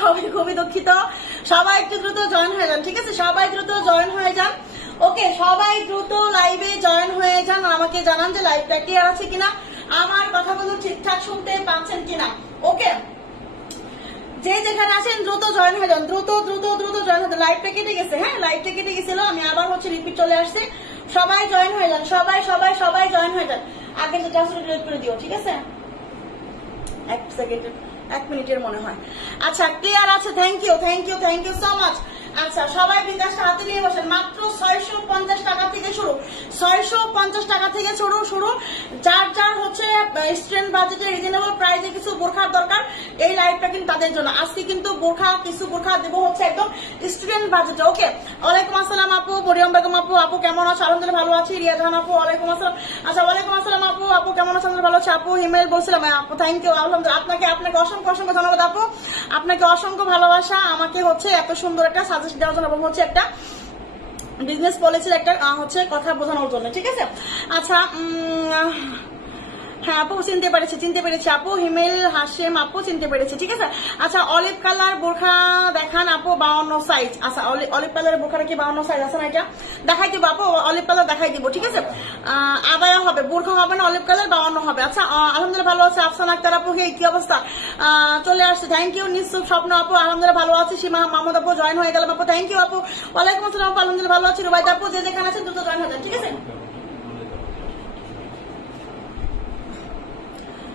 সবাই খুবই দুঃখিত, সবাই একটু দ্রুত জয়েন হয়ে যান, ঠিক আছে? সবাই দ্রুত জয়েন হয়ে যান। ওকে, সবাই দ্রুত লাইভে জয়েন হয়ে যান, আমাকে জানান যে লাইভটা ক্লিয়ার আছে কিনা, আমার কথাগুলো ঠিকঠাক শুনতে পাচ্ছেন কিনা। ওকে, যে যেখানে আছেন দ্রুত জয়েন হয়ে যান, দ্রুত দ্রুত দ্রুত জয়েন হয়ে যান। লাইভটা কেটে গেছে, হ্যাঁ লাইভটা কেটে গেছিল, আমি আবার হচ্ছে রিপিট চলে আসছে। সবাই জয়েন হয়ে যান, সবাই সবাই সবাই জয়েন হয়ে যান। আগে যেটা ডিলিট করে দিও, ঠিক আছে? 1 সেকেন্ড, 1 মিনিটের মনে হয়। আচ্ছা ক্লিয়ার আছে, thank you thank you thank you so much. আচ্ছা সবাই বিকাশটা হাতে নিয়ে বসেন, মাত্র 650 টাকা থেকে শুরু, 650 টাকা থেকে শুরু। যার যার হচ্ছে স্টুডেন্ট বাজেটে রিজনেবল প্রাইসে কিছু বোরখার দরকার, এই লাইভটা কিন্তু তাদের জন্য। আজকে কিন্তু কিছু বোরখা দেবো হচ্ছে একদম স্টুডেন্ট বাজেটে। ওকে, ওয়ালাইকুম আসসালাম আপু, মরিয়ম বেগম আপু, আপু কেমন আছো? আলহামদুলিল্লাহ ভালো আছি। রিয়া জাহান আপু ওয়ালাইকুম আসসালাম। আচ্ছা ওয়ালাইকুম আসসালাম আপু, আপু কেমন আছো? ভালো আছে আপু। ইমেল বলছিলাম আপু, থ্যাংক ইউ, আলহামদুলিল্লাহ। আপনাকে অসংখ্য অসংখ্য ধন্যবাদ আপু, আপনাকে অসংখ্য ভালোবাসা, আমাকে হচ্ছে এত সুন্দর একটা সাজেস্ট দেওয়ার জন্য এবং হচ্ছে একটা বিজনেস পলিসির একটা হচ্ছে কথা বোঝানোর জন্য, ঠিক আছে? আচ্ছা হ্যাঁ আপু চিনতে পেরেছি আপু, হিমেল হাশেম আপু চিনতে পেরেছি, ঠিক আছে? আচ্ছা অলিভ কালার বোরখা দেখান আপু, 52 সাইজ। আচ্ছা অলিভ কালারের বোরখাটা কি 52 সাইজ আছে না? এটা দেখাই দিব আপু, অলিভ কালার দেখাই দিব, ঠিক আছে? আবায়া হবে, বোরখা হবে না, অলিভ কালার 52 হবে। আচ্ছা আলহামদুলিল্লাহ ভালো আছে। আফসানা আক্তার আপু, হে কি অবস্থা? চলে আসছে, থ্যাংক ইউ। নিঃসুখ স্বপ্ন আপু আলহামদুলিল্লাহ ভালো আছি। সীমা মাহমুদ আপু জয়েন হয়ে গেলাম আপু, থ্যাংক ইউ আপু। ওয়ালাইকুম আসসালাম আপু, আলহামদুলিল্লাহ ভালো আছি। রুবাইদা আপু, যে যেখানে আছেন দ্রুত জয়েন হয়ে যান, ঠিক আছে?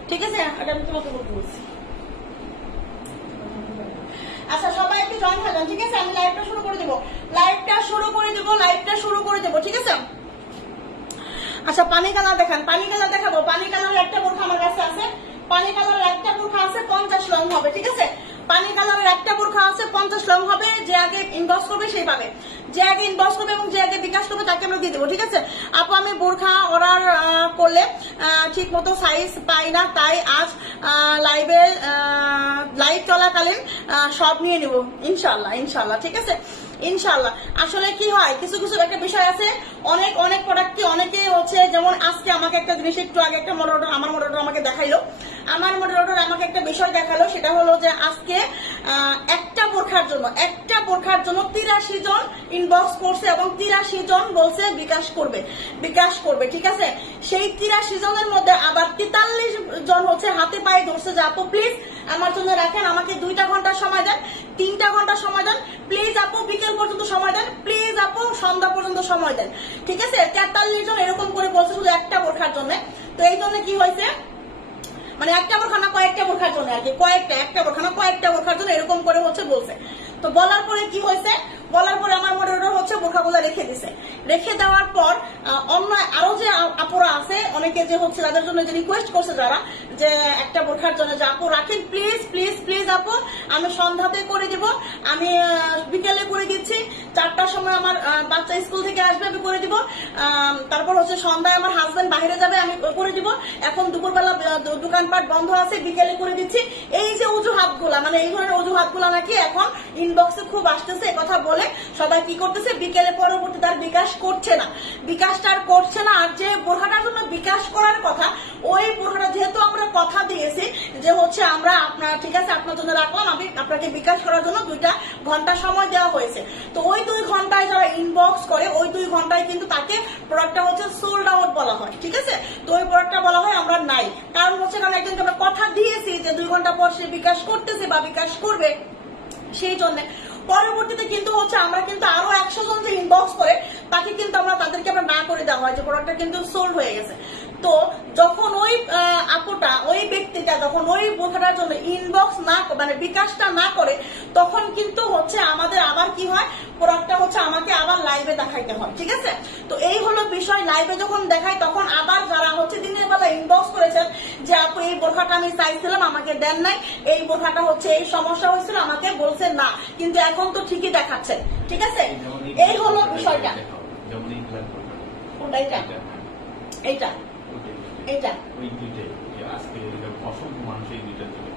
ঠিক আছে, এটা আমি তোমাকে বলছি। আচ্ছা সবাই একটু জয়েন হয়ে যান, ঠিক আছে? আমি লাইভটা শুরু করে দেবো, ঠিক আছে? আচ্ছা পানি কালার দেখান, পানি কালার দেখাবো। পানি কালার একটা বোরখা আমার কাছে আছে, পানি কালারের একটা বোরখা আছে 50 লং হবে, ঠিক আছে? পানি কালারের একটা বোরখা আছে 50 লং হবে, যে আগে ইনবক্স করবে সেই পাবে, যে আগে ইনবক্স করবে এবং যে আগে বিকাশ করবে তাকে আমরা দিয়ে দেবো, ঠিক আছে? আপু আমি বোরখা অর্ডার করলে ঠিক মতো সাইজ পাই না, তাই আজ লাইভ চলাকালীন সব নিয়ে নিব ইনশাল্লাহ, ঠিক আছে? ইনশাল্লাহ। আসলে কি হয়, কিছু কিছু একটা বিষয় আছে, অনেক প্রোডাক্ট অনেকে হচ্ছে, যেমন আজকে আমাকে একটা জিনিস, একটু আগে একটা আমার মডারেটর আমাকে দেখাইলো, আমাকে একটা বিষয় দেখালো, সেটা হলো যে আজকে একটা বোরখার জন্য 83 জন ইনবক্স করছে এবং 83 জন বলছে বিকাশ করবে, ঠিক আছে? সেই 83 জনের মধ্যে আবার 43 জন হচ্ছে হাতে পায়ে ধরছে যে আপু প্লিজ আমার জন্য রাখেন, আমাকে 2 ঘন্টা সময় দেন, 3 ঘন্টা সময় দেন, প্লিজ আপু বিকেল পর্যন্ত সময় দেন, প্লিজ আপু সন্ধ্যা পর্যন্ত সময় দেন, ঠিক আছে? 43 জন এরকম করে বলছে শুধু একটা বোরখার জন্য। তো এই জন্য কি হয়েছে, মানে একটা বোরখা না কয়েকটা বোরখার জন্য আর কি, একটা বোরখা না কয়েকটা বোরখার জন্য এরকম করে হচ্ছে বলছে। তো বলার পরে কি হয়েছে, বলার পরে আমার মডারেটর হচ্ছে বোরখাগুলো রেখে দিছে। রেখে দেওয়ার পর অন্য আরো যে আপুরা আছে অনেকে যে হচ্ছে তাদের জন্য যে রিকোয়েস্ট করছে যারা, যে একটা বোরখার জন্য যে আপু রাখেন প্লিজ প্লিজ প্লিজ আপু, আমি সন্ধ্যাতে করে দিব, আমি বিকেলে করে দিচ্ছি, 4টার সময় আমার বাচ্চা স্কুল থেকে আসবে আমি করে দিব, তারপর হচ্ছে সন্ধ্যায় আমার হাজবেন্ড বাইরে যাবে আমি করে দিব, এখন দুপুরবেলা দোকানপাট বন্ধ আছে বিকেলে করে দিচ্ছি। এই যে অজুহাতগুলা, মানে এই ধরনের অজুহাতগুলা নাকি এখন ইনবক্সে খুব আসতেছে, কথা বলে সবাই কি করতেছে, বিকেলে পরবর্তী তার বিকাশটা আর করছে না। আর যে বোরখাটার জন্য বিকাশ করার কথা, ওই বোরখাটা যেহেতু আমরা কথা দিয়েছি যে হচ্ছে আমরা আপনার, ঠিক আছে আপনার জন্য রাখলাম, আমি আপনাকে বিকাশ করার জন্য 2 ঘন্টা সময় দেওয়া হয়েছে। তো ওই 2 ঘন্টায় যারা ইনবক্স করে, ওই 2 ঘন্টায় কিন্তু তাকে প্রোডাক্টটা হচ্ছে সোল্ড আউট বলা হয়, ঠিক আছে? তো ওই প্রোডাক্টটা বলা হয় আমরা নাই, কারণ হচ্ছে কারণ একজনকে আমরা কথা দিয়েছি যে 2 ঘন্টা পর সে বিকাশ করতেছে বা বিকাশ করবে, সেই জন্য পরবর্তীতে কিন্তু হচ্ছে আমরা কিন্তু আরো 100 জন যে ইনবক্স করে তাকে কিন্তু তাদেরকে আমরা না করে দেওয়া হয় যে প্রোডাক্টটা কিন্তু সোল্ড হয়ে গেছে। তো যখন ওই আপুটা, ওই ব্যক্তিটা যখন ওই বোরখাটার জন্য ইনবক্স না, মানে বিকাশটা না করে, তখন কিন্তু হচ্ছে আমাদের আবার কি হয়, প্রোডাক্টটা হচ্ছে আমাকে আবার লাইভে দেখাইতে হয়, ঠিক আছে? তো এই হলো বিষয়, লাইভে যখন দেখাই তখন আবার যারা হচ্ছে দিনের বেলা ইনবক্স করেছেন যে আপু এই বোরখাটা আমি চাইছিলাম আমাকে দেন নাই, এই বোরখাটা হচ্ছে এই সমস্যা হয়েছিল আমাকে বলছেন না, কিন্তু এখন তো ঠিকই দেখাচ্ছে, ঠিক আছে? এই হলো বিষয়টা।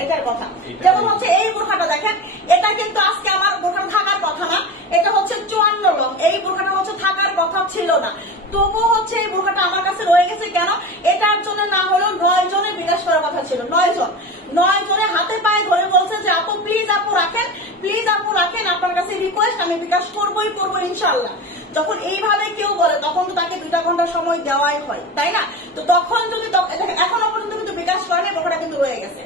এটার কথা যেমন হচ্ছে এই বোরখাটা দেখেন, এটা কিন্তু আজকে আমার বোরখাটা থাকার কথা না, এটা হচ্ছে 54 লং, এই বোরখাটা হচ্ছে থাকার কথা ছিল না, তবু হচ্ছে এই বোরখাটা আমার কাছে রয়ে গেছে। কেন? এটার জন্য না হলেও 9 জনের বিকাশ করার কথা ছিল, 9 জনে হাতে পায়ে ধরে বলছে যে আপু প্লিজ আপু রাখেন, রাখেন, প্লিজ আপু রাখেন, আপনার কাছে রিকোয়েস্ট, আমি বিকাশ করবোই করবো ইনশাল্লাহ। যখন এইভাবে কেউ বলে তখন তো তাকে 2 ঘন্টা সময় দেওয়াই হয়, তাই না? তো তখন যদি এখনো পর্যন্ত কিন্তু বিকাশ করেনি, বোরখাটা কিন্তু রয়ে গেছে,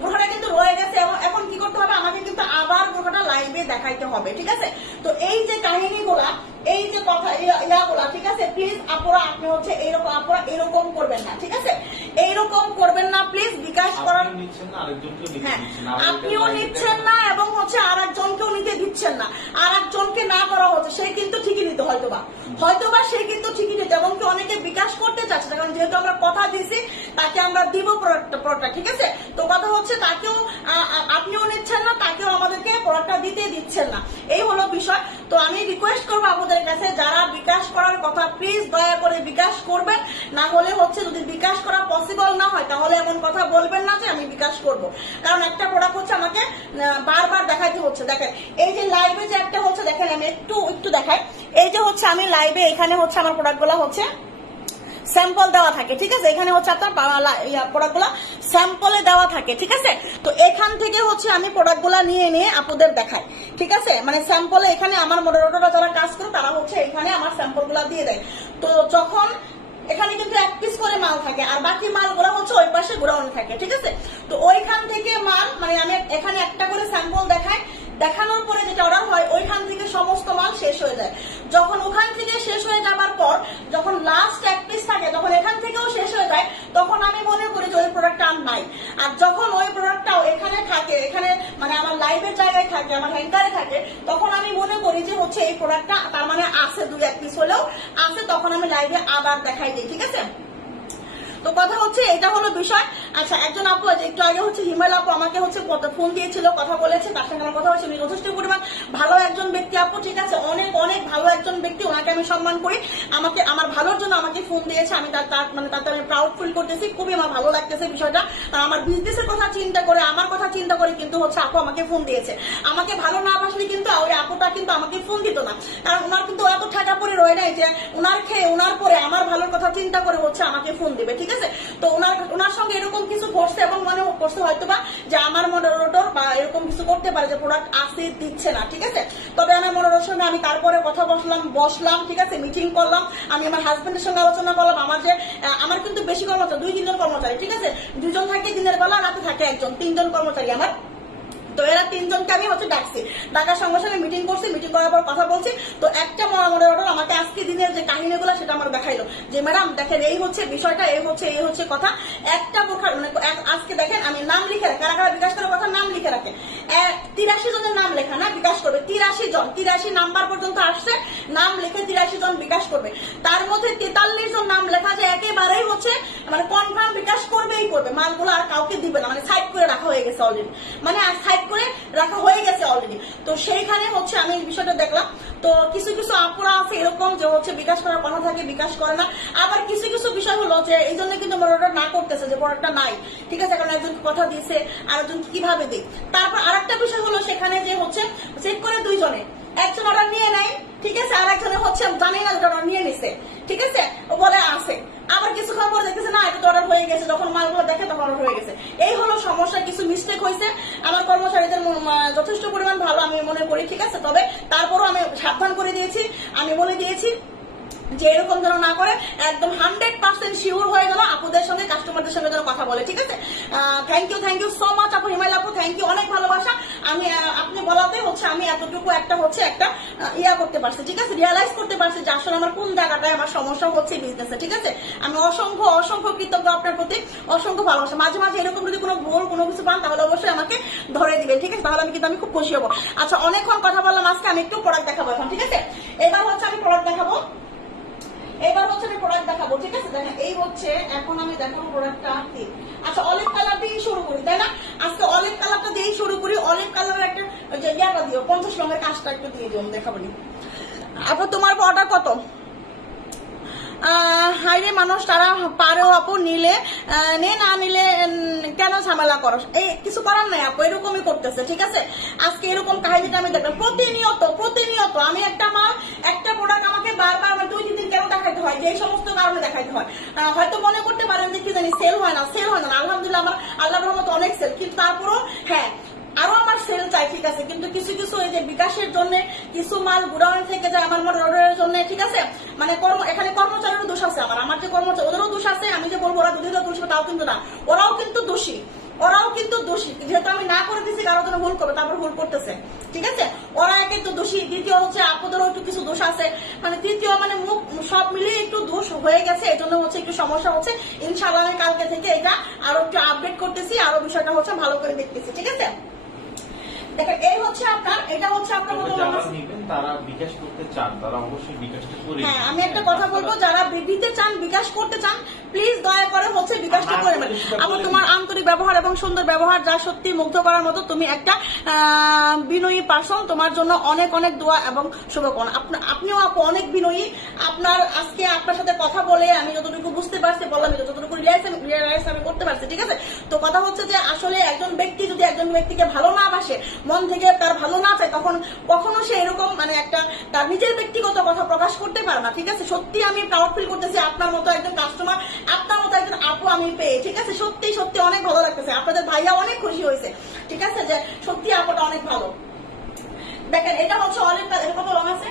বোরখাটা কিন্তু রয়ে গেছে। এবং এখন কি করতে হবে, আমাকে কিন্তু আবার বোরখাটা লাইভে দেখাইতে হবে, ঠিক আছে? তো এই যে কাহিনীগুলা, এই যে কথা ইয়াগুলা, ঠিক আছে, প্লিজ আপুরা আপনি হচ্ছে এইরকম, আপুরা এরকম করবেন না, ঠিক আছে? এইরকম করবেন না প্লিজ। বিকাশ করার, হ্যাঁ আপনিও নিচ্ছেন না এবং হচ্ছে আর একজনকেও নিতে দিচ্ছেন না। আর একজনকে না করা হচ্ছে, সে কিন্তু ঠিকই নিত, হয়তোবা সে কিন্তু ঠিকই নিত, এবং কি অনেকে বিকাশ করতে চাচ্ছে, কারণ যেহেতু আমরা কথা দিয়েছি তাকে আমরা দিব প্রোডাক্টটা, ঠিক আছে? তো কথা হচ্ছে তাকেও আপনিও নিচ্ছেন না, তাকেও আমাদেরকে প্রোডাক্টটা দিতে দিচ্ছেন না, এই হলো বিষয়। তো আমি রিকোয়েস্ট করবো আপনাদের কাছে, যারা বিকাশ করার কথা প্লিজ দয়া করে বিকাশ করবেন। না হলে হচ্ছে যদি বিকাশ করা পসিবল না হয় তাহলে এমন কথা বলবেন না যে আমি বিকাশ করব, কারণ একটা প্রোডাক্ট হচ্ছে আমাকে বারবার দেখাইতে হচ্ছে। দেখেন এই যে লাইভে যে একটা হচ্ছে, দেখেন আমি একটু দেখাই, এই যে হচ্ছে আমি লাইভে, এখানে হচ্ছে আমার প্রোডাক্ট গুলা হচ্ছে স্যাম্পল দেওয়া থাকে, ঠিক আছে? এখানে হচ্ছে আপনার প্রোডাক্টগুলো স্যাম্পলে দেওয়া থাকে, ঠিক আছে? তো এখান থেকে হচ্ছে আমি প্রোডাক্টগুলো নিয়ে আপনাদের দেখাই, ঠিক আছে? মানে স্যাম্পলে এখানে আমার মডারেটররা যারা কাজ করে তারা হচ্ছে এখানে আমার স্যাম্পলগুলো দিয়ে দেয়। তো যখন এখানে কিন্তু 1 পিস করে মাল থাকে, আর বাকি মালগুলো হচ্ছে ওই পাশে গোডাউনে থাকে, ঠিক আছে? তো ওইখান থেকে মাল, মানে আমি এখানে একটা করে স্যাম্পল দেখাই, দেখানোর পরে যেটা অর্ডার হয় ওইখান থেকে সমস্ত মাল শেষ হয়ে যায়। যখন ওখান থেকে শেষ হয়ে যাবার পর যখন লাস্ট 1 পিস থাকে, যখন এখান থেকেও শেষ হয়ে যায়, তখন আমি মনে করি যে ওই প্রোডাক্টটা আর নাই। আর যখন ওই প্রোডাক্টটাও এখানে থাকে, এখানে মানে আমার লাইভের জায়গায় থাকে, আমার হ্যাঙ্কারে থাকে, তখন আমি মনে করি যে হচ্ছে এই প্রোডাক্টটা তার মানে আছে, 2-1 পিস হলেও আছে, তখন আমি লাইভে আবার দেখাই দিই, ঠিক আছে? তো কথা হচ্ছে এটা হলো বিষয়। আচ্ছা, একজন আপু একটু আগে হচ্ছে হিমাল আপু আমাকে হচ্ছে ফোন দিয়েছিল, কথা বলেছে, তার সঙ্গে আমার কথা হচ্ছে, উনি যথেষ্ট পরিমাণ ভালো একজন ব্যক্তি আপু, ঠিক আছে? অনেক অনেক ভালো একজন ব্যক্তি, ওনাকে আমি সম্মান করি। আমাকে আমার ভালোর জন্য আমাকে ফোন দিয়েছে, আমি তাতে আমি প্রাউড ফিল করতেছি, খুবই আমার ভালো লাগতেছে বিষয়টা। আমার বিজনেসের কথা চিন্তা করে, আমার কথা চিন্তা করে কিন্তু হচ্ছে আপু আমাকে ফোন দিয়েছে। আমাকে ভালো না বাসলে কিন্তু ওই আপুটা কিন্তু আমাকে ফোন দিত না, কারণ ওনার কিন্তু এত ঠাকা পরে রয়ে নাই যে ওনার খেয়ে ওনার পরে আমার ভালোর কথা চিন্তা করে হচ্ছে আমাকে ফোন দিবে, ঠিক আছে? তো ওনার সঙ্গে এরকম কিছু করছে এবং মনে করছে হয়তো বা যে আমার মডারেটর বা এরকম কিছু করতে পারে যে প্রোডাক্ট আসে দিচ্ছে না, ঠিক আছে? তবে আমার মডারেটরের সঙ্গে আমি তারপরে কথা বসলাম, ঠিক আছে? মিটিং করলাম, আমি আমার হাজবেন্ডের সঙ্গে আলোচনা করলাম। আমার কিন্তু বেশি কর্মচারী, 2-3 জন কর্মচারী, ঠিক আছে? 2 জন থাকে দিনের বেলা, রাতে থাকে 1 জন, 3 জন কর্মচারী আমার। তো এরা 3 জনকে আমি হচ্ছে ডাকছি, ডাকার সঙ্গে সঙ্গে মিটিং করছি, মিটিং করার পর কথা বলছি। তো একটা মডারেটর আমাকে আজকে দিনের যে কাহিনীগুলো সেটা আমার দেখাইলো যে ম্যাডাম দেখেন এই হচ্ছে বিষয়টা, এই হচ্ছে কথা। একটা বোরখার মানে আজকে দেখেন আমি নাম লিখে রাখি, কারা কারা বিকাশ করার কথা নাম লিখে রাখে, 83 জনের নাম লেখা না, বিকাশ করবে 83 জন, 83 নাম্বার পর্যন্ত আসছে, নাম লিখে 83 জন বিকাশ করবে। তার মধ্যে 43 জন নাম লেখা যে একেবারেই হচ্ছে মানে কনফার্ম বিকাশ করবেই করবে, মালগুলো আর কাউকে দিবে না, মানে সাইড করে রাখা হয়ে গেছে অলরেডি, মানে আর সাইড করে রাখা হয়ে গেছে অলরেডি। তো সেইখানে হচ্ছে আমি বিষয়টা দেখলাম। তো কিছু কিছু আপুরা আছে এরকম যে হচ্ছে বিকাশ করার কথা থাকে, বিকাশ করে না। আবার কিছু কিছু বিষয় হলো যে এই জন্য কিন্তু অর্ডার না করতেছে যে প্রোডাক্টটা নাই, ঠিক আছে? কারণ একজন কথা দিয়েছে, আরেকজন কিভাবে দিই। তারপর আরেকটা বিষয় হলো সেখানে যে হচ্ছে চেক করে 2 জনে, একজন অর্ডার নিয়ে নেয়, ঠিক আছে? আর একজনে হচ্ছে জানি না অর্ডার নিয়ে নিছে, ঠিক আছে? ও বলে আছে, আবার কিছুক্ষণ পর দেখতেছে না এটা তো অর্ডার হয়ে গেছে, যখন মালগুলো দেখে তখন অর্ডার হয়ে গেছে। এই হলো সমস্যা, কিছু মিস্টেক হয়েছে। আমার কর্মচারীদের যথেষ্ট পরিমাণ ভালো আমি মনে করি, ঠিক আছে? তবে তারপরও আমি সাবধান করে দিয়েছি, আমি বলে দিয়েছি যে এরকম যেন না করে, একদম 100% শিওর হয়ে গেল আপুদের সঙ্গে, কাস্টমারদের সঙ্গে যেন কথা বলে, ঠিক আছে? থ্যাংক ইউ সো মাচ আপু, হিমাল আপু, থ্যাংক ইউ, অনেক ভালোবাসা। আমি আপনি বলাতে হচ্ছে আমি এতটুকু একটা ইয়া করতে পারছি, ঠিক আছে? রিয়ালাইজ করতে পারছি যে আসলে আমার কোন জায়গাটায় আমার সমস্যা হচ্ছে বিজনেসে, ঠিক আছে? আমি অসংখ্য কৃতজ্ঞ আপনার প্রতি, অসংখ্য ভালোবাসা। মাঝে মাঝে এরকম যদি কোনো ভুল কোনো কিছু পান তাহলে অবশ্যই আমাকে ধরে দিবেন, ঠিক আছে? তাহলে আমি খুব খুশি হবো। আচ্ছা, অনেকক্ষণ কথা বললাম, আজকে আমি একটু প্রোডাক্ট দেখাবো এখন, ঠিক আছে? এবার হচ্ছে আমি প্রোডাক্ট দেখাবো, ঠিক আছে? দেখেন এই হচ্ছে এখন আমি দেখাবো প্রোডাক্টটা কি। আচ্ছা, অলিভ কালার দিয়েই শুরু করি, তাই না? আজকে অলিভ কালারটা দিয়েই শুরু করি। অলিভ কালারের একটা ইয়াটা দিও, 50 রঙের কাজটা একটু দিয়ে দিও, দেখাবো নি। আপু তোমার অর্ডার কত? হাইরে মানুষ তারা পারেও আপু, নিলে নে, না নিলে কেন ঝামেলা করো? এই কিছু করার নাই আপু, এরকমই করতেছে, ঠিক আছে? আজকে এরকম কাহিনীটা আমি দেখলাম প্রতিনিয়ত আমি একটা প্রোডাক্ট আমাকে বারবার 2-3 দিন কেন দেখাইতে হয়, যে সমস্ত কারণে দেখাইতে হয়। হয়তো মনে করতে পারেন যে কি জানি সেল হয় না, আলহামদুলিল্লাহ আমার আল্লাহর রহমতে অনেক সেল, কিন্তু তারপরও হ্যাঁ আরো আমার সেল চাই, ঠিক আছে, কিন্তু কিছু কিছু এই যে বিকাশের জন্য কিছু মাল গুডাউন থেকে যায় আমার মোটর অর্ডারের জন্য, ঠিক আছে, মানে এখানে কর্মচারীরও দোষ আছে, আমার যে কর্মচারী ওদেরও দোষ আছে। আমি যে বলবো ওরা দুধে দোষ, তাও কিন্তু না, ওরাও কিন্তু দোষী, যেহেতু আমি না করে দিচ্ছি কারোর জন্য ভুল করবে, তারপর ভুল করতেছে, ঠিক আছে, ওরা একে তো দোষী। দ্বিতীয় হচ্ছে আপুদেরও একটু কিছু দোষ আছে, মানে তৃতীয় মানে মুখ সব মিলিয়ে একটু দোষ হয়ে গেছে, এই জন্য হচ্ছে একটু সমস্যা হচ্ছে। ইনশাআল্লাহ আমি কালকে থেকে এটা আরো একটু আপডেট করতেছি, আরো বিষয়টা হচ্ছে ভালো করে দেখতেছি, ঠিক আছে। দেখেন এই হচ্ছে আপনার, এটা হচ্ছে আপনার তারা বিকাশ করতে চান, তারা অবশ্যই বিকাশটা করে। হ্যাঁ, আমি একটা কথা বলবো, যারা দিতে চান, বিকাশ করতে চান, প্লিজ দয়া করে হচ্ছে বিকাশটা করে নেবেন। আমার তোমার আন্তরিক ব্যবহার এবং সুন্দর ব্যবহার যা সত্যি মুগ্ধ করার মতো, তুমি একটা বিনয়ী পার্সন, তোমার জন্য অনেক অনেক দোয়া এবং শুভকামনা। আপনিও আপু অনেক বিনয়ী। আপনার আজকে আপনার সাথে কথা বলে আমি যতটুকু বুঝতে পারছি, বললাম যতটুকু রিয়েলাইজ আমি করতে পারছি, ঠিক আছে। তো কথা হচ্ছে যে আসলে একজন ব্যক্তি যদি একজন ব্যক্তিকে ভালো না বাসে, মন থেকে তার ভালো না চায়, তখন কখনো সে এরকম মানে একটা তার নিজের ব্যক্তিগত কথা প্রকাশ করতে পারে না, ঠিক আছে। সত্যি আমি প্রাউড ফিল করতেছি আপনার মতো একজন কাস্টমার, আপনার মতো একজন আপু আমি পেয়ে, ঠিক আছে। সত্যি সত্যি অনেক ভালো লাগতেছে, আপনাদের ভাইয়া অনেক খুশি হয়েছে, ঠিক আছে, যে সত্যি আপুটা অনেক ভালো। দেখেন এটা হচ্ছে অলিভ কালার, কত রং আছে,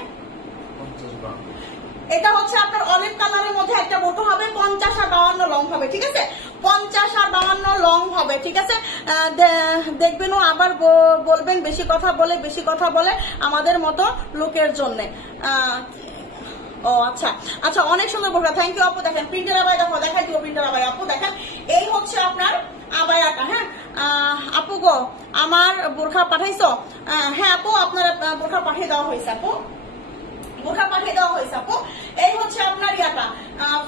এটা হচ্ছে আপনার অলিভ কালারের মধ্যে একটা বোটো হবে, 50 আর 52 লং হবে, ঠিক আছে, 50 আর 52 লং হবে, ঠিক আছে। দেখবেন ও আবার বলবেন বেশি কথা বলে আমাদের মতো লোকের জন্য। ও আচ্ছা আচ্ছা, অনেক সুন্দর বোরখা, থ্যাংক ইউ আপু। দেখেন প্রিন্টার আবাই দেখো, দেখাই দিব প্রিন্টার আবাই আপু। দেখেন এই হচ্ছে আপনার আবায়াটা। হ্যাঁ আপু গো, আমার বোরখা পাঠাইছো? হ্যাঁ আপু, আপনার বোরখা পাঠিয়ে দেওয়া হয়েছে আপু, বোরখা পাঠিয়ে দেওয়া হয়েছে আপু। এই হচ্ছে আপনার ইয়াটা,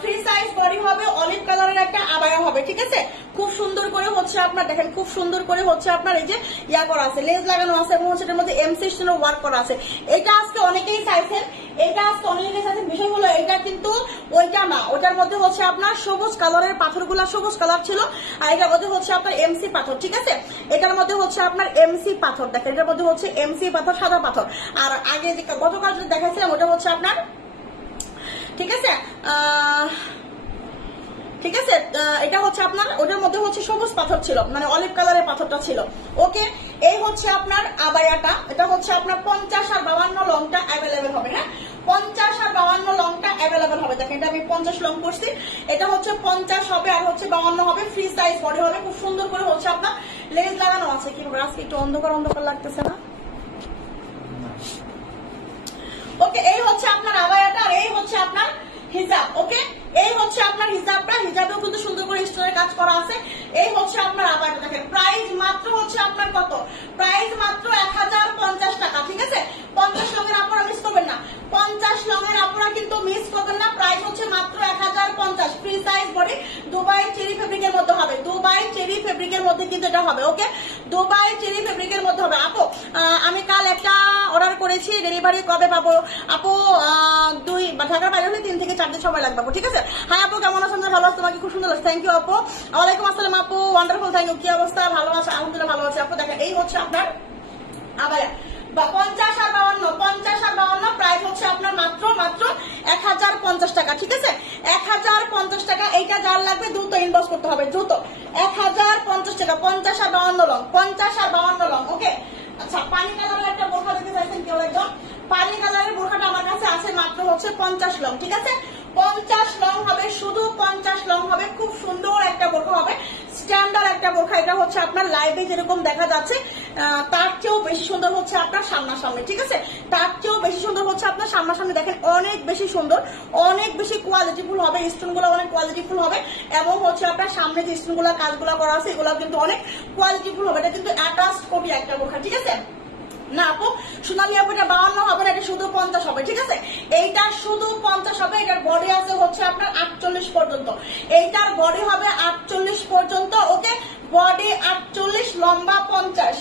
ফ্রি সাইজ বডি হবে, অলিভ কালারের একটা আবায়া হবে, ঠিক আছে। খুব সুন্দর করে হচ্ছে আপনার, দেখেন খুব সুন্দর করে হচ্ছে আপনার এই যে ইয়া করা আছে, লেজ লাগানো আছে এবং হচ্ছে এটার মধ্যে এমসি ওয়ার্ক করা আছে। এটা আজকে অনেকেই চাইছেন, বিষয় হলো এটা কিন্তু ওইটা না, ওটার মধ্যে হচ্ছে আপনার সবুজ কালারের পাথরগুলা সবুজ কালার ছিল, আর এটার মধ্যে হচ্ছে আপনার এমসি পাথর, ঠিক আছে। এটার মধ্যে হচ্ছে আপনার এমসি পাথর, দেখেন এটার মধ্যে হচ্ছে এমসি পাথর, সাদা পাথর। আর আগে যে গতকাল যেটা দেখাচ্ছিলাম ওটা হচ্ছে আপনার, ঠিক আছে, ঠিক আছে, এটা হচ্ছে আপনার ওটার মধ্যে হচ্ছে সবুজ পাথর ছিল, মানে অলিভ কালারের পাথরটা ছিল। ওকে, এই হচ্ছে আপনার আবায়াটা, এটা হচ্ছে আপনার 50 আর 52 লংটা অ্যাভেলেবেল হবে। হ্যাঁ 50 আর 52 লংটা অ্যাভেলেবেল হবে। দেখেন এটা আমি 50 লং করছি, এটা হচ্ছে 50 হবে আর হচ্ছে 52 হবে, ফ্রি সাইজ বডি হবে। খুব সুন্দর করে হচ্ছে আপনার লেজ লাগানো আছে। কি আজকে একটু অন্ধকার অন্ধকার লাগতেছে না? ওকে, এই হচ্ছে আপনার আবায়াটা, আর এই হচ্ছে আপনার হিজাব। ওকে, এই হচ্ছে আপনার হিজাবটা, হিজাবেও কিন্তু সুন্দর করে স্টোনের কাজ করা আছে। এই হচ্ছে আপনার আবায়াটা। দেখেন প্রাইস মাত্র হচ্ছে আপনার কত, প্রাইস মাত্র 1050 টাকা, ঠিক আছে। 50 লঙের আপনারা মিস করবেন না, 50 লঙের আপনারা কিন্তু মিস করবেন না। প্রাইস হচ্ছে মাত্র 1050, free size body, Dubai cherry ফেব্রিকের মধ্যে হবে, দুবাই চেরি ফেব্রিকের মধ্যে কিন্তু এটা হবে। ওকে, দুবাই চেরি ফেব্রিকের মধ্যে হবে। আপু আমি কাল একটা অর্ডার করেছি, ডেলিভারি কবে পাবো আপু? ঢাকার বাইরে হলে 3 থেকে 4 দিন সময় লাগবে, ঠিক আছে। হ্যাঁ আপু, কেমন আছেন? ভালো আছে, তোমাকে খুব সুন্দর লাগছে, থ্যাংক ইউ আপু। ওয়ালাইকুম আসসালাম আপু, ওয়ান্ডারফুল, থ্যাংক ইউ। কি অবস্থা? ভালো আছে, আলহামদুলিল্লাহ ভালো আছে আপু। দেখেন এই হচ্ছে আপনার আবার 50 আর 52, প্রাইস হচ্ছে আপনার মাত্র 1050 টাকা, ঠিক আছে। 1050 টাকা। এইটা যার লাগবে দ্রুত ইনবক্স করতে হবে, দ্রুত। 1050 টাকা, 50 আর 52 লং, 50 আর 52 লং। ওকে, আচ্ছা, পানি কালারের একটা বোরখা দিতে চাইছেন কেউ একজন? পানি কালারের বোরখাটা আমার কাছে আছে মাত্র হচ্ছে 50 লং, ঠিক আছে। 50 লং হবে, শুধু 50 লং হবে। খুব সুন্দর একটা বোরখা হবে, স্ট্যান্ডার্ড একটা বোরখা। এটা হচ্ছে আপনার লাইভে যেরকম দেখা যাচ্ছে তার চেয়েও বেশি সুন্দর হচ্ছে আপনার সামনাসামনি, ঠিক আছে। তার চেয়েও বেশি সুন্দর হচ্ছে আপনার সামনাসামনি। দেখেন অনেক বেশি সুন্দর, অনেক বেশি কোয়ালিটিফুল হবে, স্টোন গুলো অনেক কোয়ালিটিফুল হবে এবং হচ্ছে আপনার সামনে যে স্টোন গুলা কাজগুলো করা আছে এগুলো কিন্তু অনেক কোয়ালিটিফুল হবে। এটা কিন্তু অ্যাটাচড কপি একটা বোরখা, ঠিক আছে। না আপু, সোনালী আপু, এটা 52 হবে না, এটা শুধু 50 হবে, ঠিক আছে। এইটা শুধু 50 হবে। এটার বডি আছে হচ্ছে আপনার 48 পর্যন্ত, এইটার বডি হবে 48 পর্যন্ত। ওকে, বডি 48, লম্বা 50,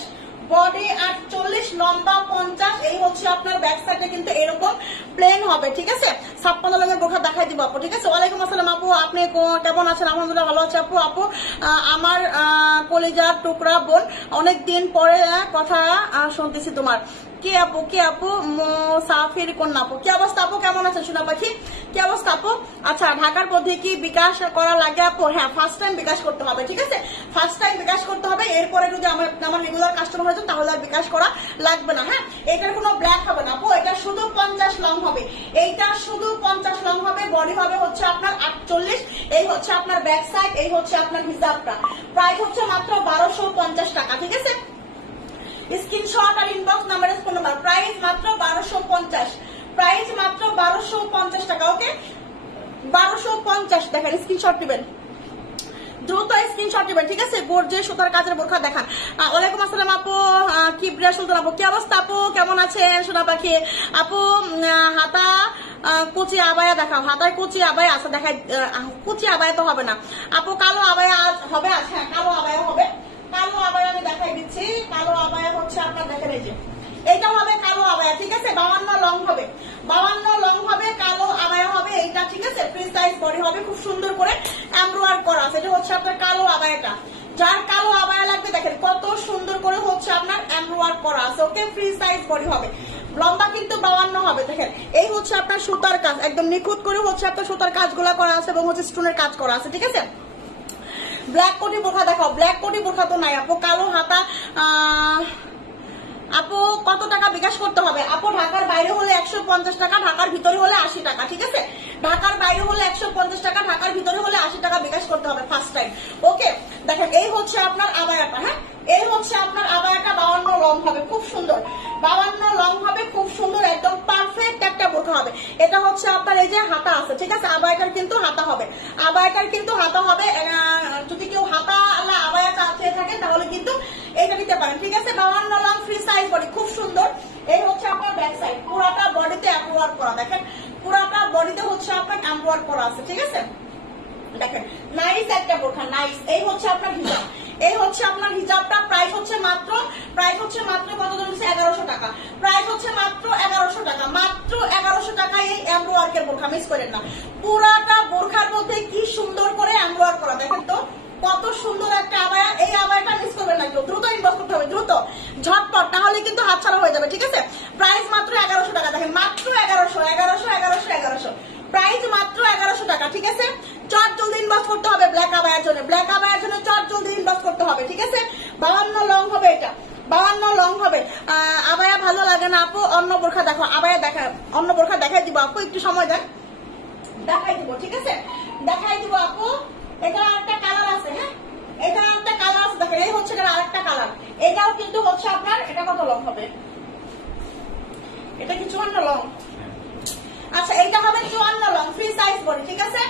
বডি 48, লম্বা 50। এই হচ্ছে আপনার ব্যাক সাইডে কিন্তু এরকম প্লেন হবে, ঠিক আছে। 56 লঙের বোরখা দেখাই দিব আপু, ঠিক আছে। ওয়ালাইকুম আসসালাম আপু, আপনি কেমন আছেন? আলহামদুলিল্লাহ ভালো আছে আপু। আপু আমার কলিজার টুকরা বোন, অনেকদিন পরে কথা শুনতেছি তোমার। কে আপু মুসাফির কন্যা আপু, কি অবস্থা আপু, কেমন আছেন সোনা পাখি, কি অবস্থা আপু? আচ্ছা, ঢাকার মধ্যে কি বিকাশ করা লাগে আপু? হ্যাঁ, ফার্স্ট টাইম বিকাশ করতে হবে, ঠিক আছে, ফার্স্ট টাইম বিকাশ করতে হবে। এরপরে যদি আমার রেগুলার কাস্টমার হয়েছে তাহলে আর বিকাশ করা লাগবে না। হ্যাঁ, এটার কোনো ব্ল্যাক হবে না আপু, এটা শুধু 50 লং হবে, এইটা শুধু 50 লং হবে, বডি হবে হচ্ছে আপনার 48, এই হচ্ছে আপনার ব্যাক সাইড, এই হচ্ছে আপনার হিজাবটা। প্রাইস হচ্ছে মাত্র 1250 টাকা, ঠিক আছে। স্ক্রিনশট আর ইনবক্স নাম্বারে ফোন নাম্বার, প্রাইস মাত্র 1250, প্রাইস মাত্র 1250 টাকা। ওকে, 1250 দেখেন, স্ক্রিনশট দিবেন, দ্রুত স্ক্রিনশট দিবেন, ঠিক আছে। গর্জিয়াস সুতার কাজের বোরখা দেখান। ওয়ালাইকুম আসসালাম আপু, কিবরিয়া সুলতান আপু, কি অবস্থা আপু, কেমন আছেন সোনা পাখি আপু? হাতা কুচি আবায়া দেখাও, হাতায় কুচি আবায়া আছে, দেখাই। কুচি আবায়া তো হবে না আপু, কালো আবায়া হবে। আচ্ছা, হ্যাঁ, কালো আবায়া হবে, কালো আবায়া আমি দেখাই দিচ্ছি। কালো আবায়া হচ্ছে আপনার দেখেন, এই যে এইটা হবে কালো আবায়া, ঠিক আছে। 52 লং হবে, 52 লং হবে, কালো আবায়া হবে এইটা, ঠিক আছে। ফ্রি সাইজ বডি হবে, খুব সুন্দর করে এমব্রয়ডারি করা আছে। এটা হচ্ছে আপনার কালো আবায়াটা, যার কালো আবায়া লাগবে দেখেন কত সুন্দর করে হচ্ছে আপনার এমব্রয়ডারি করা আছে। ওকে, ফ্রি সাইজ বডি হবে, লম্বা কিন্তু 52 হবে। দেখেন, এই হচ্ছে আপনার সুতার কাজ, একদম নিখুঁত করে হচ্ছে আপনার সুতার কাজগুলো করা আছে এবং হচ্ছে স্টোনের কাজ করা আছে, ঠিক আছে। ব্ল্যাক কোটি বোরখা দেখাও, ব্ল্যাক কোটি বোরখা তো নাই আপু। কালো হাতা আপু কত টাকা বিকাশ করতে হবে আপু? ঢাকার বাইরে হলে 150 টাকা, ঢাকার ভিতরে হলে 80 টাকা, ঠিক আছে। ঢাকার বাইরে হলে 150 টাকা, ঢাকার ভিতরে হলে 80 টাকা বিকাশ করতে হবে ফার্স্ট টাইম। ওকে, দেখেন এই হচ্ছে আপনার আবায়াটা। হ্যাঁ, এই হচ্ছে আপনার আবায়াটা, 52 লং হবে, খুব সুন্দর, 52 লং হবে, খুব সুন্দর, একদম পারফেক্ট একটা বোরখা হবে। এটা হচ্ছে আপনার এই যে হাতা আছে, ঠিক আছে। আবায়াটার কিন্তু হাতা হবে, আবায়াটার কিন্তু হাতা হবে। যদি কেউ হাতা আলা আবায়া চেয়ে থাকে তাহলে কিন্তু এটা নিতে পারেন, ঠিক আছে। 52 লং ফ্রি সাইজ বডি, খুব সুন্দর। এই হচ্ছে আপনার ব্যাক সাইড, পুরাটা বডিতে এমব্রয়ডারি করা, দেখেন পুরাটা বডিতে হচ্ছে আপনার এমব্রয়ডারি করা আছে, ঠিক আছে। দেখেন নাইস একটা বোরখা, নাইস। এই হচ্ছে আপনার হিজাব, এই হচ্ছে আপনার হিজাবটা। প্রাইস হচ্ছে মাত্র কত জানছে? 1100 টাকা। প্রাইস হচ্ছে মাত্র 1100 টাকা, মাত্র 1100 টাকা। এই এমব্রয়ডারি বোরখা মিস করেন না, পুরাটা বোরখার মধ্যে কি সুন্দর করে এমব্রয়ডারি করা, দেখেন তো কত সুন্দর একটা আবায়া। এই আবায়াটা মিস করবেন না কেউ, দ্রুত ইনবক্স করতে হবে, দ্রুত ঝটপট, তাহলে কিন্তু হাতছাড়া হয়ে যাবে, ঠিক আছে। প্রাইস মাত্র 1100 টাকা, দেখেন মাত্র 1100, প্রাইস মাত্র 1100 টাকা, ঠিক আছে। চট জলদি ইনবক্স করতে হবে ব্ল্যাক আবায়ার জন্য, ব্ল্যাক আবায়ার জন্য চট জলদি ইনবক্স করতে হবে, ঠিক আছে। 52 লং হবে, এটা 52 লং হবে। আবায়া ভালো লাগে না আপু, অন্য বোরখা দেখো, আবায়া দেখা, অন্য বোরখা দেখাই দিব আপু, একটু সময় দেন, দেখাই দিব, ঠিক আছে, দেখাই দিব আপু। এটা একটা কালার আছে, হ্যাঁ, এটা একটা কালার আছে, দেখেন এই হচ্ছে আরেকটা কালার। এটাও কিন্তু হচ্ছে আপনার, এটা কত লং হবে? এটা কি 54 লং? আচ্ছা, এটা হবে 54 লং ফ্রি সাইজ বডি, ঠিক আছে।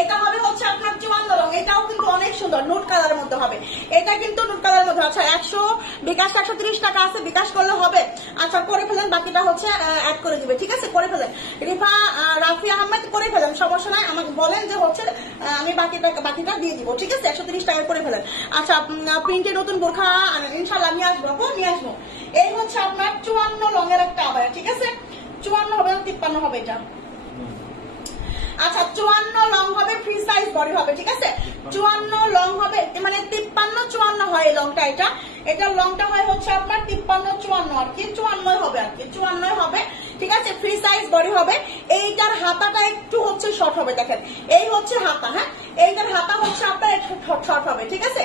এটা হবে হচ্ছে আপনার 54 লং, এটাও কিন্তু অনেক সুন্দর, নুট কালারের মধ্যে হবে, এটা কিন্তু নুট কালারের মধ্যে। আচ্ছা, 100 বিকাশ 130 টাকা আছে, বিকাশ করলে হবে। আচ্ছা, করে ফেলেন, বাকিটা হচ্ছে অ্যাড করে দিবে, ঠিক আছে, করে ফেলেন। রাফি আহমেদ করে ফেলেন, সমস্যা নাই, আমাকে বলেন যে হচ্ছে আমি বাকিটা দিয়ে দিব, ঠিক আছে। 130 টাকা করে ফেলেন। আচ্ছা, প্রিন্টের নতুন বোরখা ইনশাল্লাহ নিয়ে আসবো আপু, নিয়ে আসবো। এই হচ্ছে আপনার 54 লং এর একটা আবায়া, ঠিক আছে। 54 হবে না 53 হবে এটা? আচ্ছা, 54 লং হবে, ফ্রি সাইজ বডি হবে, ঠিক আছে। 54 লং হবে, মানে 53-54 হয় এই লংটা, এটা লংটা হয় হচ্ছে আপনার 53-54 আর কি, 54 হবে আর কি, 54 হবে, ঠিক আছে। ফ্রি সাইজ বডি হবে। এইটার হাতাটা একটু হচ্ছে শর্ট হবে, দেখেন এই হচ্ছে হাতা। হ্যাঁ, এইটার হাতা হচ্ছে আপনার শর্ট হবে, ঠিক আছে।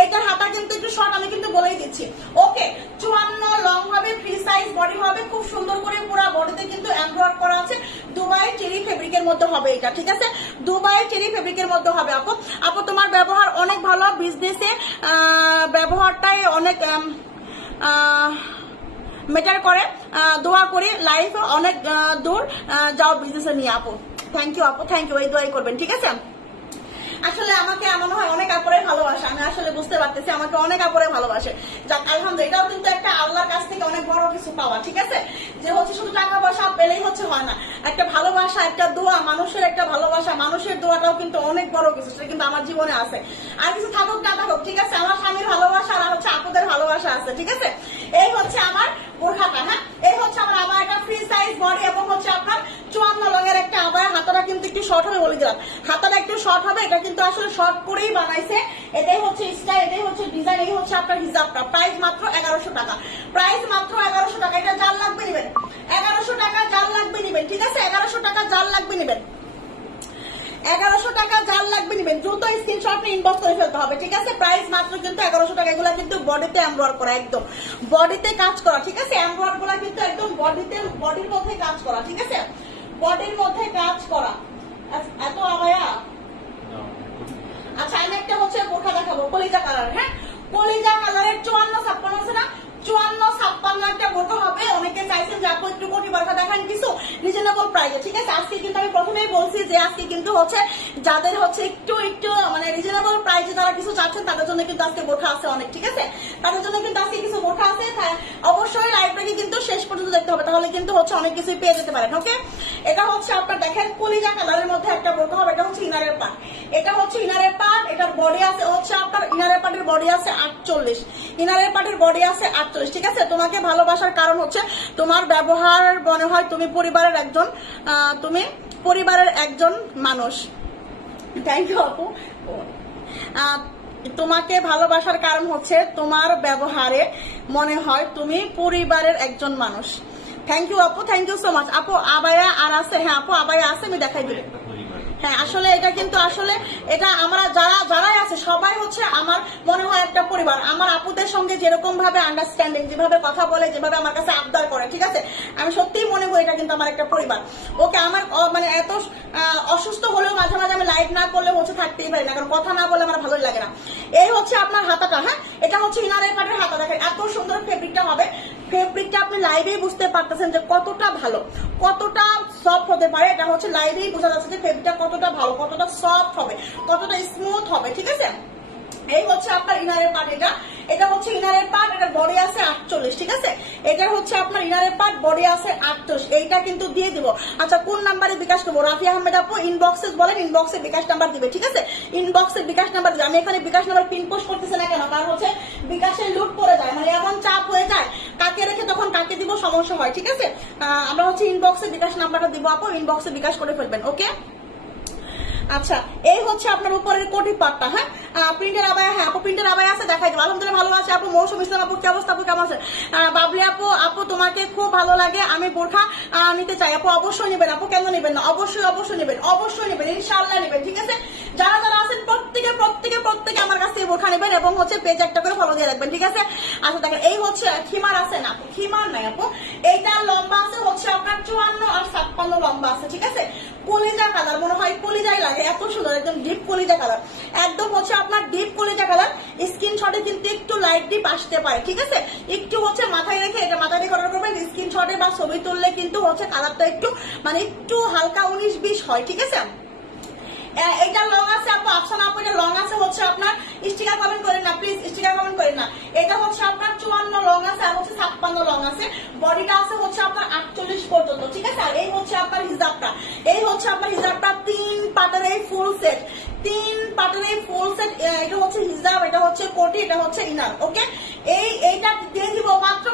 এইটার হাতা কিন্তু একটু শর্ট, আমি কিন্তু বলেই দিচ্ছি। ওকে, 54 লং হবে, ফ্রি সাইজ বডি হবে, খুব সুন্দর করে পুরো বডিতে কিন্তু এমব্রয়ডারি করা আছে। দুবাই চেরি ফেব্রিকের মধ্যে হবে এটা, ঠিক আছে। দুবাই চেরি ফেব্রিকের মধ্যে হবে আপু। আপু তোমার ব্যবহার অনেক ভালো, বিজনেসে ব্যবহারটাই অনেক মেটার করে। দোয়া করি লাইফ অনেক দূর যাও বিজনেসে নিয়ে আপু। থ্যাংক ইউ আপু, থ্যাংক ইউ, এই দোয়াই করবেন, ঠিক আছে। আসলে আমাকে মনে হয় অনেক আপুরে ভালোবাসে, আমি আসলে বুঝতে পারতেছি আমাকে অনেক আপুরে ভালোবাসে। যাক আলহামদুলিল্লাহ, এটাও কিন্তু একটা আল্লাহর কাছ থেকে অনেক বড় কিছু পাওয়া, ঠিক আছে। যে হচ্ছে শুধু টাকা পয়সা পেলেই হচ্ছে হয় না, একটা ভালোবাসা, একটা দোয়া, মানুষের একটা ভালোবাসা, মানুষের দোয়াটাও কিন্তু অনেক বড় কিছু, সেটা কিন্তু আমার জীবনে আছে। আর কিছু থাকুক না থাকুক, ঠিক আছে, আমার স্বামীর ভালোবাসা আর হচ্ছে আপুদের ভালোবাসা আছে, ঠিক আছে। এই হচ্ছে আমার বোরখাটা। হ্যাঁ, এই হচ্ছে আমার আবায়াটা, ফ্রি সাইজ বডি এবং হচ্ছে আপনার 54 লং এর একটা আবায়া। হাতাটা কিন্তু একটু শর্ট হবে, বলে দিলাম, হাতাটা একটু শর্ট হবে। এটা কিন্তু আসলে শর্ট করেই বানাইছে, এটাই হচ্ছে স্টাইল, এটাই হচ্ছে ডিজাইন, এই হচ্ছে আপনার হিজাবটা। প্রাইস মাত্র 1100 টাকা, প্রাইস মাত্র 1100 টাকা। এটা যার লাগবে 1100 টাকা যার লাগবে নিবেন, দ্রুত স্ক্রিনশট নিয়ে ইনবক্স করে ফেলতে হবে, ঠিক আছে? প্রাইস মাত্র কিন্তু 1100 টাকা। এগুলা কিন্তু বডিতে এমব্রয়ডারি করা, একদম বডিতে কাজ করা, ঠিক আছে? এমব্রয়ডারি গুলা কিন্তু একদম বডির মধ্যে কাজ করা, ঠিক আছে? বডির মধ্যে কাজ করা। এত আবায়া। আচ্ছা, আমি একটা হচ্ছে বোরখা দেখাবো কলিজা কালার, হ্যাঁ কলিজা কালারের 54-56 আছে না, 54-56 একটা বোরখা হবে। অনেকে চাইছেন যে আপু একটু কোটি বোরখা দেখান কিছু রিজনেবল প্রাইসে, ঠিক আছে? আজকে কিন্তু আমি প্রথমেই বলছি যে আজকে কিন্তু হচ্ছে যাদের হচ্ছে একটু মানে রিজনেবল প্রাইসে যারা কিছু চাচ্ছেন তাদের জন্য কিন্তু আজকে বোরখা আছে অনেক, ঠিক আছে? তাদের জন্য কিন্তু আজকে কিছু বোরখা আছে। অবশ্যই লাইভটাকে কিন্তু শেষ পর্যন্ত দেখতে হবে, তাহলে কিন্তু হচ্ছে অনেক কিছুই পেয়ে যেতে পারেন, ওকে? এটা হচ্ছে আপনার দেখেন কলিজা কালারের মধ্যে একটা বোরখা হবে। এটা হচ্ছে ইনারের পার্ট, এটা হচ্ছে ইনারের পার্ট। এটার বডি আছে হচ্ছে আপনার ইনারের পার্টের বডি আছে 48, ইনারের পার্টের বডি আছে 48, ঠিক আছে? তোমাকে ভালোবাসার কারণ হচ্ছে তোমার ব্যবহার মনে হয় তুমি পরিবারের একজন মানুষ। থ্যাংক ইউ আপু। তোমাকে ভালোবাসার কারণ হচ্ছে তোমার ব্যবহারে মনে হয় তুমি পরিবারের একজন মানুষ। থ্যাংক ইউ আপু, থ্যাংক ইউ সো মাচ। আপু আবায়া আর আছে? হ্যাঁ আপু আবায়া আছে, আমি দেখাই দিই। হ্যাঁ আসলে এটা কিন্তু আসলে এটা আমরা যারাই আছে সবাই হচ্ছে আমার মনে হয় একটা পরিবার। আমার আপুদের সঙ্গে যেরকম ভাবে আন্ডারস্ট্যান্ডিং, যেভাবে কথা বলে, যেভাবে আমার কাছে আবদার করে, ঠিক আছে? আমি সত্যিই মনে করি এটা কিন্তু আমার একটা পরিবার। ওকে, আমার মানে এত অসুস্থ হলেও মাঝে মাঝে আমি লাইভ না করলে হচ্ছে থাকতেই পারি না, কারণ কথা না বলে আমার ভালোই লাগে না। এই হচ্ছে আপনার হাতাটা, হ্যাঁ এটা হচ্ছে ইনারের পাটের হাতা। দেখেন এত সুন্দর ফেব্রিকটা হবে। ফেব্রিকটা আপনি লাইভেই বুঝতে পারতেছেন যে কতটা ভালো, কতটা সফট হতে পারে। এটা হচ্ছে লাইভেই বোঝা যাচ্ছে যে ফেব্রিকটা কতটা ভালো, কতটা সফট হবে, কতটা স্মুথ হবে, ঠিক আছে? এই হচ্ছে আপনার ইনারের পার্ট। এটা হচ্ছে ইনারের পার্ট। এটা বডি আছে 48, ঠিক আছে? এটা হচ্ছে আপনার ইনারের পার্ট, বডি আছে 48। এইটা কিন্তু দিয়ে দিব। আচ্ছা কোন নাম্বারে বিকাশ করবো? রাফি আহমেদ আপু ইনবক্সে বলেন, ইনবক্সে বিকাশ নাম্বার দিবে, ঠিক আছে? ইনবক্সে বিকাশ নাম্বার দিবে। আমি এখানে বিকাশ নাম্বার পিন পোস্ট করতেছি না কেন, কারণ হচ্ছে বিকাশের লুট পড়ে যায়, মানে এমন চাপ হয়ে যায়, কাকে রেখে তখন কাকে দিব সমস্যা হয়, ঠিক আছে? আমরা হচ্ছে ইনবক্সে বিকাশ নাম্বারটা দিব আপু, ইনবক্সে বিকাশ করে ফেলবেন, ওকে? আচ্ছা এই হচ্ছে আপনার উপরের কোটি পাটটা, হ্যাঁ প্রিন্টের আবায়া। হ্যাঁ আপু প্রিন্টের আবায়া আছে, দেখাই দেবো। আলহামদুলিল্লাহ ভালো আছে আপু। মৌসুম ইসলাম আপু কি অবস্থা? আপু কেমন আছেন? বাবলি আপু তোমাকে খুব ভালো লাগে, আমি বোরখা নিতে চাই। আপু অবশ্যই নেবেন আপু, কেন নেবেন না? অবশ্যই নেবেন, অবশ্যই নেবেন, ইনশাআল্লাহ নেবেন, ঠিক আছে? যারা আছেন প্রত্যেকে আমার কাছ থেকে বোরখা নেবেন এবং হচ্ছে পেজ একটা করে ফলো দিয়ে রাখবেন, ঠিক আছে? আচ্ছা দেখেন এই হচ্ছে খিমার আছে না? খিমার নাই আপু, এইটা লম্বা আছে হচ্ছে আপনার 54 আর 56 লম্বা আছে, ঠিক আছে? কলিজা কালার, মনে হয় কলিজাই লাগে, এত সুন্দর, একদম ডিপ কলিজা কালার, একদম হচ্ছে আপনার ডিপ কলিজা কালার। স্ক্রিনশটে কিন্তু একটু লাইট ডিপ আসতে পারে, ঠিক আছে? একটু হচ্ছে মাথায় রেখে এটা মাথায় রেখে অর্ডার করবেন। স্ক্রিনশটে বা ছবি তুললে কিন্তু হচ্ছে কালারটা একটু মানে একটু হালকা 19-20 হয়, ঠিক আছে? এটা লং আছে আপু, আফসানা আপু এটা লং আছে হচ্ছে আপনার, স্টিকার কমেন্ট করেন না প্লিজ, স্টিকার কমেন্ট করেন না। এটা হচ্ছে আপনার 54 লং আছে আর হচ্ছে 56 লং আছে। বডিটা আছে হচ্ছে আপনার 48 পর্যন্ত, ঠিক আছে? আর এই হচ্ছে আপনার হিজাবটা, এই হচ্ছে আপনার হিজাবটা 3 পাটের এই ফুল সেট, 3 পাটের এই ফুল সেট। এটা হচ্ছে হিজাব, এটা হচ্ছে কোটি, এটা হচ্ছে ইনার, ওকে? এইটা দিয়ে দিব মাত্র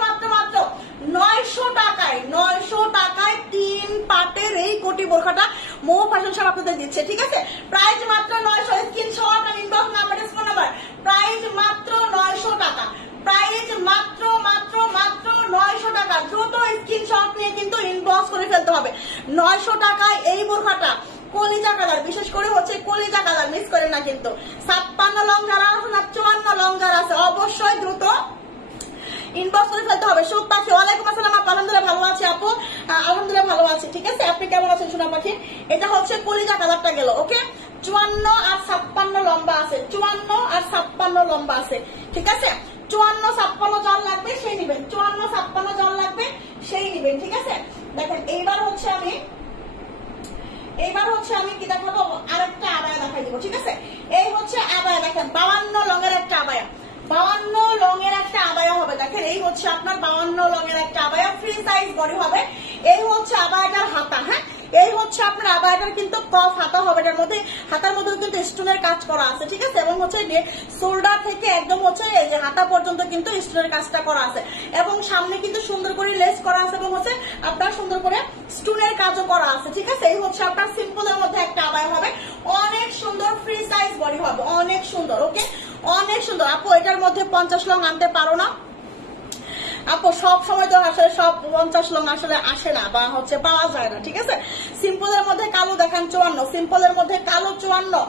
900 টাকায়, 900 টাকায় 3 পাটের এই কোটি বোরখাটা মো ফ্যাশন শপ আপনাদের দিচ্ছে, ঠিক আছে? প্রাইস মাত্র 900। স্ক্রিনশট আর inbox number, phone number, price মাত্র 900 টাকা, প্রাইস মাত্র 900 টাকা। দ্রুত স্ক্রিনশট নিয়ে কিন্তু ইনবক্স করে ফেলতে হবে। 900 টাকায় এই বোরখাটা কলিজা কালার, বিশেষ করে হচ্ছে কলিজা কালার, মিস করেন না কিন্তু। 56 লং যারা আছে না 54 লং যারা আছে অবশ্যই দ্রুত ইনবক্স করে ফেলতে হবে। সুখ পাখি ওয়ালাইকুম আসসালাম আপু, আলহামদুলিল্লাহ ভালো আছে আপু, আলহামদুলিল্লাহ ভালো আছে, ঠিক আছে? আপনি কেমন আছেন সোনা পাখি? এটা হচ্ছে কলিজা কালারটা গেল, ওকে? 54 আর 56 লম্বা আছে, 54 আর 56 লম্বা আছে, ঠিক আছে? 54-56 জল লাগবে সেই নিবেন, 54-56 জল লাগবে সেই নিবেন, ঠিক আছে? দেখেন এইবার হচ্ছে আমি কি দেখাবো, আরেকটা আবায়া দেখাই দিব, ঠিক আছে? এই হচ্ছে আবায়া, দেখেন 52 লঙের একটা আবায়া, 52 লঙের একটা আবায়া হবে। দেখেন এই হচ্ছে আপনার 52 লঙের একটা আবায়া, ফ্রি সাইজ বডি হবে। এই হচ্ছে আবায়াটার হাতা, হ্যাঁ এই হচ্ছে আপনার আবায়াটার কিন্তু ক্রস হাতা হবে। এটার মধ্যে হাতার মধ্যে কিন্তু স্টোনের কাজ করা আছে, ঠিক আছে? এবং হচ্ছে শোল্ডার থেকে একদম হচ্ছে এই যে হাতা পর্যন্ত কিন্তু স্টোনের কাজটা করা আছে এবং সামনে কিন্তু সুন্দর করে লেস করা আছে এবং হচ্ছে আপনার সুন্দর করে স্টোনের কাজও করা আছে, ঠিক আছে? এই হচ্ছে আপনার সিম্পলের মধ্যে একটা আবায়া হবে, অনেক সুন্দর ফ্রি সাইজ বডি হবে, অনেক সুন্দর, ওকে? অনেক সুন্দর। আপু এটার মধ্যে 50 লং আনতে পারো না? আপু সব সময় তো আসলে সব 50 লং আসলে আসে না বা হচ্ছে পাওয়া যায় না, ঠিক আছে। সিম্পলের মধ্যে কালো দেখান 54, সিম্পলের মধ্যে কালো 54,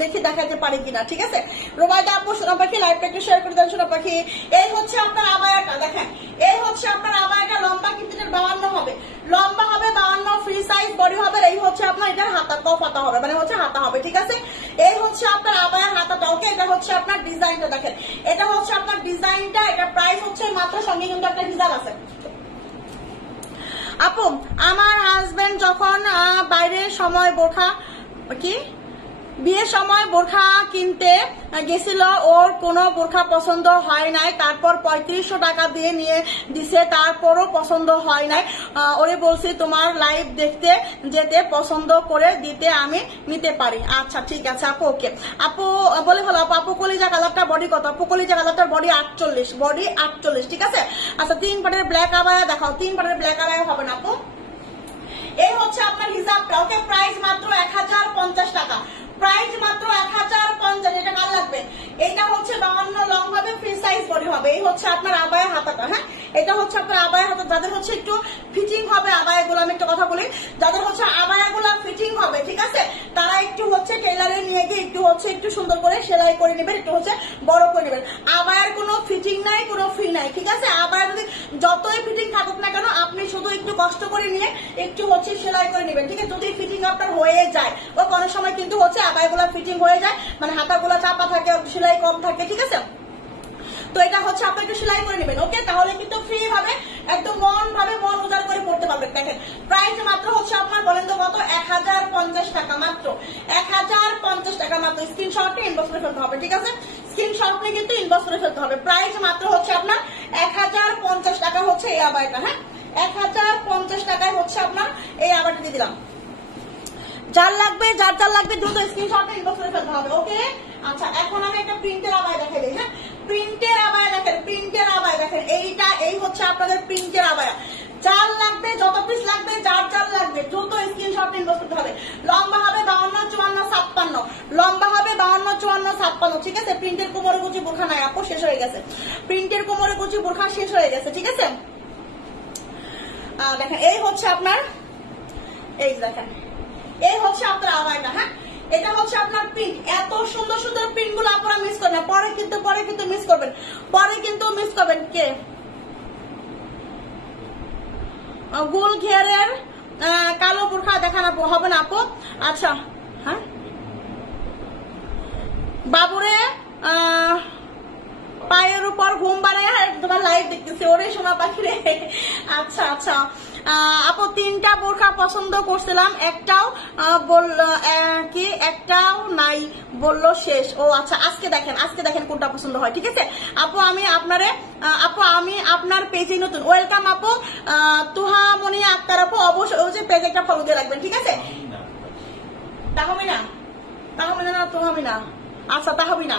দেখি দেখাতে পারি কিনা, ঠিক আছে। রোবাইদা আপু সোনা পাখি লাইভটা একটু শেয়ার করে দেন সোনা পাখি। এই হচ্ছে আপনার আবায়াটা, দেখেন এই হচ্ছে আপনার আবায়াটা, লম্বা কিন্তু 52 হবে, লম্বা হবে 52, ফ্রি সাইজ বডি হবে। এই হচ্ছে আপনার এটার হাতা, কফ হাতা হবে, মানে হচ্ছে হাতা হবে, ঠিক আছে। এই হচ্ছে আপনার আবায়ার হাতাটা, ওকে। এটা হচ্ছে আপনার ডিজাইনটা, দেখেন এটা হচ্ছে আপনার ডিজাইনটা। এটা প্রাইস হচ্ছে মাত্র, সঙ্গে কিন্তু একটা হিজাব আছে। আপু আমার হাজবেন্ড যখন বাইরের সময় বোরখা কি বিয়ের সময় বোরখা কিনতে গেছিল, ওর কোনো বোরখা পছন্দ হয় নাই, তারপর 3500 টাকা দিয়ে নিয়ে দিছে, তারপরও পছন্দ হয় নাই। ওরে বলছি তোমার লাইভ দেখতে যেতে, পছন্দ করে দিতে আমি নিতে পারি। আচ্ছা ঠিক আছে আপু, ওকে। আপু বলে হলো আপু, আপু কলিজা কালারটা বডি কত? আপু কলিজা কালারটার বডি 48, বডি 48, ঠিক আছে। আচ্ছা 3 পাটের ব্ল্যাক আবায়া দেখাও, 3 পাটের ব্ল্যাক আবায়া হবে না আপু। এই হচ্ছে আপনার হিজাবটা, ওকে। প্রাইস মাত্র 1050 টাকা, প্রাইস মাত্র 1050। এটা কার লাগবে? এটা হচ্ছে 52 লং হবে, ফ্রি সাইজ বডি হবে। এই হচ্ছে আপনার আবায়া হাতাটা, হ্যাঁ এটা হচ্ছে আপনার আবায়া হাতা। যাদের হচ্ছে একটু ফিটিং হবে আবায়াগুলো, আমি একটা কথা বলি, যাদের হচ্ছে আবায়াগুলো ফিটিং হবে, ঠিক আছে, তারা একটু হচ্ছে টেলারে নিয়ে গিয়ে একটু হচ্ছে একটু সুন্দর করে সেলাই করে নেবেন, একটু হচ্ছে বড় করে নেবেন। আবায়ার কোনো ফিটিং নাই, কোনো ফি নাই, ঠিক আছে। আবায়া যদি যতই ফিটিং থাকুক না কেন, আপনি শুধু একটু কষ্ট করে নিয়ে একটু হচ্ছে সেলাই করে নেবেন, ঠিক আছে। যদি ফিটিং আপনার হয়ে যায়, ও কোনো সময় কিন্তু হচ্ছে আবায়াগুলো ফিটিং হয়ে যায়, মানে হাতাগুলো চাপা থাকে, সেলাই কম থাকে, ঠিক আছে। তো এটা হচ্ছে আপনি একটু সেলাই করে নেবেন, ওকে। তাহলে কিন্তু ফ্রি ভাবে একদম মন উজাড় করে পড়তে পারবেন। দেখেন প্রাইস মাত্র হচ্ছে আপনার, বলেন তো কত? 1050 টাকা, মাত্র 1050 টাকা মাত্র। স্ক্রিনশট নিয়ে ইনবক্স করে ফেলতে হবে, ঠিক আছে। স্ক্রিনশট নিয়ে কিন্তু ইনবক্স করে ফেলতে হবে। প্রাইস মাত্র হচ্ছে আপনার 1050 টাকা হচ্ছে এই আবায়াটা, হ্যাঁ 1050 টাকায় হচ্ছে আপনার এই আবায়াটা দিয়ে দিলাম। যার লাগবে দ্রুত স্ক্রিনশট ইনবক্স করে ফেলতে হবে, ওকে। আচ্ছা এখন আমি একটা প্রিন্টের আবায়া দেখাই দিই, হ্যাঁ প্রিন্টের আবায়া দেখেন, প্রিন্টের আবায়া দেখেন, এইটা এই হচ্ছে আপনাদের প্রিন্টের আবায়া। যার লাগবে, যত পিস লাগবে, যার লাগবে দ্রুত স্ক্রিনশট ইনবক্স করতে হবে। লম্বা হবে 52, 54, 56, লম্বা হবে 52, 54, 56, ঠিক আছে। প্রিন্টের কোমরে কুচি বোরখা নাই আপু, শেষ হয়ে গেছে, প্রিন্টের কোমরে কুচি বোরখা শেষ হয়ে গেছে, ঠিক আছে। দেখেন এই হচ্ছে আপনার, এই দেখেন এই হচ্ছে আপনার আবায়াটা, হ্যাঁ এটা হচ্ছে আপনার প্রিন্ট। এত সুন্দর সুন্দর প্রিন্ট গুলো আপনারা মিস করবেন, পরে কিন্তু মিস করবেন, কে গোল ঘেরের কালো বোরখা দেখান আপু, হবে না আপু? আচ্ছা হ্যাঁ বাবুরে পায়ের উপর ঘুম বানায় তোমার লাইভ দেখতেছি, ওরে সোনা পাখি রে। আচ্ছা আচ্ছা আপু 3টা বোরখা পছন্দ করছিলাম, একটাও কি একটাও নাই বললো শেষ। ও আচ্ছা আজকে দেখেন কোনটা পছন্দ হয়, ঠিক আছে। আপু আমি আপনার পেজে নতুন, ওয়েলকাম আপু। তুহামনি আক্তার আপু অবশ্যই ওই যে পেজে একটা ফলো দিয়ে রাখবেন, ঠিক আছে। তাহমিনা না তুহামিনা, আচ্ছা তাহমিনা।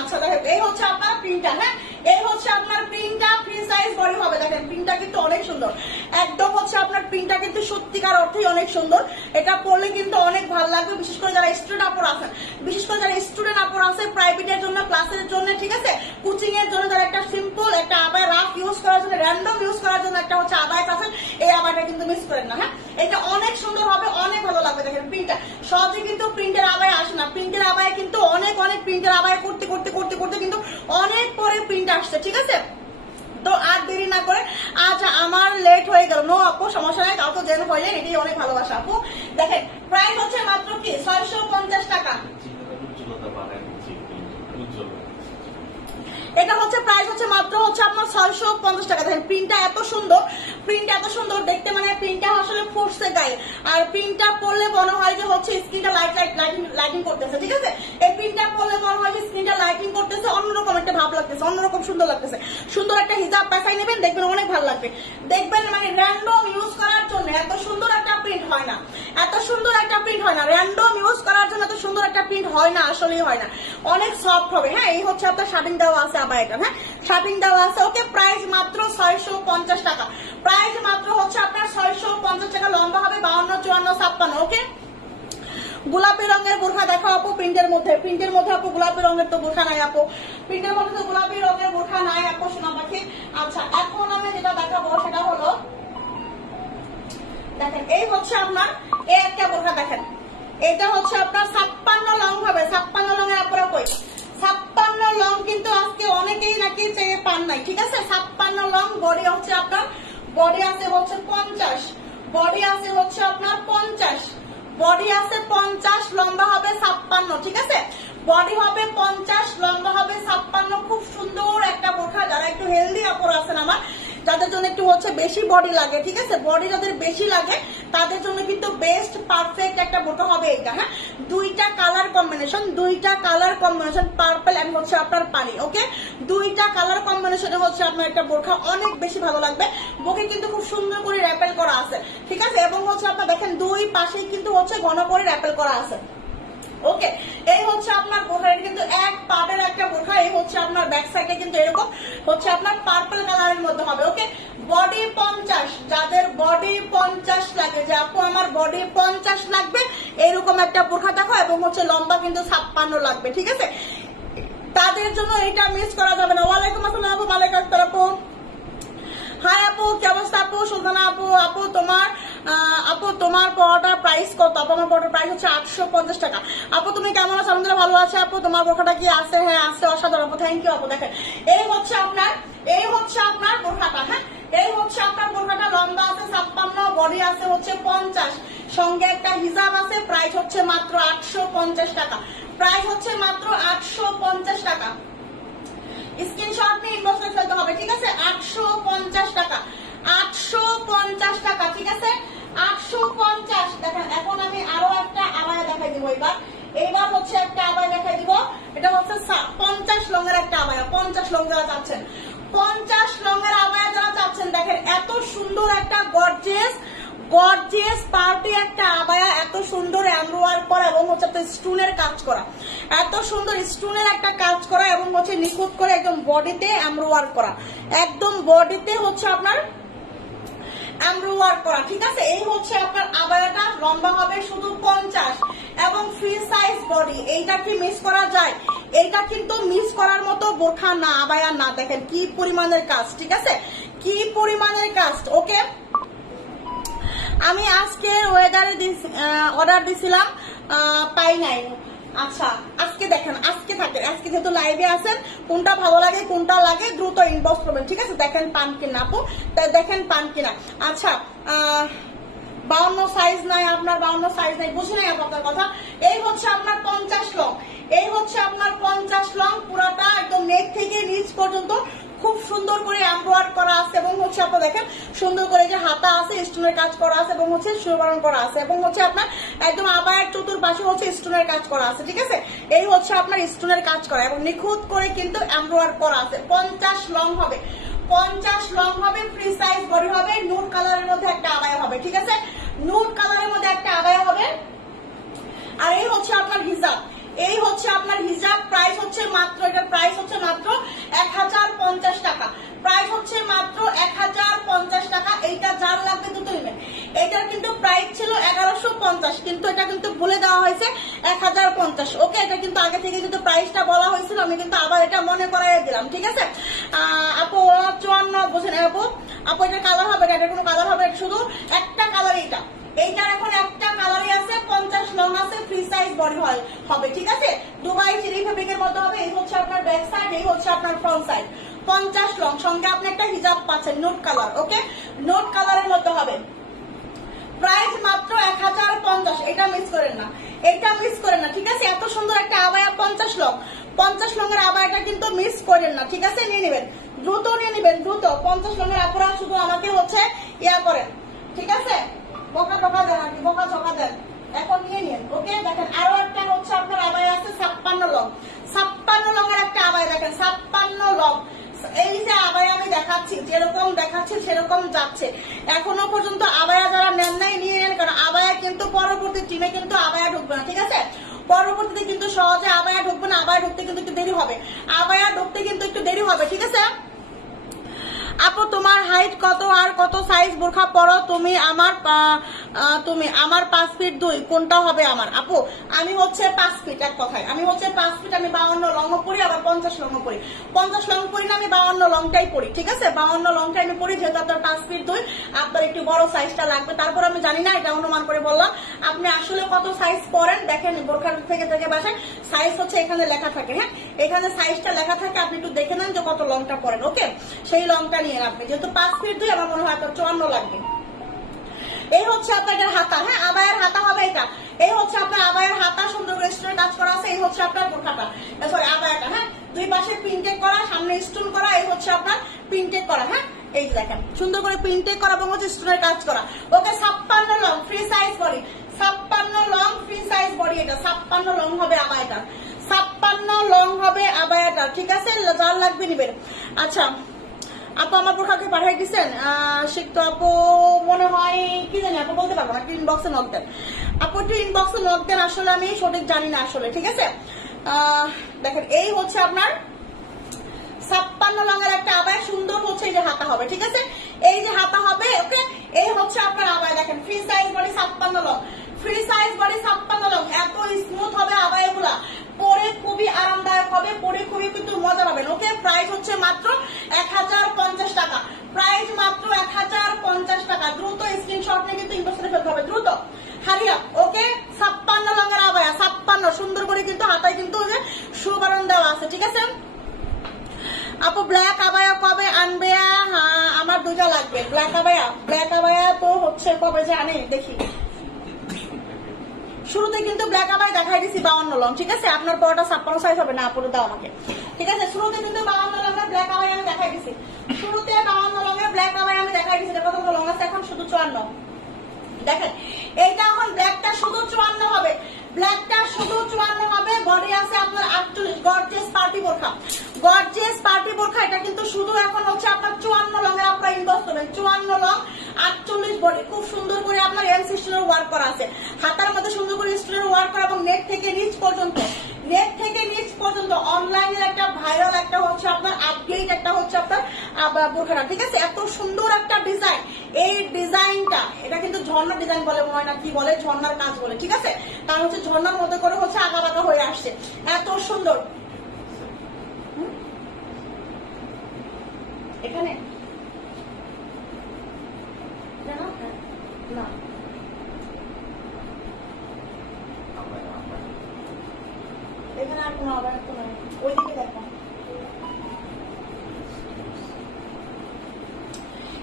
আচ্ছা দেখেন এই হচ্ছে আপনার প্রিন্টটা, হ্যাঁ এই হচ্ছে আপনার প্রিন্টটা, ফ্রি সাইজ বডি হবে। দেখেন প্রিন্টটা কিন্তু অনেক সুন্দর, একদম হচ্ছে আপনার প্রিন্টটা কিন্তু সত্যিকার অর্থেই অনেক সুন্দর। এটা পরলে কিন্তু অনেক ভালো লাগবে, বিশেষ করে যারা স্টুডেন্ট আপুর আছেন, প্রাইভেটের জন্য, ক্লাসের জন্য, ঠিক আছে, কোচিং এর জন্য, যারা একটা সিম্পল একটা আবায়া রাফ ইউজ করার জন্য, র্যান্ডম ইউজ করার জন্য একটা হচ্ছে আবায়া আছেন, এই আবায়াটা কিন্তু মিস করেন না, হ্যাঁ এটা অনেক সুন্দর হবে, অনেক ভালো লাগবে। দেখেন প্রিন্টটা সহজে কিন্তু প্রিন্টের আবায়া আসে না, প্রিন্টের আবায়া কিন্তু অনেক প্রিন্টের আবায়া করতে কিন্তু অনেক পরে প্রিন্ট আসছে, ঠিক আছে। তো আর দেরি না করে, আজ আমার লেট হয়ে গেল, নো আপু সমস্যা নাই, কাউকে জেন হয়ে যায়, এটাই অনেক ভালোবাসা আপু। দেখেন প্রাইস হচ্ছে মাত্র কি 650 টাকা, এটা হচ্ছে প্রাইস হচ্ছে মাত্র হচ্ছে আপনার 650 টাকা। দেখেন প্রিন্টটা এত সুন্দর দেখতে, মানে প্রিন্টটা আসলে ফুটছে গায়ে, আর প্রিন্টটা পরলে মনে হয় যে হচ্ছে স্ক্রিনটা লাইটিং করতেছে, ঠিক আছে। এই প্রিন্টটা পরলে মনে হয় যে স্ক্রিনটা লাইটিং করতেছে, অন্যরকম একটা ভাব লাগতেছে, অন্যরকম সুন্দর লাগতেছে। সুন্দর একটা হিজাব পেছাই নেবেন, দেখবেন অনেক ভালো লাগবে। দেখবেন মানে র্যান্ডম ইউজ করার জন্য এত সুন্দর একটা প্রিন্ট হয় না, র্যান্ডম ইউজ করার জন্য এত সুন্দর একটা প্রিন্ট হয় না, আসলেই হয় না, অনেক সফট হবে। হ্যাঁ এই হচ্ছে আপনার শার্টিং দেওয়া আছে আবায়াটা, হ্যাঁ শার্টিং দেওয়া আছে, ওকে। প্রাইস মাত্র 650 টাকা, প্রাইস মাত্র হচ্ছে আপনার 650 টাকা। লম্বা হবে 52, 54, 56, ওকে। গোলাপি রঙের বোরখা দেখাও আপু, প্রিন্টের মধ্যে আপু গোলাপি রঙের তো বোরখা নাই আপু, প্রিন্টের মধ্যে তো গোলাপি রঙের বোরখা নাই আপু, শোনা হচ্ছে আপনার এই একটা বোরখা দেখেন, এটা হচ্ছে আপনার 56 লং হবে। 56 লং এর আপনারা কই 56 লং কিন্তু আজকে অনেকেই নাকি চেয়ে পান নাই, ঠিক আছে। 56 লং বডি হচ্ছে আপনার, বডি আছে হচ্ছে 50, বডি আছে হচ্ছে আপনার 50, বডি আছে 50, লম্বা হবে 56, ঠিক আছে। বডি হবে 50, লম্বা হবে 56। খুব সুন্দর একটা বোরখা। যারা একটু হেলদি আপুরা আছেন আমার, যাদের জন্য একটু হচ্ছে বেশি বডি লাগে, ঠিক আছে, বডি যাদের বেশি লাগে তাদের জন্য কিন্তু বেস্ট পারফেক্ট একটা বোরখা হবে এটা। হ্যাঁ, দুইটা কালার কম্বিনেশন, দুইটা কালার কম্বিনেশন, পার্পল এন্ড হচ্ছে আপনার পানি। ওকে, দুইটা কালার কম্বিনেশনে হচ্ছে আপনার একটা বোরখা অনেক বেশি ভালো লাগবে। বুকে কিন্তু খুব সুন্দর করে র্যাপেল করা আছে, ঠিক আছে, এবং হচ্ছে আপনার দেখেন দুই পাশেই কিন্তু হচ্ছে ঘন করে র্যাপেল করা আছে। ওকে, এই হচ্ছে আপনার বোরখা, কিন্তু এক পার্টের একটা বোরখা। এই হচ্ছে আপনার ব্যাক সাইডে কিন্তু এরকম হচ্ছে আপনার পার্পল কালারের মধ্যে হবে। ওকে, বডি 50, যাদের বডি 50 লাগে, যে আপু আমার বডি 50 লাগবে এরকম একটা বোরখা দেখো, এবং হচ্ছে লম্বা কিন্তু 56 লাগবে, ঠিক আছে, তাদের জন্য এটা মিস করা যাবে না। ওয়ালাইকুম আসসালাম আপু, মালিক আক্তার আপু, হাই আপু, কি অবস্থা আপু? সুলতানা আপু, আপু তোমার পরোটার প্রাইস কত? আপু আমার পরোটার প্রাইস হচ্ছে 850 টাকা। আপু তুমি কেমন আছো? আলহামদুলিল্লাহ ভালো আছে আপু। তোমার বোরখাটা কি আছে? হ্যাঁ আছে, অসাধারণ আপু, থ্যাংক ইউ আপু। দেখেন এই হচ্ছে আপনার বোরখাটা। হ্যাঁ, এই হচ্ছে আপনার বোরখাটা, লম্বা আছে 56, বডি আছে হচ্ছে 50, সঙ্গে একটা হিজাব আছে। প্রাইস হচ্ছে মাত্র 850 টাকা, প্রাইস হচ্ছে মাত্র 850 টাকা। স্ক্রিনশট নিয়ে ইনবক্স করে ফেলতে হবে, ঠিক আছে। 850 টাকা, 850 টাকা, ঠিক আছে, 850। দেখেন এখন আমি আরো একটা আবায়া দেখাই দিব। এইবার হচ্ছে একটা আবায়া দেখাই দিব। এটা হচ্ছে 50 লংয়ের একটা আবায়া। 50 লং যারা চাচ্ছেন, 50 লংয়ের আবায়া যারা চাচ্ছেন, দেখেন এত সুন্দর একটা গর্জিয়াস পার্টি একটা আবায়া, এত সুন্দর এমব্রয়ডারি করা এবং হচ্ছে স্টোনের কাজ করা, এত সুন্দর স্টোনের একটা কাজ করা এবং হচ্ছে নিখুঁত করে একদম বডিতে এমব্রয়ডারি করা, একদম বডিতে হচ্ছে আপনার এমব্রয়ডারি করা, ঠিক আছে। এই হচ্ছে আপনার আবায়াটা, লম্বা হবে শুধু 50 এবং ফ্রি সাইজ বডি। এইটা কি মিস করা যায়? এইটা কিন্তু মিস করার মতো বোরখা না, আবায়া না। দেখেন কি পরিমাণের কাজ, ঠিক আছে, কি পরিমাণের কাজ। ওকে, আমি আজকে ওয়েদারে অর্ডার দিছিলাম, পাই নাই। আচ্ছা, আজকে দেখেন, আজকে থাকে, আজকে যেহেতু লাইভে আছেন, কোনটা ভালো লাগে কোনটা লাগে দ্রুত ইনবক্স করবেন, ঠিক আছে। দেখেন পান কিনা আপু, দেখেন পান কিনা। আচ্ছা, 52 সাইজ নাই আপনার, 52 সাইজ নাই, বুঝি নাই আপনার কথা। এই হচ্ছে আপনার 50 লং, এই হচ্ছে আপনার 50 লং, পুরাটা একদম নেক থেকে নিচ পর্যন্ত খুব সুন্দর করে এমব্রয়ডারি করা আছে এবং হচ্ছে আপনার দেখেন সুন্দর করে যে হাতা আছে, স্টোনের কাজ করা আছে এবং হচ্ছে সুবরণ করা আছে এবং হচ্ছে আপনার একদম আবায়ের চতুর্পাশে হচ্ছে স্টোনের কাজ করা আছে, ঠিক আছে। এই হচ্ছে আপনার স্টোনের কাজ করা এবং নিখুঁত করে কিন্তু এমব্রয়ডারি করা আছে। 50 লং হবে, 50 লং হবে, ফ্রি সাইজ বডি হবে, নুড কালারের মধ্যে একটা আবায়া হবে, ঠিক আছে, নুড কালারের মধ্যে একটা আবায়া হবে। আর এই হচ্ছে আপনার হিজাব, এই হচ্ছে আপনার হিজাব। প্রাইস হচ্ছে মাত্র, এটার প্রাইস হচ্ছে মাত্র 1050 টাকা, প্রাইস হচ্ছে মাত্র 1050 টাকা। এইটা যার লাগবে দুটো নেবেন। এটার কিন্তু প্রাইস ছিল 1150, কিন্তু এটা কিন্তু বলে দেওয়া হয়েছে 1050। ওকে, এটা কিন্তু আগে থেকে কিন্তু প্রাইসটা বলা হয়েছিল, আমি কিন্তু আবার এটা মনে করাই দিলাম, ঠিক আছে। আপু 54 বুঝেন আপু, আপু এটা কালার হবে না, এটা কোনো কালার হবে, শুধু একটা কালার। এইটার এখন একটা কালারই আছে, 50 লং আছে, ফ্রি সাইজ বডি হবে, ঠিক আছে। দুবাই চিলি ফেব্রিকের মধ্যে হবে। এই হচ্ছে আপনার ব্যাক সাইড, এই হচ্ছে আপনার ফ্রন্ট সাইড। 50 লং, সঙ্গে আপনি একটা হিজাব পাচ্ছেন নোট কালার। ওকে, নোট কালারের মধ্যে হবে। প্রাইস মাত্র 1050। এটা মিস করেন না, এটা মিস করেন না, ঠিক আছে। এত সুন্দর একটা আবায়া 50 লং, 50 লং এর আবায়াটা কিন্তু মিস করেন না, ঠিক আছে। নিয়ে নেবেন, দ্রুত নিয়ে নেবেন, দ্রুত। 50 লং এর আপুরা শুধু আমাকে হচ্ছে ইয়া করেন, ঠিক আছে, বোকা টোকা দেন আর কি, বোকা ঝোকা দেন, এখন নিয়ে নিন। ওকে, দেখেন আরো একটা হচ্ছে আপনার আবায়া আছে 56 লং, 56 লং এর একটা আবায়া, দেখেন 56 লং। এই যে আবায়া আমি দেখাচ্ছি, যেরকম দেখাচ্ছি সেরকম যাচ্ছে। এখনো পর্যন্ত আবায়া যারা নেন নাই নিয়ে নেন, কারণ আবায়া কিন্তু পরবর্তী টিমে কিন্তু আবায়া ঢুকবে না, ঠিক আছে। পরবর্তীতে কিন্তু সহজে আবায়া ঢুকবে না, আবায়া ঢুকতে কিন্তু একটু দেরি হবে, আবায়া ঢুকতে কিন্তু একটু দেরি হবে, ঠিক আছে। আপু তোমার হাইট কত আর কত সাইজ বোরখা পরো তুমি? আমার 5 ফিট 2, কোনটা হবে আমার? আপু আমি হচ্ছে 5 ফিট, এক কথায় আমি হচ্ছে 5 ফিট। আমি 52 লং পরি, আবার 50 লং পরি। 50 লং পরি না, আমি 52 লং লংটাই পরি, ঠিক আছে? 52 লংটা আমি পরি, যেহেতু আপনার 5 ফিট 2, আপনার একটু বড় সাইজটা লাগবে। তারপর আমি জানি না, এটা অনুমান করে বললাম। আপনি আসলে কত সাইজ পরেন দেখেন, বোরখার থেকে বাসায় সাইজ হচ্ছে এখানে লেখা থাকে, হ্যাঁ, এখানে সাইজটা লেখা থাকে, আপনি একটু দেখে নেন যে কত লংটা পরেন। ওকে, সেই লংটা নিয়ে রাখবেন। যেহেতু 5 ফিট 2, আমার মনে হয় আপনার 54 লাগবে। এই হচ্ছে আপনার হাতা, হ্যাঁ, আবায়ের হাতা হবে এটা। এই হচ্ছে আপনার আবায়ের হাতা, সুন্দর করে স্টোনের কাজ করা আছে। এই হচ্ছে আপনার বোরখাটা, সরি আবায়াটা, হ্যাঁ, দুই পাশে প্রিন্টেড করা, সামনে স্টোন করা। এই হচ্ছে আপনার প্রিন্টেড করা, হ্যাঁ, এই যে দেখেন সুন্দর করে প্রিন্টেড করা এবং হচ্ছে স্টোনের কাজ করা। ওকে, 56 long free size body, 56 long free size body. এটা 56 লং হবে আবায়াটা, 56 লং হবে আবায়াটা, ঠিক আছে? যার লাগবে নিবেন। আচ্ছা আপু, আমার বোরখাকে পাঠিয়ে দিচ্ছেন শিখতো আপু, মনে হয় কি জানি আপু বলতে পারবো না, ইনবক্সে নক দেন আপু, একটু ইনবক্সে নক দেন। আসলে আমি সঠিক জানি না আসলে, ঠিক আছে? দেখেন এই হচ্ছে আপনার 56 লঙের একটা আবায়, সুন্দর হচ্ছে এই যে হাতা হবে, ঠিক আছে? এই যে হাতা হবে। ওকে, এই হচ্ছে আপনার আবায়, দেখেন free size body 56 long, free size body 56 long. এত স্মুথ হবে আবায়গুলা, পরে খুবই আরামদায়ক হবে, পরে খুবই কিন্তু মজা পাবেন। ওকে, প্রাইস হচ্ছে মাত্র 1050 টাকা, প্রাইস মাত্র 1050 টাকা। দ্রুত স্ক্রিনশট নিয়ে কিন্তু ইনবক্সে ফেলতে হবে, দ্রুত হারিয়া। ওকে, 56 লঙের আবায়া, 56 সুন্দর করে কিন্তু হাতায় কিন্তু সুবরণ দেওয়া আছে, ঠিক আছে? আপু ব্ল্যাক আবায়া কবে আনবে? আমার দুটা লাগবে ব্ল্যাক আবায়া। ব্ল্যাক আবায়া তো হচ্ছে কবে যে আনে দেখি। শুরুতে কিন্তু ব্ল্যাক আবায়া দেখাই দিছি 52 লং, ঠিক আছে? আপনার বড়টা 56 সাইজ হবে না, আপুরে দাও আমাকে, ঠিক আছে? শুরুতে কিন্তু 52 লং ব্ল্যাক আবায়া আমি দেখাই দিছি, শুরুতে 52 লং ব্ল্যাক আবায়া আমি দেখাই দিছি। কত লং আছে এখন? শুধু 54। দেখেন এইটা এখন ব্ল্যাকটা শুধু 54 হবে, ব্ল্যাকটা শুধু 54 হবে। বডি আছে আপনার 48, গর্জিয়াস পার্টি বোরখা, গর্জিয়াস পার্টি বোরখা। এটা কিন্তু শুধু এখন হচ্ছে আপনার 54 লং এর, আপনারা ইনবক্স করবেন 54 লং 48 বডি। খুব সুন্দর করে আপনার এম সিস্টেমের ওয়ার্ক করা আছে, হাতার মধ্যে সুন্দর করে স্টোনের ওয়ার্ক করা এবং নেক থেকে নিচ পর্যন্ত, নেক থেকে নিচ পর্যন্ত অনলাইনের একটা ভাইরাল একটা হচ্ছে আপনার আপডেট, একটা হচ্ছে আপনার বোরখাটা, ঠিক আছে? এত সুন্দর একটা ডিজাইন, এই ডিজাইনটা এটা কিন্তু ঝর্ণার ডিজাইন বলে মনে হয় না, কি বলে ঝর্ণার কাজ বলে, ঠিক আছে? কারণ হচ্ছে ঝর্ণার মধ্যে করে হচ্ছে আগা বাগা হয়ে আসছে, এত সুন্দর। এখানে না এখানে আর কোনো আবার কোনো ওইদিকে দেখো,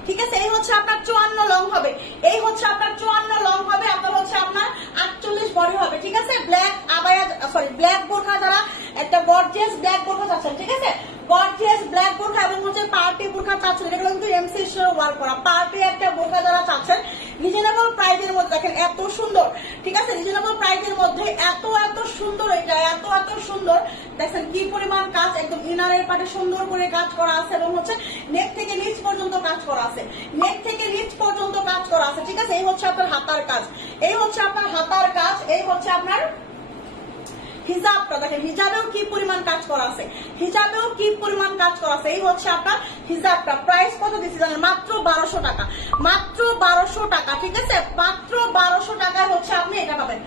ঠিক আছে? এই হচ্ছে আপনার 54 লং হবে, এই হচ্ছে আপনার 54 লং হবে, আপনার হচ্ছে আপনার 48 বডি হবে, ঠিক আছে? ব্ল্যাক আবায়া, সরি ব্ল্যাক বোরখা, যারা একটা গর্জিয়াস ব্ল্যাক বোরখা চাচ্ছেন, ঠিক আছে? গর্জিয়াস ব্ল্যাক বোরখা এবং হচ্ছে পার্টি বোরখা চাচ্ছেন, এগুলো কিন্তু এমসি ওয়ার্ক করা পার্টি একটা বোরখা যারা চাচ্ছেন, রিজনেবল প্রাইসের মধ্যে দেখেন এত সুন্দর, ঠিক আছে? রিজনেবল প্রাইসের মধ্যে এত সুন্দর, এটা এত সুন্দর। দেখেন কি পরিমাণ কাজ, একদম ইনারের পাটে সুন্দর করে কাজ করা আছে এবং হচ্ছে নেক থেকে নিচ পর্যন্ত কাজ করা আছে, নেক থেকে নিচ পর্যন্ত কাজ করা আছে, ঠিক আছে? এই হচ্ছে আপনার হাতার কাজ, এই হচ্ছে আপনার হাতার কাজ, এই হচ্ছে আপনার হিজাবটা। দেখেন হিজাবেও কি পরিমাণ কাজ করা আছে, হিজাবেও কি পরিমাণ কাজ করা আছে। এই হচ্ছে আপনার হিজাবটা। প্রাইস কত দিচ্ছি জানেন? মাত্র 1200 টাকা, মাত্র 1200 টাকা, ঠিক আছে? মাত্র 1200 টাকায় হচ্ছে আপনি এটা পাবেন,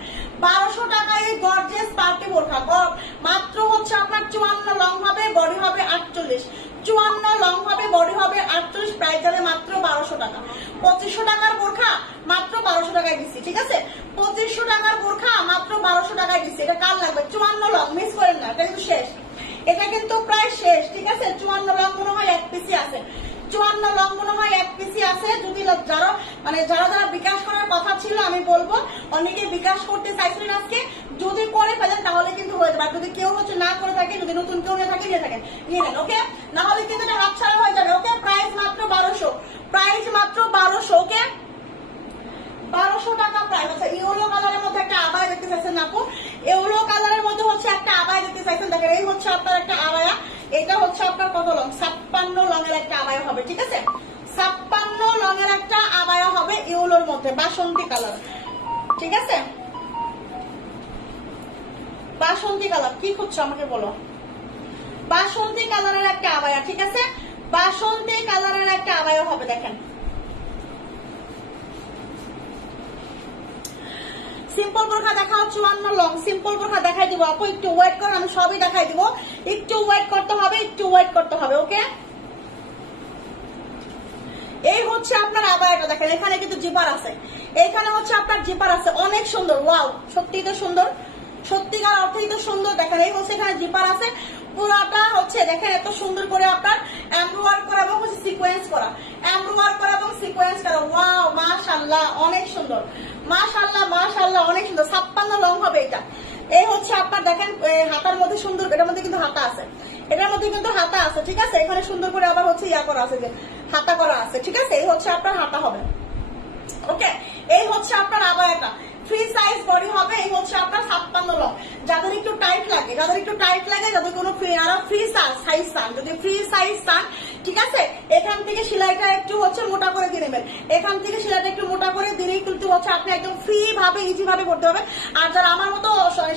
1200 টাকায় এই গর্জিয়াস পার্টি বোরখা। মাত্র হচ্ছে আপনার 54 লং হবে, বডি হবে 48, 54 লং হবে, বডি হবে 48, প্রাইস যাবে মাত্র 1200 টাকা। 2500 টাকার বোরখা মাত্র 1200 টাকায় দিচ্ছি, ঠিক আছে? 2500 টাকার বোরখা মাত্র 1200 টাকায় দিচ্ছি। এটা কার লাগবে? 54 লং, মিস করেন না, এটা কিন্তু শেষ, এটা কিন্তু প্রায় শেষ, ঠিক আছে? 54 লং মনে হয় 1 পিসি আছে, 54 লং মনে হয় 1 পিসি আছে। যদি যারা যারা বিকাশ করার কথা ছিল, আমি বলবো অনেকে বিকাশ করতে চাইছিলেন আজকে, যদি করে ফেলেন তাহলে কিন্তু হয়ে যাবে। যদি কেউ হচ্ছে না করে থাকে, যদি নতুন কেউ নিয়ে থাকে নিয়ে থাকেন, নিয়ে নেন, ওকে? না হলে কিন্তু এটা হাতছাড়া হয়ে যাবে। ওকে, প্রাইস মাত্র 1200, প্রাইস মাত্র 1200, ওকে? 1200 টাকা প্রাইস। আচ্ছা, ইয়েলো কালারের মধ্যে একটা আবায়া দেখতে চাইছেন আপু, ইয়েলো কালারের মধ্যে হচ্ছে একটা আবায়া দেখতে চাইছেন। দেখেন এই হচ্ছে আপনার একটা আবায়া, এটা হচ্ছে আপনার কত লং? 56 লঙের একটা আবায়া হবে, ঠিক আছে? 56 লঙের একটা আবায়া হবে ইয়েলোর মধ্যে, বাসন্তী কালার, ঠিক আছে? বাসন্তী কালার কি খুঁজছো আমাকে বলো? বাসন্তী কালারের একটা আবায়া, ঠিক আছে? বাসন্তী কালারের একটা আবায়া হবে। দেখেন সিম্পল বোরখা দেখাও 54 লং, সিম্পল বোরখা দেখাই দিব আপু, একটু ওয়েট করো, আমি সবই দেখাই দিব, একটু ওয়েট করতে হবে, একটু ওয়েট করতে হবে, ওকে? হচ্ছে আপনার আবায়াটা দেখেন, এখানে কিন্তু জিপার আছে, এইখানে হচ্ছে আপনার জিপার আছে, অনেক সুন্দর। ওয়াও, সত্যি তো সুন্দর, সত্যিকার অর্থেই তো সুন্দর। দেখেন এই হচ্ছে এখানে জিপার আছে, পুরাটা হচ্ছে দেখেন এত সুন্দর করে আপনার এমব্রয়ডারি করা এবং হচ্ছে সিকোয়েন্স করা, এমব্রয়ডারি করা এবং সিকোয়েন্স করা। ওয়াও, মাশাআল্লাহ, অনেক সুন্দর, মাশাআল্লাহ মাশাআল্লাহ, অনেক সুন্দর। 56 লং হবে এটা। এই হচ্ছে আপনার দেখেন হাতার মধ্যে সুন্দর, এটার মধ্যে কিন্তু হাতা আছে, এটার মধ্যে কিন্তু হাতা আছে, ঠিক আছে। এখানে সুন্দর করে আবার হচ্ছে ইয়া করা আছে, যে হাতা করা আছে, ঠিক আছে। এই হচ্ছে আপনার হাতা হবে, ওকে। এই হচ্ছে আপনার আবায়াটা, ফ্রি সাইজ বডি হবে। এই হচ্ছে আপনার 56 লং। যাদের একটু টাইট লাগে, যাদের একটু টাইট লাগে, যাদের কোনো ফ্রি সাইজ চান, যদি ফ্রি সাইজ চান, ঠিক আছে, এখান থেকে সেলাইটা একটু হচ্ছে মোটা করে দিয়ে নেবেন, এখান থেকে সেলাইটা একটু মোটা করে দিলেই কিন্তু হচ্ছে আপনি একদম ফ্রি ভাবে ইজি ভাবে করতে হবে। আর যারা আমার মতো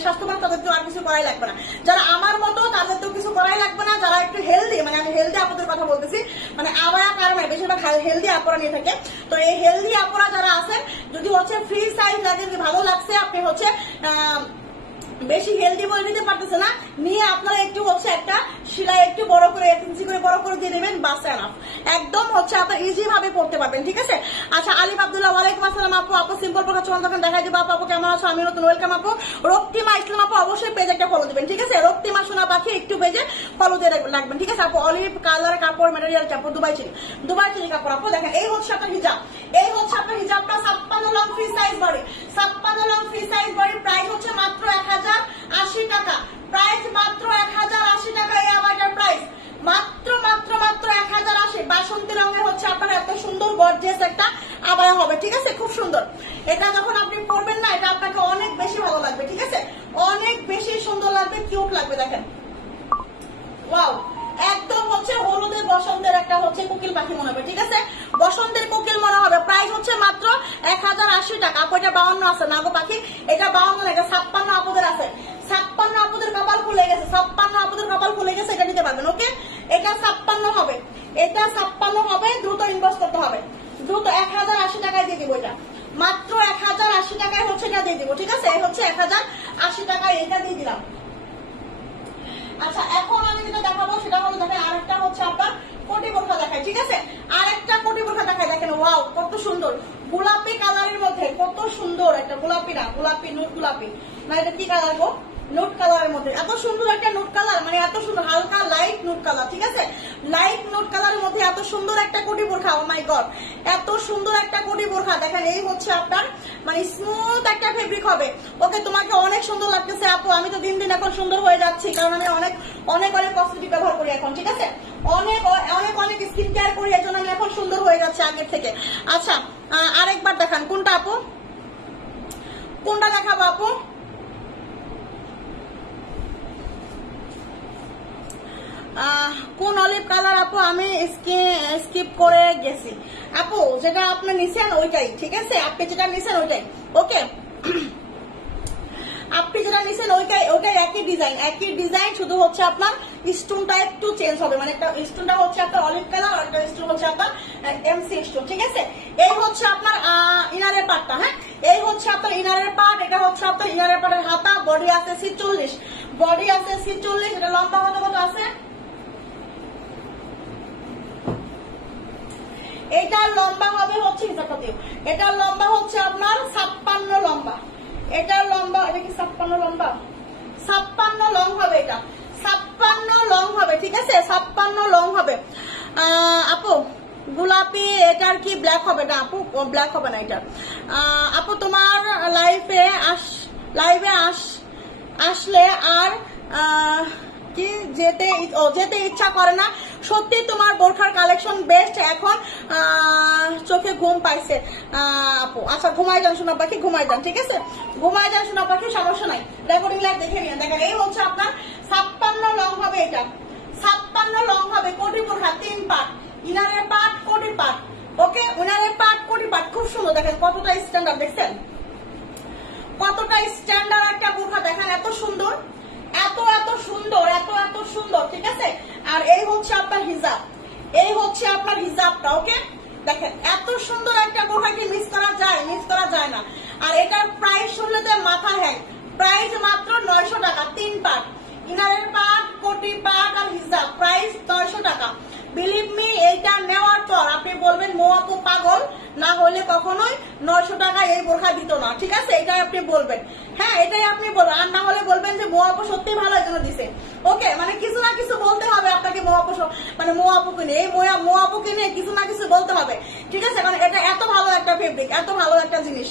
স্বাস্থ্যবান, তাদের তো আর কিছু করাই লাগবে না, যারা আমার মতো তাদের তো কিছু করাই লাগবে না, যারা একটু হেলদি, মানে আমি হেলদি আপুদের কথা বলতেছি, মানে আবায়া কারণে বেশিরভাগ হেলদি আপুরা নিয়ে থাকে। তো এই হেলদি আপুরা যারা আছেন, যদি হচ্ছে ফ্রি সাইজ লাগে, ভালো লাগছে, আপনি হচ্ছে বেশি হেলদি বলে নিতে পারতেছে না, নিয়ে আপনারা একটু হচ্ছে একটা সেলাই একটু বড় করে 1 ইঞ্চি করে বড় করে দিয়ে দেবেন, বাস এনাফ, একদম হচ্ছে আপনার ইজি ভাবে পড়তে পারবেন, ঠিক আছে। আচ্ছা, আলিফ আব্দুল্লাহ, ওয়ালাইকুম আসসালাম আপু। আপু সিম্পল পড়া চল তখন দেখাই দেবো। আপু কেমন আছো? আমি নতুন, ওয়েলকাম আপু। রক্তিমা ইসলাম আপু, অবশ্যই পেজ একটা ফলো দিবেন, ঠিক আছে। রক্তিমা সোনা পাখি, একটু পেজে ফলো দিয়ে রাখবেন, ঠিক আছে আপু। অলিভ কালার কাপড় ম্যাটেরিয়াল কাপড়, দুবাই চিনি কাপড় আপু। দেখেন এই হচ্ছে আপনার হিজাব, এই হচ্ছে আপনার হিজাবটা 56 long free size body, 56 long free size body. Price হচ্ছে মাত্র 1080 টাকা, প্রাইস মাত্র 1080 টাকা। এই আবারটার প্রাইস মাত্র মাত্র মাত্র 1080। বাসন্তী রঙের হচ্ছে আপনার এত সুন্দর গর্জিয়াস একটা আবায়া হবে, ঠিক আছে, খুব সুন্দর। এটা যখন আপনি পরবেন না, এটা আপনাকে অনেক বেশি ভালো লাগবে, ঠিক আছে, অনেক বেশি সুন্দর লাগবে, কিউট লাগবে। দেখেন ওয়াও, একদম হচ্ছে হলুদের বসন্তের একটা হচ্ছে কোকিল পাখি মনে হবে, ঠিক আছে, বসন্তের কোকিল মনে হবে। প্রাইস হচ্ছে মাত্র 1080 টাকা। আপু এটা 52 আছে না গো পাখি, এটা 52 না, এটা 56 আপুদের আছে, 56 আপুদের কপাল খুলে গেছে, 56 আপুদের কপাল খুলে গেছে, এটা নিতে পারবেন, ওকে। এটা 56 হবে, এটা 56 হবে, দ্রুত ইনবক্স করতে হবে, দ্রুত 1080 টাকায় দিয়ে দিব, এটা মাত্র 1080 টাকায় হচ্ছে এটা দিয়ে দিব, ঠিক আছে। এই হচ্ছে 1080 টাকায় এটা দিয়ে দিলাম। আচ্ছা, এখন আমি যেটা দেখাবো সেটা হলো, দেখেন আরেকটা হচ্ছে আপনার কোটি বোরখা দেখায়, ঠিক আছে, আরেকটা কোটি বোরখা দেখায়। দেখেন ওয়াও, কত সুন্দর গোলাপি কালারের মধ্যে, কত সুন্দর একটা গোলাপি, না গোলাপি, নুট গোলাপি, না এটা কি কালার গো, নুট কালারের মধ্যে, এত সুন্দর একটা নুট কালার, মানে এত সুন্দর হালকা লাইট নুট কালার, ঠিক আছে, লাইট নুট কালারের মধ্যে এত সুন্দর একটা কোটি বোরখা। ও মাই গড, এত সুন্দর একটা কোটি বোরখা। দেখেন এই হচ্ছে আপনার মানে স্মুথ একটা ফেব্রিক হবে, ওকে। তোমাকে অনেক সুন্দর লাগতেছে আপু, আমি তো দিন দিন এখন সুন্দর হয়ে যাচ্ছি, কারণ আমি অনেক অনেক অনেক কসমেটিক ব্যবহার করি এখন, ঠিক আছে, অনেক অনেক অনেক স্কিন কেয়ার করি, এর জন্য আমি এখন সুন্দর হয়ে যাচ্ছে আগের থেকে। আচ্ছা, আরেকবার দেখান, কোনটা আপু, কোনটা দেখাবো আপু? কোন অলিভ কালার আপু? আমি স্কিপ করে গেছি আপু, যেটা আপনি নিছেন ওইটাই, ঠিক আছে, আপনি যেটা নিছেন ওইটাই, ওকে। আপনি যেটা নিছেন ওইটাই একই ডিজাইন, শুধু হচ্ছে আপনার স্টোনটা একটু চেঞ্জ হবে, মানে একটা স্টোনটা হচ্ছে আপনার অলিভ কালার, আর একটা স্টোন হচ্ছে আপনার এমসি স্টোন, ঠিক আছে। এই হচ্ছে আপনার ইনারের পার্টটা, হ্যাঁ, এই হচ্ছে আপনার ইনারের পার্ট, এটা হচ্ছে আপনার ইনারের পার্টের হাতা, বডি আছে 46, বডি আছে 46, এটা লম্বা কত আছে? এটার লম্বা হবে হচ্ছে, এটার লম্বা হচ্ছে আপনার 56 লম্বা, এটার লম্বা, এটা কি 56 লম্বা? 56 লং হবে, এটা 56 লং হবে, ঠিক আছে, 56 লং হবে। আপু গোলাপি, এটার কি ব্ল্যাক হবে না আপু? ব্ল্যাক হবে না এটা। আপু তোমার লাইভে আসলে আর কি যেতে ইচ্ছা করে না, সত্যি তোমার বোরখার কালেকশন বেস্ট, এখন চোখে ঘুম পাইছে আপু। আচ্ছা, ঘুমাই যান সোনা পাখি, ঘুমাই যান, ঠিক আছে, ঘুমাই যান সোনা পাখি, সমস্যা নাই, রেকর্ডিং লাইভ দেখে নিন। দেখেন এই হচ্ছে আপনার 56 লং হবে, এটা 56 লং হবে, কোটি বোরখা 3 পার্ট, ইনারের পার্ট, কোটির পার্ট, ওকে, ইনারের পার্ট, কোটির পার্ট, খুব সুন্দর। দেখেন কতটা স্ট্যান্ডার্ড, দেখছেন কতটা স্ট্যান্ডার্ড একটা বোরখা, দেখেন এত সুন্দর, এত এত সুন্দর, এত এত সুন্দর, ঠিক আছে। আর এই হচ্ছে আপনার হিজাব, এই হচ্ছে আপনার হিজাবটা, ওকে। দেখেন এত সুন্দর একটা বোরখাকে মিস করা যায় না। আর এটার প্রাইস শুনলে তো মাথা হ্যাং, প্রাইস মাত্র 900 টাকা, 3 পার্ট, ইনারের পার্ট, কোটি পার্ট আর হিজাব, প্রাইস 900 টাকা। বিলিভ মি, এইটা নেওয়ার পর আপনি বলবেন মো আপু পাগল না হলে কখনোই 900 টাকা এই বোরখা দিত না, ঠিক আছে? এটাই আপনি বলবেন, হ্যাঁ এটাই আপনি বলবেন। আর না হলে বলবেন যে মো আপু সত্যি ভালো এই জন্য দিছে। ওকে, মানে কিছু না কিছু বলতে হবে আপনাকে মো আপু, মানে মো আপুকে নিয়ে, এই মো আপুকে নিয়ে কিছু না কিছু বলতে হবে, ঠিক আছে? কারণ এটা এত ভালো একটা ফেব্রিক, এত ভালো একটা জিনিস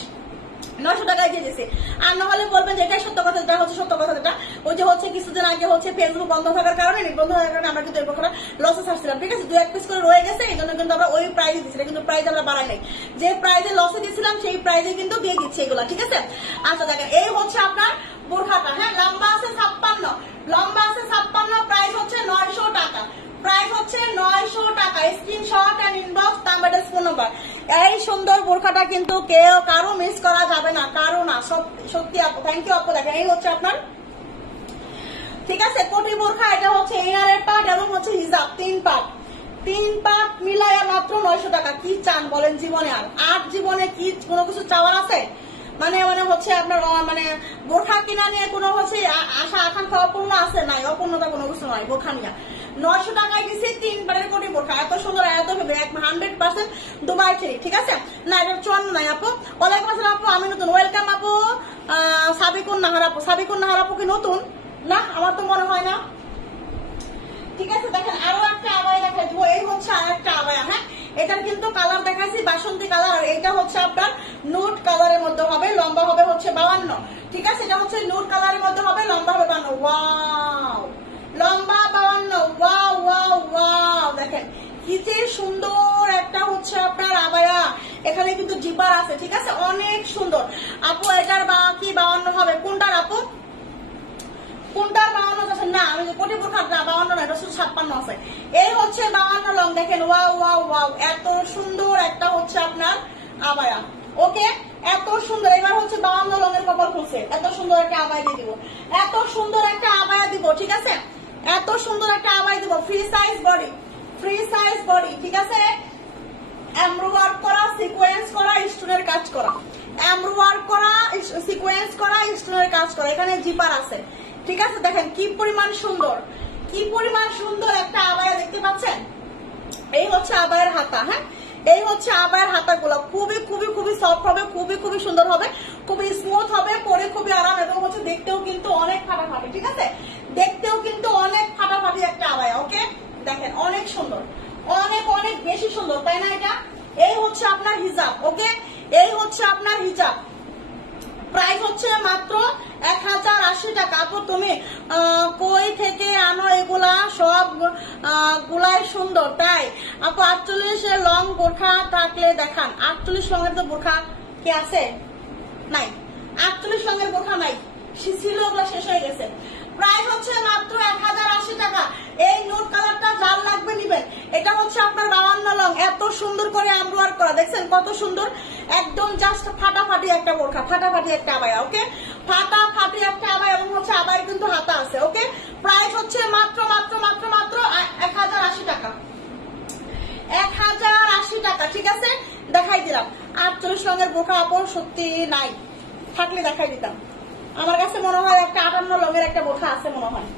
900 টাকায় দিয়ে দিছে। আর না হলে বলবেন যে এটাই সত্য কথা, এটা হচ্ছে সত্য কথা। যেটা ওই যে হচ্ছে কিছুদিন আগে হচ্ছে ফেসবুক বন্ধ থাকার কারণে, বন্ধ থাকার কারণে আমরা কিন্তু এই বোরখাটা লসে ছাড়ছিলাম, ঠিক আছে? 2-1 পিস করে রয়ে গেছে, এই জন্য কিন্তু আমরা ওই প্রাইস দিচ্ছি, কিন্তু প্রাইস আমরা বাড়াই নাই। যে প্রাইসে লসে দিয়েছিলাম সেই প্রাইসে কিন্তু দিয়ে দিচ্ছি এগুলা, ঠিক আছে? আচ্ছা দেখেন, এই হচ্ছে আপনার বোরখাটা, হ্যাঁ লম্বা আছে 56, লম্বা আছে 56, প্রাইস হচ্ছে 900 টাকা, প্রাইস হচ্ছে 900 টাকা। স্ক্রিনশট এন্ড ইনবক্স নাম্বারের ফোন নাম্বার। এই সুন্দর বোরখাটা কিন্তু কেউ কারো মিস করা যাবে না, কারো না, সত্যি আপু, থ্যাংক ইউ আপু। দেখেন এই হচ্ছে আপনার, ঠিক আছে, কোটি বোরখা। এটা হচ্ছে ইনারের পার্ট এবং হচ্ছে হিজাব, 3 পার্ট মিলাইয়া মাত্র 900 টাকা। কি চান বলেন জীবনে? আর জীবনে কি কোনো কিছু চাওয়ার আছে? মানে হচ্ছে আপনার মানে বোরখা কিনা নিয়ে কোনো হচ্ছে আশা আকাঙ্ক্ষা অপূর্ণ আছে? নাই, অপূর্ণতা কোনো কিছু নয় বোরখা নিয়ে। 900 টাকায় দিচ্ছি 3 পারের কোটি বোরখা, এত সুন্দর, এত 100% দুবাই চেরি, ঠিক আছে? না এটা 54 নাই আপু। ওয়ালাইকুম আসসালাম আপু, আমি নতুন। ওয়েলকাম আপু। সাবিকুন নাহার আপু, সাবিকুন নাহার আপু কি নতুন? না আমার তো মনে হয় না, ঠিক আছে? দেখেন আরো একটা আবায়া দেখাই দেবো। এই হচ্ছে আর একটা আবায়া, হ্যাঁ এটার কিন্তু কালার দেখাইছি বাসন্তী কালার, আর এটা হচ্ছে আপনার নুট কালারের মধ্যে হবে, লম্বা হবে হচ্ছে 52, ঠিক আছে? এটা হচ্ছে নুট কালারের মধ্যে হবে, লম্বা হবে 52। ওয়াও, লম্বা 52, ওয়াও ওয়াও ওয়াও। দেখেন কি যে সুন্দর একটা হচ্ছে আপনার আবায়া, এখানে কিন্তু জিপার আছে, ঠিক আছে? অনেক সুন্দর আপু। এটার কি 52 হবে? কোনটার আপু? কোনটার 52 আছে? না আমি যে কোটি বোরখা 52 না, এটা শুধু 56 আছে। এই হচ্ছে 52 লং। দেখেন ওয়াও ওয়াও ওয়াও, এত সুন্দর একটা হচ্ছে আপনার আবায়া। ওকে, এত সুন্দর। এবার হচ্ছে 52 লং এর কপাল খুলছে, এত সুন্দর একটা আবায়া দিয়ে দিব, এত সুন্দর একটা আবায়া দিব, ঠিক আছে? এত সুন্দর একটা আবায়া দিব, free size body, free size body, ঠিক আছে? এমব্রয়ডারি করা, সিকোয়েন্স করা, স্টোনের কাজ করা, এমব্রয়ডারি করা, সিকোয়েন্স করা, স্টোনের কাজ করা, এখানে জিপার আছে, ঠিক আছে? দেখেন কি পরিমাণ সুন্দর, কি পরিমাণ সুন্দর একটা আবায়া, দেখতে পাচ্ছেন? এই হচ্ছে আবায়ের হাতা, হ্যাঁ এই হচ্ছে আবায়ের হাতাগুলো, খুবই খুবই খুবই সফট হবে, খুবই খুবই সুন্দর হবে, খুবই স্মুথ হবে, পরে খুবই আরাম, এবং হচ্ছে দেখতেও কিন্তু অনেক ফাটাফাটি, ঠিক আছে? দেখতেও কিন্তু অনেক ফাটাফাটি একটা আবায়া। ওকে, দেখেন অনেক সুন্দর, অনেক অনেক বেশি সুন্দর, তাই না? এটা এই হচ্ছে আপনার হিজাব। ওকে, এই হচ্ছে আপনার হিজাব, প্রাইস হচ্ছে মাত্র 1080 টাকা। আপু তুমি কই থেকে আনো এগুলা? সব গুলাই সুন্দর, তাই আপু? 48 লং বোরখা থাকলে দেখান। 48 লঙের তো বোরখা কি আছে? নাই, 48 লঙের বোরখা নাই, ছিল, ওগুলো শেষ হয়ে গেছে। প্রাইস হচ্ছে মাত্র 1080 টাকা। এই নোট কালারটা যার লাগবে নিবেন। এটা হচ্ছে আপনার 52 লং, এত সুন্দর করে এমব্রয়ডারি করা, দেখছেন কত সুন্দর, একদম জাস্ট ফাটাফাটি একটা বোরখা, ফাটাফাটি একটা আবায়া। ওকে, ফাটাফাটি একটা আবায়া, এবং হচ্ছে আবায়া কিন্তু হাতা আছে। ওকে, প্রাইস হচ্ছে মাত্র মাত্র মাত্র মাত্র 1080 টাকা, 1080 টাকা, ঠিক আছে? দেখাই দিলাম। 48 লঙের বোরখা আপু সত্যি নাই, থাকলে দেখাই দিতাম। আমার কাছে মনে হয় একটা 58 লঙের একটা বোরখা আছে মনে হয়।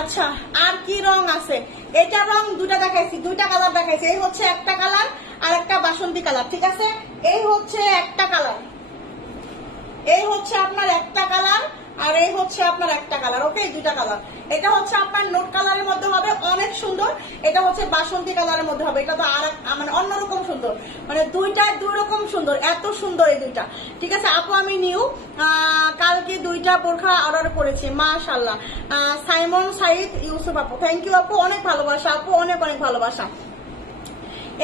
আচ্ছা, আর কি রং আছে? এটা রং দুটা দেখাইছি, দুইটা কালার দেখাইছি। এই হচ্ছে একটা কালার আর একটা বাসন্তী কালার, ঠিক আছে? এই হচ্ছে একটা কালার, এই হচ্ছে আপনার একটা কালার, আর এই হচ্ছে আপনার একটা কালার। ওকে, দুইটা কালার। এটা হচ্ছে আপনার নোট কালারের মধ্যে হবে, অনেক সুন্দর। এটা হচ্ছে বাসন্তী কালারের মধ্যে হবে, এটা তো আর মানে অন্যরকম সুন্দর, মানে দুইটাই দুই রকম সুন্দর, এত সুন্দর এই দুইটা, ঠিক আছে? আপু আমি নিউ কালকে 2টা বোরখা অর্ডার করেছি, মাশাআল্লাহ। সাইমন সাইদ ইউসুফ আপু, থ্যাংক ইউ আপু, অনেক ভালোবাসা আপু, অনেক অনেক ভালোবাসা।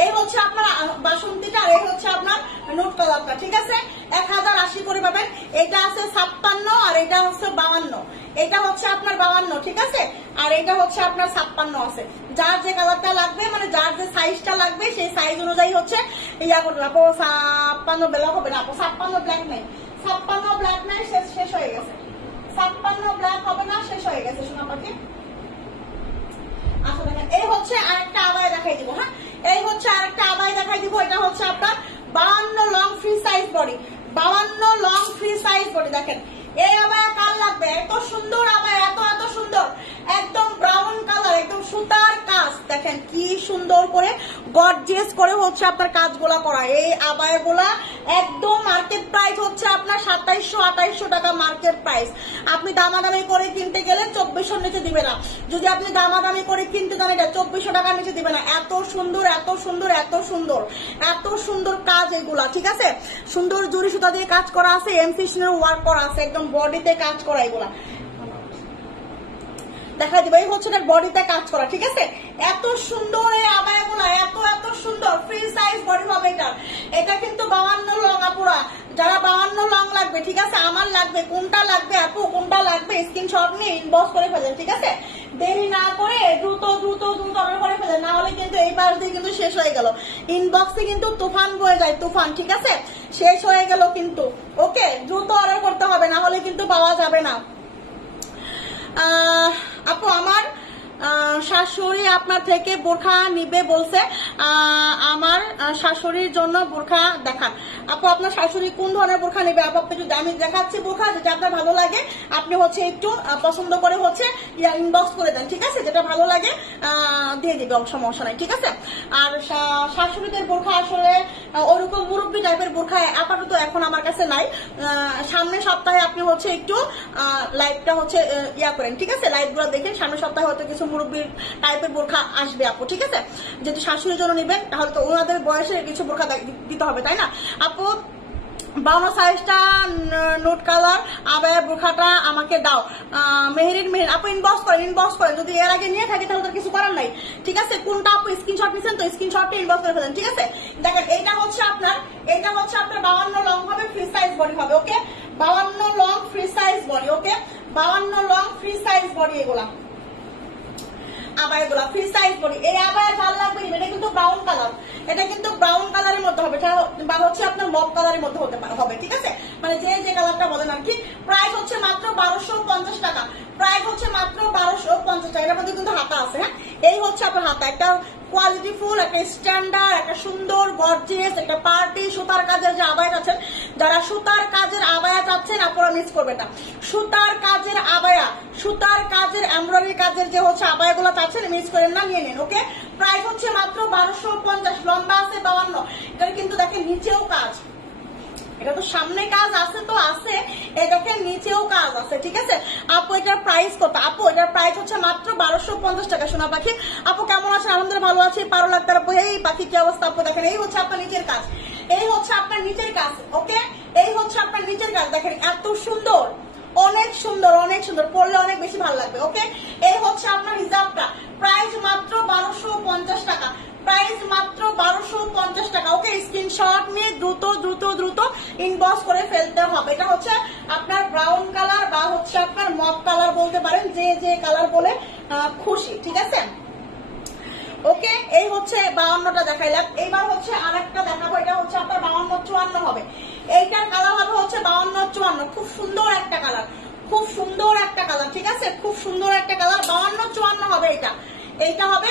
এই হচ্ছে আপনার বাসন্তীটা, আর এই হচ্ছে আপনার নোট কালারটা, ঠিক আছে? 1080 করে পাবেন। এটা আছে 56, আর এটা হচ্ছে 52, এটা হচ্ছে আপনার 52, ঠিক আছে? আর এটা হচ্ছে আপনার 56 আছে। যার যে কালারটা লাগবে, মানে যার যে সাইজটা লাগবে, সেই সাইজ অনুযায়ী হচ্ছে ইয়া করতে। আপু 56 ব্ল্যাক হবে না আপু, 56 ব্ল্যাক নেই, 56 ব্ল্যাক নাই, শেষ হয়ে গেছে। 56 ব্ল্যাক হবে না, শেষ হয়ে গেছে সোনা পাখি। আচ্ছা দেখেন, এই হচ্ছে আরেকটা আবায়া দেখাই দিব, হ্যাঁ এই হচ্ছে আরেকটা আবায়া দেখাই দিব। এটা হচ্ছে আপনার 52 long free size body, 52 long free size body. দেখেন এই আবায়া কার লাগবে? এত সুন্দর আবায়া, এত এত সুন্দর, একদম ব্রাউন কালার, একদম সুতার কাজ, দেখেন কি সুন্দর করে গর্জিয়াস করে হচ্ছে আপনার কাজগুলা করা। এই আবায়াগুলা একদম মার্কেট প্রাইস হচ্ছে আপনার 2700-2800 টাকা মার্কেট প্রাইস। আপনি দামাদামি করে কিনতে গেলে 2400 নিচে দিবে না। যদি আপনি দামাদামি করে কিনতে যান এটা 2400 টাকার নিচে দিবে না। এত সুন্দর এত সুন্দর এত সুন্দর এত সুন্দর কাজ এগুলা, ঠিক আছে। সুন্দর জুড়ি সুতা দিয়ে কাজ করা আছে, এমসিশনের ওয়ার্ক করা আছে, একদম বডিতে কাজ করা এগুলা দেখা দিবে। এই হচ্ছে বডিতে কাজ করা, ঠিক আছে। এত সুন্দর এই আবায়াগুলা, এত এত সুন্দর ফ্রি সাইজ বডি হবে এটা। এটা কিন্তু 52 লং আপুরা, যারা 52 লং লাগবে, ঠিক আছে, আমার লাগবে, কোনটা লাগবে আপু, কোনটা লাগবে স্ক্রিনশট নিয়ে ইনবক্স করে ফেলেন, ঠিক আছে। দেরি না করে দ্রুত দ্রুত দ্রুত অর্ডার করে ফেলেন, না হলে কিন্তু এই পাশ দিয়ে কিন্তু শেষ হয়ে গেল। ইনবক্সে কিন্তু তুফান বয়ে যায়, তুফান, ঠিক আছে, শেষ হয়ে গেল কিন্তু। ওকে, দ্রুত অর্ডার করতে হবে, না হলে কিন্তু পাওয়া যাবে না। আপু আমার শাশুড়ি আপনার থেকে বোরখা নিবে বলছে, আমার শাশুড়ির জন্য বোরখা দেখান। আপু আপনার শাশুড়ি কোন ধরনের বোরখা নেবে আপু, আপনি যদি আমি দেখাচ্ছি বোরখা, যেটা আপনার ভালো লাগে আপনি হচ্ছে একটু পছন্দ করে হচ্ছে ইনবক্স করে দেন, ঠিক আছে। যেটা ভালো লাগে দিয়ে দিবে, সমস্যা নাই, ঠিক আছে। আর শাশুড়িদের বোরখা আসলে ওরকম মুরব্বী টাইপের বোরখা আপাতত এখন আমার কাছে নাই। সামনের সপ্তাহে আপনি হচ্ছে একটু লাইভটা হচ্ছে ইয়া করেন, ঠিক আছে, লাইভ গুলো দেখেন। সামনের সপ্তাহে হয়তো কিছু মুরব্বী টাইপের বোরখা আসবে আপু, ঠিক আছে। যদি শাশুড়ির জন্য নেবেন তাহলে তো ওনাদের বয়সে কিছু বোরখা দিতে হবে, তাই না আপু। 52 সাইজটা নোট কালার আবায়া বোরখাটা আমাকে দাও। মেহেরিন আপু ইনবক্স করেন, যদি এর আগে নিয়ে থাকি তাহলে তো কিছু করার নাই, ঠিক আছে। কোনটা আপু স্ক্রিনশট নিছেন তো স্ক্রিনশটটা ইনবক্স করে ফেলেন, ঠিক আছে। দেখেন এইটা হচ্ছে আপনার 52 লং হবে, ফ্রি সাইজ বডি হবে, ওকে। 52 লং ফ্রি সাইজ বডি, ওকে। 52 লং ফ্রি সাইজ বডি এগুলা আবায়াগুলা ফ্রি সাইজ বডি। এই আবায়া ভালো লাগবে, এটা কিন্তু ব্রাউন কালার, এটা কিন্তু ব্রাউন কালারের মধ্যে হবে, বা হচ্ছে আপনার মব কালারের মধ্যে হবে, ঠিক আছে। মানে যে কালারটা বলেন আর কি। প্রাইস হচ্ছে মাত্র 1250 টাকা, প্রাইস হচ্ছে মাত্র 1250 টাকা। এর মধ্যে কিন্তু হাতা আছে, হ্যাঁ, এই হচ্ছে আপনার হাতা, একটা কোয়ালিটি ফুল, একটা স্ট্যান্ডার্ড, একটা সুন্দর গর্জিয়াস, একটা পার্টি সুতার কাজের যে আবায়া চাচ্ছেন, যারা সুতার কাজের আবায়া চাচ্ছেন আপনারা মিস করবেন না। সুতার কাজের আবায়া, সুতার কাজের এমব্রয়ডারি কাজের যে হচ্ছে আবায়াগুলো চাচ্ছেন মিস করেন না, নিয়ে নেন, ওকে। প্রাইস হচ্ছে মাত্র 1250, লম্বা আছে 52। এটা কিন্তু দেখেন নিচেও কাজ, এটা তো সামনে কাজ আছে তো আছে, এটাকে নিচেও কাজ আছে, ঠিক আছে। আপু এটার প্রাইস কত আপু? এটার প্রাইস হচ্ছে মাত্র 1250 টাকা। সোনা পাখি আপু কেমন আছে? আলহামদুলিল্লাহ ভালো আছি। 12 লাখ টাকা। এই পাখি কি অবস্থা আপু? দেখেন এই হচ্ছে আপনার নিচের কাজ, এই হচ্ছে আপনার নিচের কাজ, ওকে। এই হচ্ছে আপনার নিচের কাজ, দেখেন এত সুন্দর, অনেক সুন্দর, অনেক সুন্দর, পড়লে অনেক বেশি ভালো লাগবে, ওকে। এই হচ্ছে আপনার হিজাবটা, প্রাইস মাত্র 1250 টাকা, প্রাইস মাত্র 1250 টাকা, ওকে। স্ক্রিনশট নিয়ে দ্রুত দ্রুত দ্রুত ইনবক্স করে ফেলতে হবে। এটা হচ্ছে আপনার ব্রাউন কালার বা হচ্ছে আপনার মব কালার বলতে পারেন, যে কালার বলে খুশি, ঠিক আছে, ওকে। এই হচ্ছে 52টা দেখাইলাম। এইবার হচ্ছে আরেকটা দেখাবো, এটা হচ্ছে আপনার 52-54 হবে। এইটার কালার হবে হচ্ছে 52-54, খুব সুন্দর একটা কালার, খুব সুন্দর একটা কালার, ঠিক আছে, খুব সুন্দর একটা কালার। 52-54 হবে এটা, এইটা হবে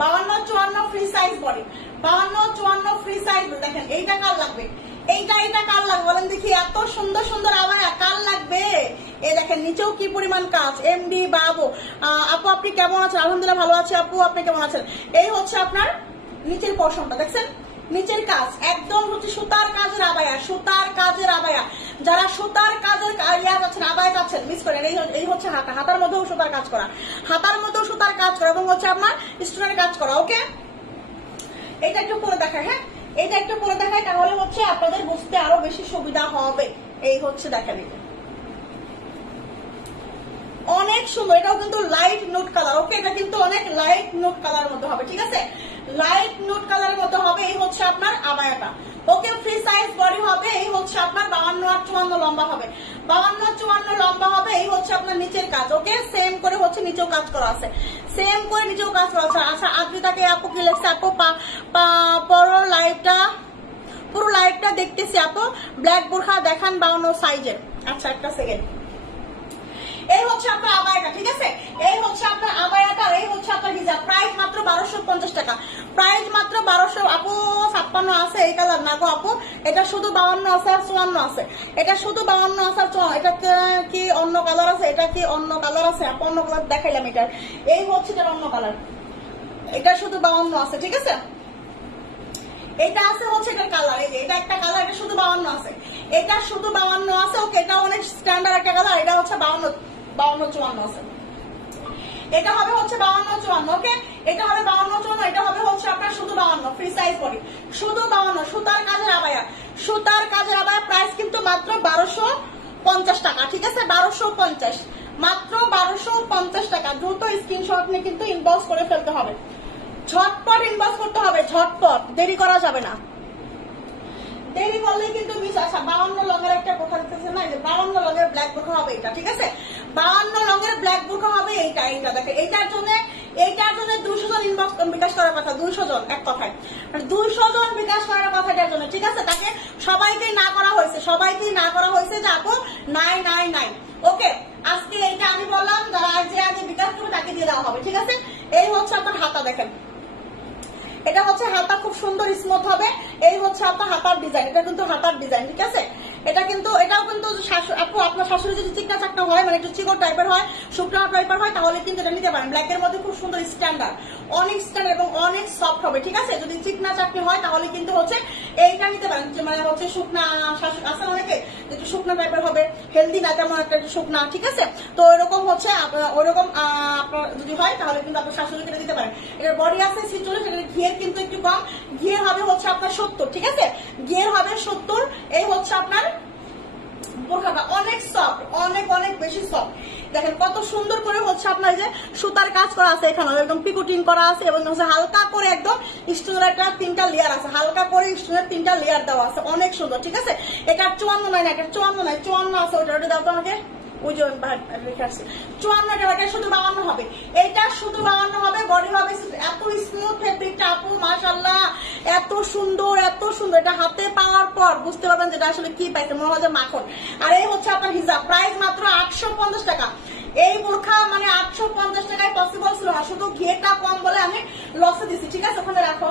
52-54 free size body, 52-54 free size. দেখেন এইটা কার লাগবে, এইটা কার লাগবে বলেন দেখি, এত সুন্দর সুন্দর আবায়া কার লাগবে? এই দেখেন নিচেও কি পরিমাণ কাজ। এমডি বাবু আপু আপনি কেমন আছেন? আলহামদুলিল্লাহ ভালো আছি আপু, আপনি কেমন আছেন? এই হচ্ছে আপনার নিচের পশমটা, দেখছেন নিচের কাজ একদম হচ্ছে সুতার কাজের আবায়া, সুতার কাজের আবায়া। যারা সুতার কাজের ইয়া যাচ্ছেন, আবায়া যাচ্ছেন মিস করেন। এই হচ্ছে হাতা, হাতার মধ্যেও সুতার কাজ করা, হাতার মধ্যেও সুতার কাজ করা এবং হচ্ছে আপনার স্টোনের কাজ করা, ওকে। এটা একটু পরে দেখায়, হ্যাঁ, এটা একটু পরে দেখায়, তাহলে হচ্ছে আপনাদের বুঝতে আরো বেশি সুবিধা হবে। এই হচ্ছে দেখেন অনেক সুন্দর, এটাও কিন্তু লাইট নোট কালার, ওকে। এটা কিন্তু অনেক লাইট নোট কালারের মধ্যে হবে, ঠিক আছে, লাইট নোট কালারের মধ্যে হবে। এই হচ্ছে আপনার আবায়াটা, ওকে। ফ্রি সাইজ বডি হবে। এই হচ্ছে আপনার 52-54 লম্বা হবে, 52-54 লম্বা হবে। এই হচ্ছে আপনার নিচের কাজ, ওকে। সেম করে হচ্ছে নিচেও কাজ করা আছে, সেম করে নিচেও কাজ করা আছে। আচ্ছা আদ্রিতাকে আপু কি লেগছে আপু? পুরো লাইভটা দেখতেছি আপু। ব্ল্যাক বোরখা দেখান 52 সাইজের। আচ্ছা একটা সেকেন্ড। এই হচ্ছে আপনার আবায়াটা, ঠিক আছে, এই হচ্ছে আপনার আবায়াটা, এই হচ্ছে আপনার হিজাব। প্রাইস মাত্র 1250 টাকা, প্রাইস মাত্র 1200। আপু 56 আছে এই কালার না গো আপু, এটা শুধু 52 আছে আর 54 আছে, এটা শুধু 52 আছে আর 54। এটা কি অন্য কালার আছে? এটা কি অন্য কালার আছে আপু? অন্য কালার দেখাইলাম এটার, এই হচ্ছে এটার অন্য কালার, এটা শুধু 52 আছে, ঠিক আছে। এটা আছে হচ্ছে এটা কালার, এই যে এটা একটা কালার, এটা শুধু 52 আছে, এটা শুধু 52 আছে। ওকে, এটা অনেক স্ট্যান্ডার্ড একটা কালার, এটা হচ্ছে 52 54 আছে। এটা হবে হচ্ছে 52 54। ওকে, এটা হবে 52 54, এটা হবে হচ্ছে আপনার শুধু 52 ফ্রি সাইজ বডি, শুধু 52। সুতার কাজের আবায়া, সুতার কাজের আবায়া প্রাইস কিন্তু মাত্র 1250 টাকা, ঠিক আছে। 1250, মাত্র 1250 টাকা। দ্রুত স্ক্রিনশট নিয়ে কিন্তু ইনবক্স করে ফেলতে হবে, ঝটপট ইনবক্স করতে হবে, ঝটপট, দেরি করা যাবে না। দেরি করলে কিন্তু মিস। আচ্ছা, 52 লঙের একটা বোরখা দিতেছে না, এই যে 52 লঙের ব্ল্যাক বোরখা হবে এটা, ঠিক আছে। 52 লঙের ব্ল্যাক বোরখা হবে এইটা, এইটা দেখেন। এইটার জন্য 200 জন ইনবক্স বিকাশ করার কথা, 200 জন, এক কথায় 200 জন বিকাশ করার কথা এটার জন্য, ঠিক আছে। তাকে সবাইকেই না করা হয়েছে, সবাইকেই না করা হয়েছে যে আপু নাই নাই নাই। ওকে, আজকে এইটা আমি বললাম, যারা যে আগে বিকাশ করবে তাকে দিয়ে দেওয়া হবে, ঠিক আছে। এই হচ্ছে আপনার হাতা, দেখেন এটা হচ্ছে হাতা, খুব সুন্দর স্মুথ হবে। এই হচ্ছে আপনার হাতার ডিজাইন, এটা কিন্তু হাতার ডিজাইন, ঠিক আছে। এটা কিন্তু এটাও কিন্তু আপু আপনার শাশুড়ি যদি চিকনা চাকনা হয়, মানে একটু চিকন টাইপের হয়, শুকনো টাইপের হয়, তাহলে কিন্তু এটা নিতে পারেন। ব্ল্যাকের মধ্যে খুব সুন্দর স্ট্যান্ডার্ড, অনেক স্ট্যান্ডার্ড এবং অনেক সফট হবে, ঠিক আছে। যদি চিকনা চাকনি হয় তাহলে কিন্তু হচ্ছে এইটা নিতে পারেন, মানে হচ্ছে শুকনা আছে অনেকে একটু শুকনা টাইপের হবে, হেলদি না তেমন একটা শুকনা, ঠিক আছে। তো ওইরকম হচ্ছে ওইরকম আপনার যদি হয় তাহলে কিন্তু আপনার শাশুড়িকে দিতে পারেন। এটার বডি আছে 46, এটা ঘিয়ের কিন্তু একটু কম, ঘিয়ের হবে হচ্ছে আপনার 70, ঠিক আছে। ঘিয়ের হবে 70। এই হচ্ছে আপনার বোরখাটা অনেক সফট, অনেক অনেক বেশি সফট। দেখেন কত সুন্দর করে হচ্ছে আপনার যে সুতার কাজ করা আছে, এখানে একদম পিকুটিং করা আছে এবং হালকা করে একদম স্টোনের একটা 3টা লেয়ার আছে, হালকা করে স্টোনের 3টা লেয়ার দেওয়া আছে, অনেক সুন্দর, ঠিক আছে। এটা 54 নাই, এটা 54 নাই, 54 আছে, ওটা দাও তো আমাকে, ওই যে রেখে আসছে 54 টাকা। শুধু 52 হবে, এটা শুধু 52 হবে। বডি হবে এত স্মুথ ফেব্রিকটা আপু, মাশাআল্লাহ, এত সুন্দর, এত সুন্দর। এটা হাতে পাওয়ার পর বুঝতে পারবেন যেটা আসলে কি পাইছে, মনে হয় যে মাখন। আর এই হচ্ছে আপনার হিজাব, প্রাইস মাত্র 850 টাকা। এই বোরখা মানে 850 টাকায় পসিবল ছিল না, শুধু ঘিয়েটা কম বলে আমি লসে দিছি, ঠিক আছে। ওখানে রাখো,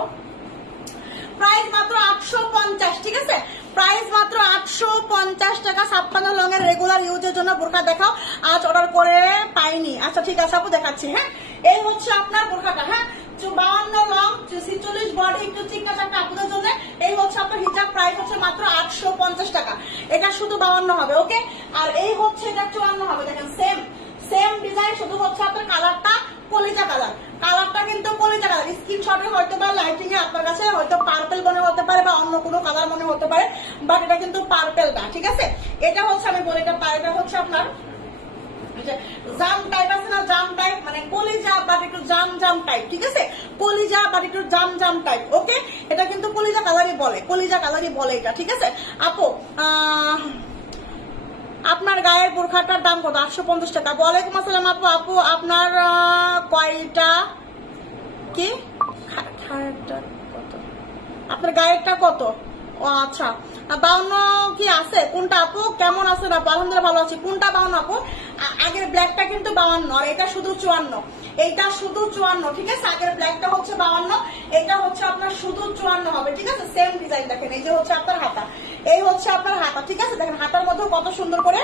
প্রাইস মাত্র 850, ঠিক আছে। প্রাইস মাত্র 850 টাকা। 56 লঙের রেগুলার ইউজের জন্য বোরখা দেখাও, আজ অর্ডার করে পাইনি। আচ্ছা ঠিক আছে আপু, দেখাচ্ছি। হ্যাঁ, এই হচ্ছে আপনার বোরখাটা। হ্যাঁ, 52 লং, 46 বডি, একটু চিকনা চাকনা আপুদের জন্য। এই হচ্ছে আপনার হিজাব, প্রাইস হচ্ছে মাত্র 850 টাকা। এটা শুধু 52 হবে। ওকে, আর এই হচ্ছে এটা 54 হবে। দেখেন সেম সেম ডিজাইন, শুধু হচ্ছে আপনার কালারটা কলিজা কালার, কালারটা কিন্তু কলিজা কালার। স্ক্রিনশটে হয়তো বা লাইটিং এ আপনার কাছে হয়তো পার্পল মনে হতে পারে বা অন্য কোনো কালার মনে হতে পারে, বাট এটা কিন্তু পার্পল না, ঠিক আছে। এটা হচ্ছে আমি বলি, এটা হচ্ছে আপনার জাম টাইপ আছে না, জাম টাইপ মানে কলিজা বাট একটু জাম জাম টাইপ, ঠিক আছে। কলিজা বাট একটু জাম জাম টাইপ। ওকে, এটা কিন্তু কলিজা কালারই বলে, কলিজা কালারই বলে এটা, ঠিক আছে। আপু আপনার গায়ের বোরখাটার দাম কত? 850 টাকা। ওয়ালাইকুম আসসালাম আপু। আপু আপনার কয়টা কি কত? আপনার গায়েরটা কত? ও আচ্ছা, 52 কি আছে? কোনটা আপু? কেমন আছেন আপু? আলহামদুলিল্লাহ ভালো আছি। কোনটা 52 আপু? আগের ব্ল্যাকটা কিন্তু 52 আর এটা শুধু 54। এইটা শুধু 54, ঠিক আছে। আগের ব্ল্যাকটা হচ্ছে 52, এটা হচ্ছে আপনার শুধু 54 হবে, ঠিক আছে। সেম ডিজাইন দেখেন, এই যে হচ্ছে আপনার হাতা, এই হচ্ছে আপনার হাতা, ঠিক আছে। দেখেন হাতার মধ্যে কত সুন্দর করে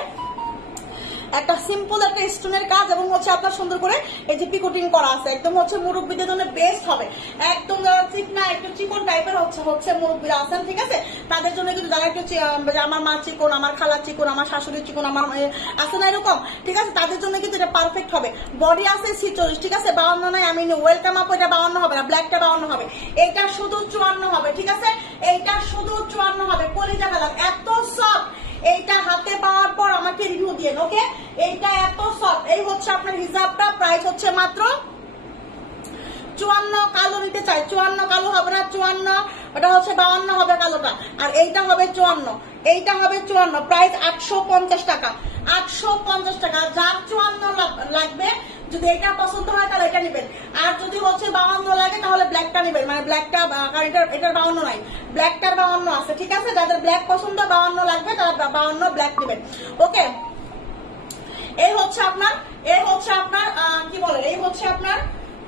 একটা সিম্পল একটা স্টোনের কাজ এবং হচ্ছে আপনার সুন্দর করে এই যে পিকোটিং করা আছে, একদম হচ্ছে মুরব্বীদের জন্য বেস্ট হবে। একদম চিকনা একটু চিকন টাইপের হচ্ছে মুরব্বীরা আছেন, ঠিক আছে। তাদের জন্য কিন্তু যারা একটু আমার মা চিকন, আমার খালা চিকন, আমার শাশুড়ি চিকন, আমার আছে না এরকম, ঠিক আছে, তাদের জন্য কিন্তু এটা পারফেক্ট হবে। বডি আছে 46, ঠিক আছে। 52 নাই, আমি ওয়েলকাম আপ, এটা 52 হবে না, ব্ল্যাকটা 52 হবে। এটা শুধু 54 হবে, ঠিক আছে। এইটা শুধু 54 হবে, কলিজা কালার, এত সফট। এইটা হাতে পাওয়ার পর আমাকে রিভিউ দিয়ে, ওকে। এইটা এত সফট। এই হচ্ছে আপনার হিজাবটা, প্রাইস হচ্ছে মাত্র 54। কালো নিতে চাই, 54 কালো হবে না, 54 ওটা হচ্ছে 52 হবে কালোটা, আর এইটা হবে 54, এইটা হবে 54, প্রাইস 850 টাকা। 850 টাকা। যার 54 লাগবে, যদি এটা পছন্দ হয় তাহলে এটা নেবেন, আর যদি হচ্ছে 52 লাগে তাহলে ব্ল্যাকটা নেবেন, মানে ব্ল্যাকটা, কারণ এটার 52 নাই, ব্ল্যাকটার 52 আছে, ঠিক আছে। যাদের ব্ল্যাক পছন্দ, 52 লাগবে, তারা 52 ব্ল্যাক নেবেন। ওকে, এই হচ্ছে আপনার কি বলে, এই হচ্ছে আপনার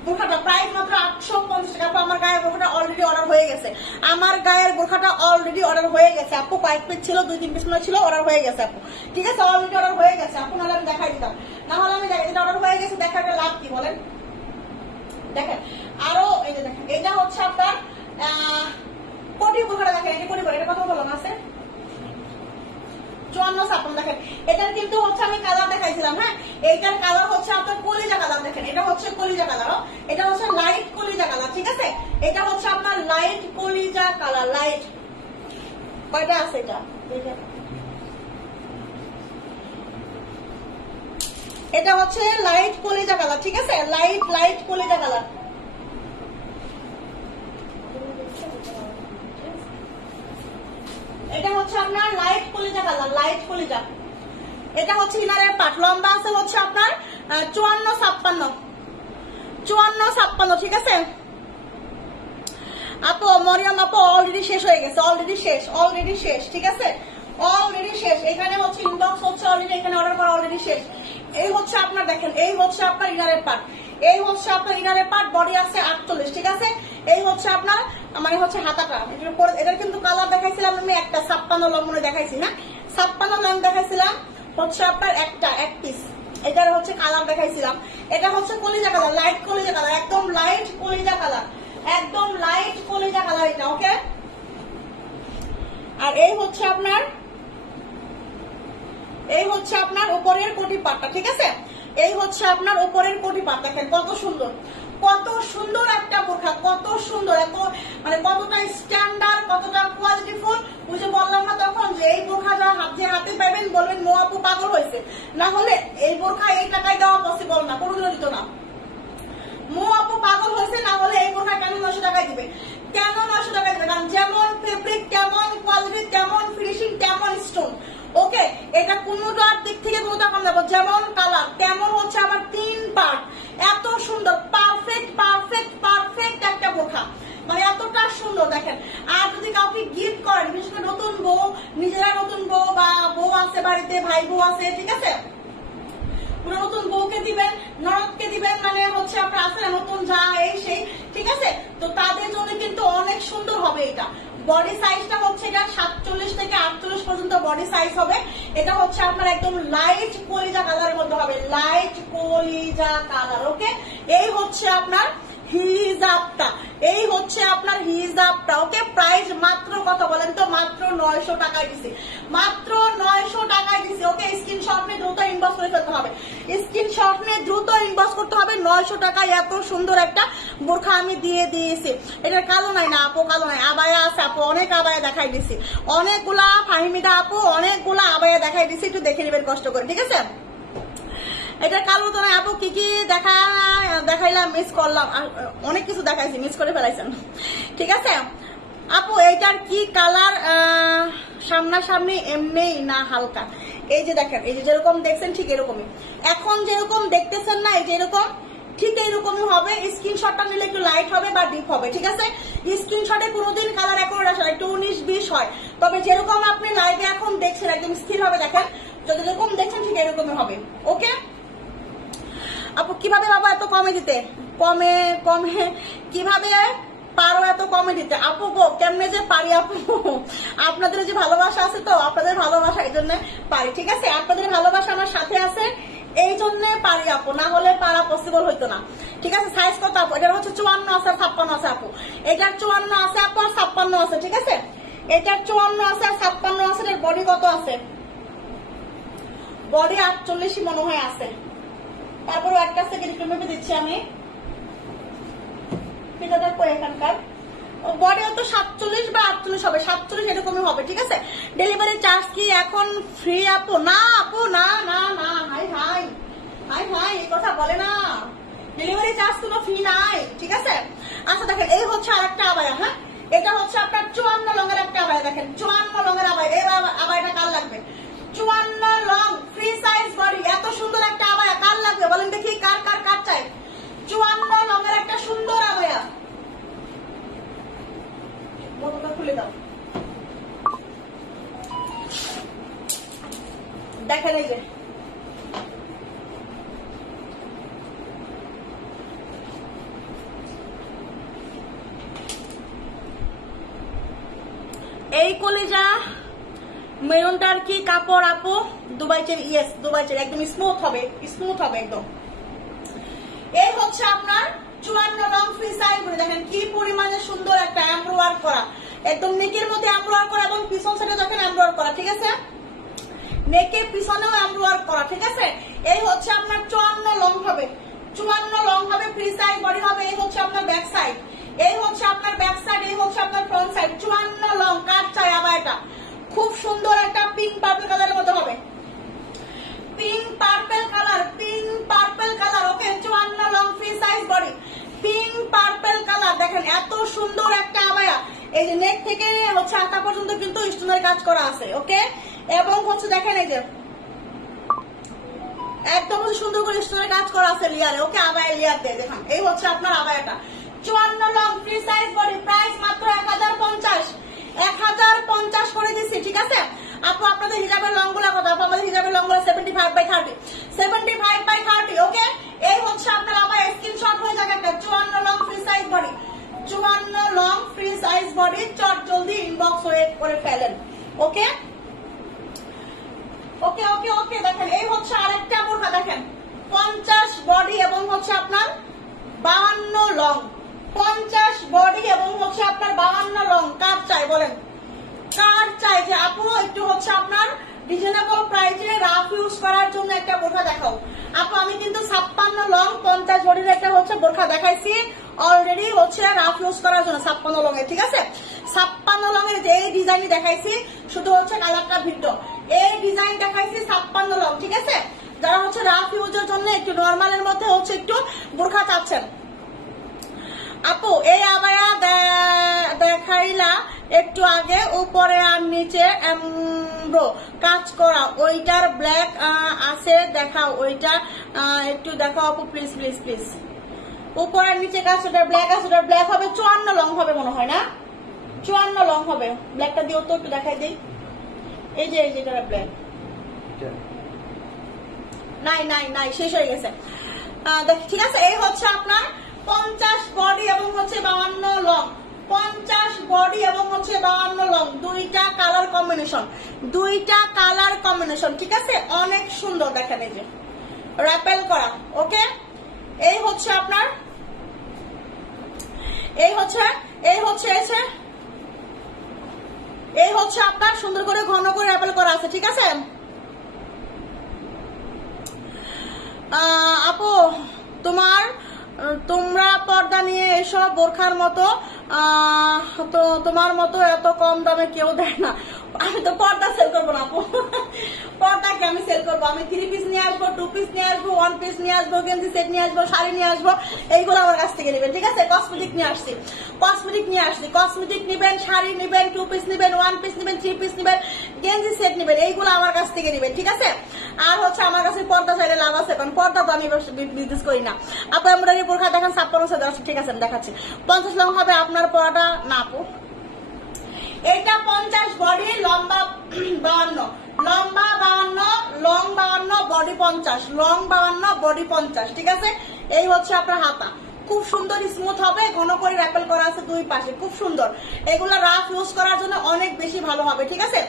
বোরখাটা, প্রাইস মাত্র 850 টাকা। আমার গায়ের বোরখাটা অলরেডি অর্ডার হয়ে গেছে, আমার গায়ের বোরখাটা অলরেডি অর্ডার হয়ে গেছে আপু। কয়েক পিস ছিল, 2-3 পিস ছিল, অর্ডার হয়ে গেছে আপু, ঠিক আছে। অলরেডি অর্ডার হয়ে গেছে আপু, নাহলে আমি দেখাই দিতাম, না হলে আমি অর্ডার হয়ে গেছে, দেখাটা লাভ কি বলেন। দেখেন আরো এই যে দেখেন এটা হচ্ছে আপনার কোটি বোরখাটা দেখেন, এটা কোটি বোরখা, এটা কত বললাম আছে 54-56 দেখেন। এটার কিন্তু হচ্ছে আমি কালার দেখাইছিলাম, হ্যাঁ এইটার কালার হচ্ছে আপনার কলিজা কালার, দেখেন এটা হচ্ছে কলিজা কালার, এটা হচ্ছে লাইট কলিজা কালার, ঠিক আছে। এটা হচ্ছে আপনার লাইট কলিজা কালার, লাইট কয়টা আছে এটা, এটা হচ্ছে লাইট কলিজা কালার, ঠিক আছে, লাইট কলিজা কালার। এটা হচ্ছে আপনার লাইট কলিজা কালার, লাইট কলিজা। এটা হচ্ছে ইনারের পাট, লম্বা আছে হচ্ছে আপনার 54-56, ঠিক আছে। আপু মরিয়ম আপু অলরেডি শেষ হয়ে গেছে, অলরেডি শেষ, ঠিক আছে, অলরেডি শেষ। এখানে হচ্ছে ইনবক্স হচ্ছে অলরেডি, এখানে অর্ডার করা অলরেডি শেষ। এই হচ্ছে আপনার দেখেন, এই হচ্ছে আপনার ইনারের পাট, এই হচ্ছে আপনার ইনারের পাট, বডি আছে 48, ঠিক আছে। এই হচ্ছে আপনার মানে হচ্ছে হাতাটা, এটার কিন্তু কালার দেখাইছিলাম আমি একটা 56 লম্বনে দেখাইছি না, 56 লং দেখাইছিলাম হচ্ছে আপনার এক পিস, এটার হচ্ছে কালার দেখাইছিলাম। এটা হচ্ছে কলিজা কালার, লাইট কলিজা কালার, একদম লাইট কলিজা কালার, একদম লাইট কলিজা কালার এটা, ওকে। আর এই হচ্ছে আপনার উপরের কোটি পাটটা, ঠিক আছে। এই হচ্ছে আপনার উপরের কোটি পাট, দেখেন কত সুন্দর, কত সুন্দর একটা বোরখা, কত সুন্দর, এত মানে কতটা স্ট্যান্ডার্ড, কতটা কোয়ালিটিফুল। বুঝে বললাম না তখন যে এই বোরখা যা হাতে পাবেন বলবেন মো আপু পাগল হয়েছে, না হলে এই বোরখা এই টাকায় দেওয়া পসিবল না, কোনোদিনও দিত না। মো আপু পাগল হয়েছে, না হলে এই বোরখা কেন 900 টাকায় দিবে, কেন 900 টাকায় দিবে, কারণ যেমন ফেব্রিক তেমন কোয়ালিটি, তেমন ফিনিশিং, তেমন স্টোন, ওকে। এটা কোনোটার দিক থেকে কোনোটা কম যাবো, যেমন কালার তেমন হচ্ছে আমার 3 পার্ট, এত সুন্দর, পারফেক্ট একটা বোরখা, মানে এতটা সুন্দর দেখেন। আর যদি কাউকে গিফট করেন, বিশেষ করে নতুন বউ, নিজেরা নতুন বউ বা বউ আছে বাড়িতে, ভাই বউ আছে, ঠিক আছে, নতুন বউকে দিবেন, ননদকে দিবেন, মানে হচ্ছে আপনার আছে না নতুন যা এই সেই, ঠিক আছে। তো তাদের জন্য কিন্তু অনেক সুন্দর হবে এটা। বডি সাইজটা হচ্ছে এটা 47 থেকে 48 পর্যন্ত বডি সাইজ হবে। এটা হচ্ছে আপনার একদম লাইট কলিজা কালারের মধ্যে হবে, লাইট কলিজা কালার, ওকে। এই হচ্ছে আপনার হিজাবটা, এই হচ্ছে আপনার হিজাবটা, ওকে। প্রাইস মাত্র কত বলেন তো, মাত্র 900 টাকায় দিছি, মাত্র 900 টাকায় দিছি, ওকে। স্ক্রিনশট নিয়ে দ্রুত ইনবক্স করে ফেলতে হবে, স্ক্রিনশট নিয়ে দ্রুত ইনবক্স করতে হবে। 900 টাকায় এত সুন্দর একটা বোরখা আমি দিয়ে দিয়েছি। এটার কালো নাই না আপু, কালো নাই, আবায়া আছে আপু, অনেক আবায়া দেখাই দিছি, অনেকগুলা ফাহিমিদা আপু, অনেকগুলা আবায়া দেখাই দিছি, একটু দেখে নেবেন কষ্ট করে, ঠিক আছে। এটা কালো তো না আপু, কি কি দেখাইলাম, মিস করলাম, অনেক কিছু দেখাইছি, মিস করে ফেলাইছেন, ঠিক আছে আপু। এইটার কি কালার, সামনাসামনি এমনি না হালকা, এই যে দেখেন, এই যে যেরকম দেখছেন ঠিক এরকমই, এখন যেরকম দেখতেছেন না, এই যে এরকম ঠিক এইরকমই হবে। স্ক্রিনশটটা নিলে একটু লাইট হবে বা ডিপ হবে, ঠিক আছে। স্ক্রিনশটে কোনোদিন কালার অ্যাকুরেট আসে না, একটু 19-20 হয়, তবে যেরকম আপনি লাইভে এখন দেখছেন একদম স্থির হবে, দেখেন যদি যেরকম দেখছেন ঠিক এরকমই হবে, ওকে। আপু কিভাবে বাবা এত কমে দিতে, কমে কিভাবে পারো এত কমে দিতে আপু গো, কেমনে যে পারি আপু, আপনাদের যে ভালোবাসা আছে তো, আপনাদের ভালোবাসা এই জন্য পারি, ঠিক আছে। আপনাদের ভালোবাসা আমার সাথে আছে এই জন্য পারি আপু, না হলে পারা পসিবল হইতো না, ঠিক আছে। সাইজ কত আপু, এটার হচ্ছে 54 আছে আর 56 আছে আপু, এটার 54 আছে আপু আর 56 আছে, ঠিক আছে। এটার 54 আছে আর 56 আছে। এর বডি কত আছে, বডি 48 মনে হয় আছে। তারপরে একটা সেকেন্ড ভেবে দিচ্ছি আমি, এখানকার বডি হয়তো 47 বা 48 হবে, 47 এরকমই হবে, ঠিক আছে। ডেলিভারি চার্জ কি এখন ফ্রি আপু, না আপু, না না না, হাই হাই হাই হাই, এই কথা বলে না, ডেলিভারি চার্জ কোনো ফ্রি নাই, ঠিক আছে। আচ্ছা দেখেন, এই হচ্ছে আরেকটা আবায়া, হ্যাঁ এটা হচ্ছে আপনার 54 লঙের একটা আবায়া, দেখেন 54 লঙের আবায়া, এই আবায়াটা কার লাগবে, 54 লং ফ্রি সাইজ বডি, এত সুন্দর একটা আবায়া কার লাগবে বলেন দেখি, কার কার কার চাই 54 লঙের একটা সুন্দর আবায়া, বোতলটা খুলে দাও, দেখেন এই যে এই কলিজা মেরুনটার কি কাপড় আপু, Dubai cherry, yes Dubai cherry, একদম স্মুথ হবে, স্মুথ হবে একদম। এই হচ্ছে আপনার 54 লং ফ্রি সাইজ, দেখেন এমব্রয়ডারি করা, ঠিক আছে, নেকের পিছনেও এমব্রয়ডারি করা, ঠিক আছে। এই হচ্ছে আপনার 54 লং হবে, 54 লং হবে, ফ্রি সাইজ বডি হবে। এই হচ্ছে আপনার ব্যাক সাইড, এই হচ্ছে আপনার ব্যাক সাইড, এই হচ্ছে আপনার ফ্রন্ট সাইড। 54 লং কাট চাই আবার, এটা খুব সুন্দর একটা পিঙ্ক পার্পল কালারের মধ্যে হবে, pink purple colour, pink purple colour, okay. 54 long free size body, pink purple colour. দেখেন এত সুন্দর একটা আবায়া, এই যে নেক থেকে হচ্ছে হাতা পর্যন্ত কিন্তু স্টোনের কাজ করা আছে, ওকে। এবং হচ্ছে দেখেন এই যে একদম সুন্দর করে স্টোনের কাজ করা আছে লেয়ারে, ওকে। আবায়া লেয়ার দিয়ে দেখেন, এই হচ্ছে আপনার আবায়াটা। 54 long free size body, price মাত্র 1050, 1050 করে দিচ্ছি, ঠিক আছে। আপু আপনাদের হিজাবের লং গুলা কত? আপু আমাদের হিজাবের লং গুলা 75/30, 75/30, ওকে। এই হচ্ছে আপনার আবার স্ক্রিনশট হয়ে যাবে একটা 54 long free size body, 54 long free size body. চট জলদি ইনবক্স করে ফেলেন, ওকে ওকে ওকে ওকে। দেখেন এই হচ্ছে আরেকটা বোরখা, দেখেন 50 বডি এবং হচ্ছে আপনার 52 লং, 50 বডি এবং হচ্ছে আপনার 52 লং। কার চাই বলেন, কার চাই যে আপু একটু হচ্ছে আপনার রিজনেবল প্রাইসে রাফ ইউজ করার জন্য একটা বোরখা দেখাও। আপু আমি কিন্তু 56 লং 50 বডির একটা হচ্ছে বোরখা দেখাইছি অলরেডি, হচ্ছে রাফ ইউজ করার জন্য 56 লং এর, ঠিক আছে। 56 লং এর যে এই ডিজাইনই দেখাইছি, শুধু হচ্ছে কালারটা ভিন্ন। এই ডিজাইন দেখাইছি 56 লং, ঠিক আছে। যারা হচ্ছে রাফ ইউজের জন্য একটু নরমালের মধ্যে হচ্ছে একটু বোরখা চাচ্ছেন, আপু এই আবায়া দেখাইলা একটু আগে, উপরে আর নিচে এমব্রো কাজ করা, ওইটার ব্ল্যাক আছে দেখাও, ওইটা একটু দেখাও আপু প্লিজ প্লিজ প্লিজ। উপরে নিচে কাজ, ওটা ব্ল্যাক আছে, ওটা ব্ল্যাক হবে 54 লং হবে মনে হয় না, 54 লং হবে। ব্ল্যাকটা দিও তো একটু দেখাই দিই, এই যে এটা ব্ল্যাক, নাই নাই নাই শেষ হয়ে গেছে, ঠিক আছে। এই হচ্ছে আপনার 50 বডি এবং হচ্ছে 52 লং, 50 বডি এবং হচ্ছে 52 লং, দুইটা কালার কম্বিনেশন, দুইটা কালার কম্বিনেশন, ঠিক আছে। অনেক সুন্দর, দেখেন এই যে র্যাপেল করা, ওকে। এই হচ্ছে আপনার, এই হচ্ছে আপনার সুন্দর করে ঘন করে র্যাপেল করা আছে, ঠিক আছে। আপু তোমরা পর্দা নিয়ে এসো, বোরখার মতো তো তোমার মতো এত কম দামে কেউ দেয় না। আমি তো পর্দা সেল করবো না আপু, পর্দাকে আমি সেল করবো। আমি 3 পিস নিয়ে আসবো, 2 পিস নিয়ে আসবো, 1 পিস নিয়ে আসবো, গেঞ্জি সেট নিয়ে আসবো, শাড়ি নিয়ে আসবো, এইগুলো আমার কাছ থেকে নেবেন, ঠিক আছে। কসমেটিক নিয়ে আসছি, কসমেটিক নিবেন, শাড়ি নিবেন, 2 পিস নিবেন, 1 পিস নিবেন, 3 পিস নিবেন, গেঞ্জি সেট নিবেন, এইগুলো আমার কাছ থেকে নিবেন, ঠিক আছে। আর হচ্ছে আমার কাছে পর্দা সাইডে লাভ আছে, কারণ পর্দা তো আমি বিজনেস করি না। আপু এমব্রয়ডারি বোরখা দেখেন 56, ঠিক আছে আমি দেখাচ্ছি। 50 লং হবে আপনার পরাটা না আপু, এটা 50 বডি, লম্বা 52, লম্বা 52, লং 52, বডি 50, লং 52, বডি 50, ঠিক আছে। এই হচ্ছে আপনার হাতা, খুব সুন্দর স্মুথ হবে, ঘন করে র্যাপেল করা আছে দুই পাশে, খুব সুন্দর। এগুলো রাফ ইউজ করার জন্য অনেক বেশি ভালো হবে, ঠিক আছে।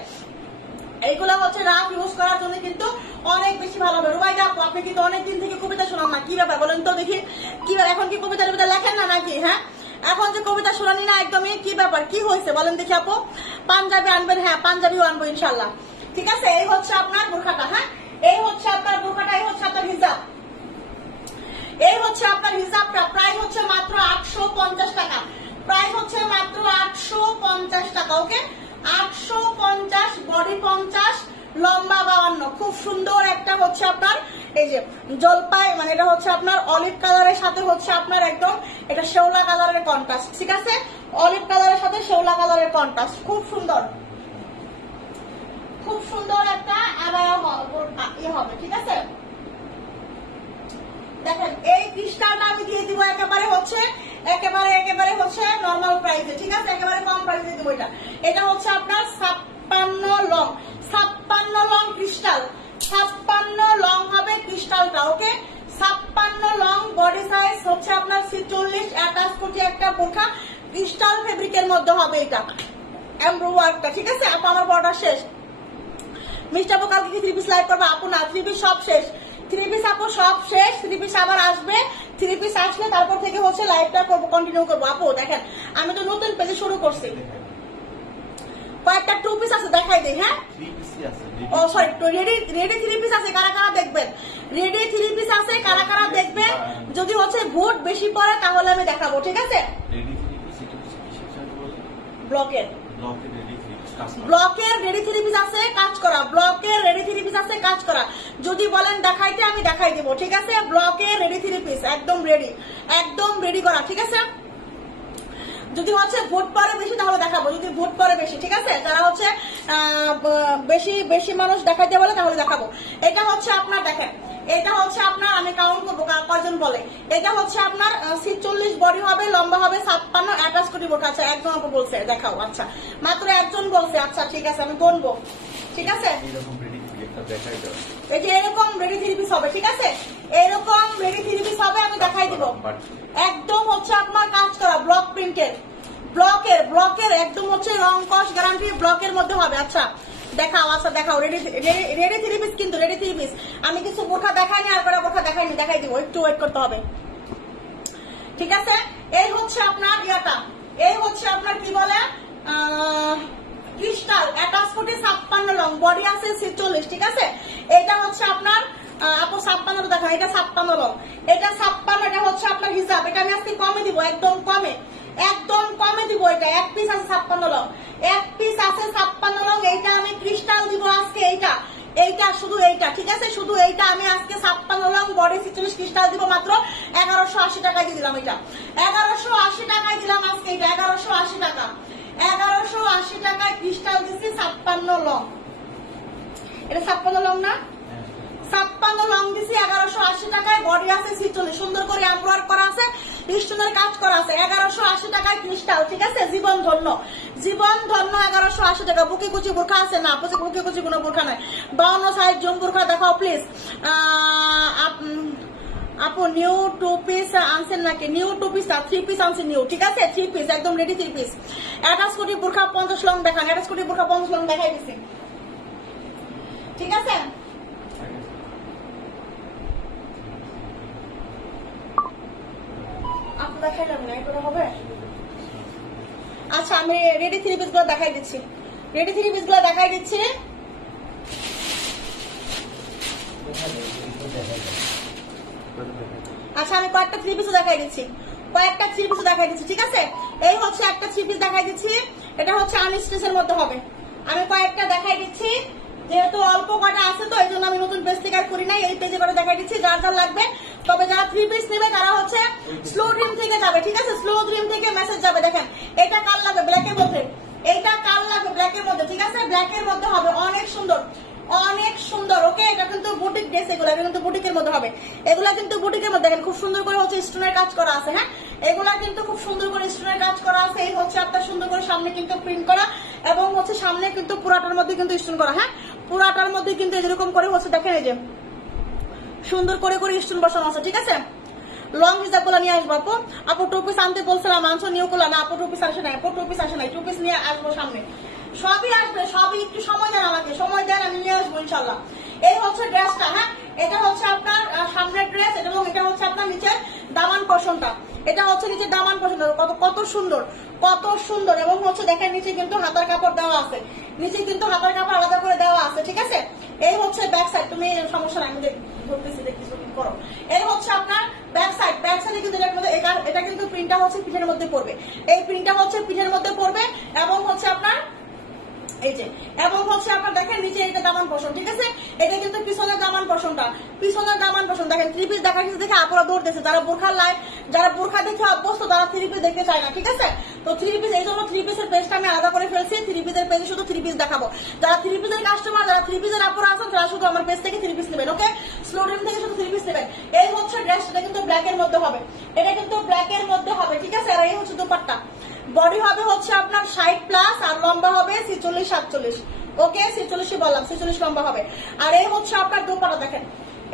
এইগুলো হচ্ছে রাফ ইউজ করার জন্য কিন্তু অনেক বেশি ভালো হবে। রুবাইদা আপু আপনি কিন্তু অনেকদিন থেকে কবিতা শোনান না, কি ব্যাপার বলেন তো দেখি, কি এখন কি কবিতা লেখেন না নাকি? হ্যাঁ, এখন যে কবিতা শোনানি না একদমই, কি ব্যাপার, কি হয়েছে বলেন দেখি আপু। পাঞ্জাবি আনবেন? হ্যাঁ পাঞ্জাবিও আনবো ইনশাল্লাহ, ঠিক আছে। এই হচ্ছে আপনার বোরখাটা, হ্যাঁ এই হচ্ছে আপনার বোরখাটা, এই হচ্ছে আপনার হিজাব, এই হচ্ছে আপনার হিজাবটা। প্রাইস হচ্ছে মাত্র 850 টাকা, প্রাইস হচ্ছে মাত্র 850 টাকা, ওকে। 850, বডি 50, লম্বা 52, খুব সুন্দর একটা হচ্ছে আপনার এই যে জলপাই, মানে এটা হচ্ছে আপনার অলিভ কালারের সাথে হচ্ছে আপনার একদম এটা শেওলা কালারের কন্ট্রাস্ট, ঠিক আছে। অলিভ কালারের সাথে শেওলা কালারের কন্ট্রাস্ট, খুব সুন্দর, খুব সুন্দর একটা আবায়া হবে, ঠিক আছে। দেখেন এই ক্রিস্টালটা আমি দিয়ে দিব একেবারে হচ্ছে নর্মাল প্রাইসে, ঠিক আছে, একেবারে কম প্রাইসে দিব। এটা হচ্ছে আপনার 56 লং, 56 লং ক্রিস্টাল, 56 লং হবে ক্রিস্টালটা, ওকে। 56 লং, বডি সাইজ হচ্ছে আপনার 40, অ্যাটাচ করছে একটা বোরখা, ক্রিস্টাল ফেব্রিকের মধ্যে হবে এটা এমব্রো ওয়ার্কটা, ঠিক আছে। আপু আমার বর্ডার শেষ, মিস্টার আপু কালকে কি 3 পিস লাইভ করবো? আপু না, 3 পিস সব শেষ, 3 পিস আপু সব শেষ, 3 পিস আবার আসবে, 3 পিস আসলে তারপর থেকে হচ্ছে লাইভটা করবো, কন্টিনিউ করবো। আপু দেখেন আমি তো নতুন পেজে শুরু করছি, কয়েকটা 2 পিস আছে দেখাই দেই। হ্যাঁ 3 পিসই আছে। ও সরি, রেডি 3 পিস আছে, কারা কারা দেখবেন? রেডি 3 পিস আছে, কারা কারা দেখবেন? যদি হচ্ছে ভোট বেশি পড়ে তাহলে আমি দেখাবো, ঠিক আছে? রেডি 3 পিস এটা হচ্ছে কিসের জন্য বলে? ব্লকের ব্লকের রেডি 3 পিস কাজ করে। ব্লকের রেডি 3 পিস আছে কাজ করা, ব্লকের রেডি 3 পিস আছে কাজ করা। যদি বলেন দেখাইতে আমি দেখাই দেবো, ঠিক আছে? ব্লকের রেডি 3 পিস একদম রেডি করা, ঠিক আছে? যদি হচ্ছে ভোট পরে বেশি তাহলে দেখাবো, যদি ভোট পরে বেশি, ঠিক আছে? যারা হচ্ছে বেশি মানুষ দেখাইতে বলে তাহলে দেখাবো। এটা হচ্ছে আপনার দেখেন, এটা হচ্ছে আপনার, আমি কাউন্ট করবো কয়জন বলে। এটা হচ্ছে আপনার 46 বডি হবে, লম্বা হবে 56, অ্যাটাচ কোটি বোরখা। আচ্ছা একজন আপু বলছে দেখাও, আচ্ছা মাত্র একজন বলছে, আচ্ছা ঠিক আছে আমি গুনবো, ঠিক আছে? এরকম রেডি 3 একটা দেখাই দাও। এই যে এরকম রেডি 3 পিস হবে, ঠিক আছে? এরকম রেডি 3 পিস হবে, আমি দেখাই দিব। একদম হচ্ছে আপনার কাজ করা ব্লক প্রিন্টের, ব্লকের একদম হচ্ছে রং কস গ্যারান্টি ব্লকের মধ্যে হবে। আচ্ছা দেখাও, আচ্ছা দেখাও, রেডি 3 পিস, কিন্তু রেডি 3 পিস। আমি কিছু বোরখা দেখাইনি, আর কটা বোরখা দেখাইনি, দেখাই দিব, একটু ওয়েট করতে হবে, ঠিক আছে? এই হচ্ছে আপনার ইয়াটা, এই হচ্ছে আপনার কি বলে ক্রিস্টাল, অ্যাটাচ কোটি 56 লং, বডি আছে 46, ঠিক আছে? এটা হচ্ছে আপনার আপু 56 দেখেন, এটা 56 লং, এটা 56, এটা হচ্ছে আপনার হিসাব। এটা আমি আজকে কমে দিব, একদম কমে দিব। এটা এক পিস আছে 56 লং, এক পিস আছে 56 লং। এইটা আমি ক্রিস্টাল দিব আজকে, এইটা শুধু এইটা, ঠিক আছে? শুধু এইটা আমি আজকে 56 লং বডি 46 ক্রিস্টাল দিব মাত্র 1180 টাকায় দিয়ে দিলাম। এটা 1180 টাকায় দিলাম আজকে, এটা 1180 টাকা, 1180 টাকায় ক্রিস্টাল দিচ্ছি 56 লং। এটা 56 লং না? 56 লং দিছি 1180 টাকায়, বডি আছে 46, সুন্দর করে এমব্রয়ডারি করা আছে, স্টোনের কাজ করা আছে, 1180 টাকায় ক্রিস্টাল, ঠিক আছে? জীবন ধন্য 1180 টাকা। বুকে কুচি বোরখা আছে না? বুকে কুচি কোনো বোরখা নাই। 52 সাইজ জম বোরখা দেখাও প্লিজ। আপু নিউ 2 পিস আনছেন নাকি? নিউ 2 পিস না, 3 পিস আনছে নিউ, ঠিক আছে? 3 পিস একদম রেডি 3 পিস। অ্যাটাচ কোটি বোরখা 50 লং দেখান, অ্যাটাচ কোটি বোরখা 50 লং দেখাই দিছি, ঠিক আছে? আপনি দেখাইলাম না, এটা হবে। আচ্ছা আমি রেডি 3 পিস গুলো দেখাই দিচ্ছি, আচ্ছা আমি কয়েকটা 3 পিস দেখাই দিচ্ছি, ঠিক আছে? এই হচ্ছে একটা 3 পিস দেখাই দিচ্ছি, এটা হচ্ছে আনস্টিচের মধ্যে হবে। আমি কয়েকটা দেখাই দিচ্ছি, যেহেতু অল্প কটা আছে তো এই জন্য আমি নতুন পেজ থেকে আর করি নাই, এই পেজে করে দেখাই দিচ্ছি। যার যার লাগবে, তবে যারা 3 পিস নেবে তারা হচ্ছে স্লো ড্রিম থেকে যাবে, ঠিক আছে? স্লো ড্রিম থেকে মেসেজ যাবে। দেখেন এটা কাল লাগবে ব্ল্যাকের মধ্যে, এইটা কাল লাগবে ব্ল্যাকের মধ্যে, ঠিক আছে? ব্ল্যাকের মধ্যে হবে, অনেক সুন্দর, ওকে? এটা কিন্তু বুটিক ড্রেস, এগুলো কিন্তু বুটিকের মধ্যে হবে, এগুলা কিন্তু বুটিকের মধ্যে। দেখেন খুব সুন্দর করে হচ্ছে স্টোনের কাজ করা আছে, হ্যাঁ? এগুলা কিন্তু খুব সুন্দর করে স্টোনের কাজ করা আছে। এই হচ্ছে আপনার সুন্দর করে সামনে কিন্তু প্রিন্ট করা, এবং হচ্ছে সামনে কিন্তু পুরাটার মধ্যে কিন্তু স্টোন করা, হ্যাঁ? পুরাটার মধ্যে কিন্তু এরকম করে হচ্ছে, দেখেন এই যে সুন্দর করে স্টোন বসানো আছে, ঠিক আছে? লং হিসাব গুলো নিয়ে আসবো। আপু 2 পিস আনতে বলছিলাম, আনছো নিউ গুলা না? আপু 2 পিস আসে নাই, 2 পিস নিয়ে আসবো সামনে, সবই আসবে, সবই একটু সময় দেন আমাকে, সময় দেন, আমি নিয়ে আসবো ইনশাল্লাহ। এই হচ্ছে ড্রেসটা, হ্যাঁ? এটা হচ্ছে আপনার সামনের ড্রেস, এবং এটা হচ্ছে আপনার নিচের দামান পোর্শনটা, এটা হচ্ছে নিচের দামান পোর্শনটা। কত সুন্দর, এবং হচ্ছে দেখেন নিচে কিন্তু হাতার কাপড় দেওয়া আছে, নিচে কিন্তু হাতার কাপড় আলাদা করে দেওয়া আছে, ঠিক আছে? এই হচ্ছে ব্যাক সাইড, তুমি সমস্যা নাই, আমি দেখতেছি করো। এই হচ্ছে আপনার ব্যাক সাইডে কিন্তু এটা কিন্তু প্রিন্টটা হচ্ছে পিঠের মধ্যে পড়বে, এই প্রিন্টটা হচ্ছে পিঠের মধ্যে পড়বে, এবং হচ্ছে আপনার এই যে, এবং হচ্ছে আপনার দেখেন নিচে এটা দামান পোর্শন, ঠিক আছে? এটা কিন্তু পিছনের দামান পোর্শনটা, দেখেন 3 পিস দেখা গেছে দেখে আপুরা দৌড়তেছে, যারা বোরখা দেখে অভ্যস্ত তারা 3 পিস দেখতে চায় না, ঠিক আছে? তো 3 পিস, এই জন্য 3 পিসের পেজটা আমি আলাদা করে ফেলছি, 3 পিসের পেজে শুধু 3 পিস দেখাবো। যারা 3 পিসের কাস্টমার, যারা 3 পিসের আপুরা আছেন, তারা শুধু আমার পেজ থেকে 3 পিস নেবেন, ওকে? স্লো ড্রিম থেকে শুধু 3 পিস নেবেন। এই হচ্ছে ড্রেসটা, কিন্তু ব্ল্যাকের মধ্যে হবে, ঠিক আছে? আর এই হচ্ছে দোপাট্টা, বডি হবে হচ্ছে আপনার 60+, আর লম্বা হবে 46-47, ওকে? 46 বললাম, 46 লম্বা হবে। আর এই হচ্ছে আপনার দোপাট্টা, দেখেন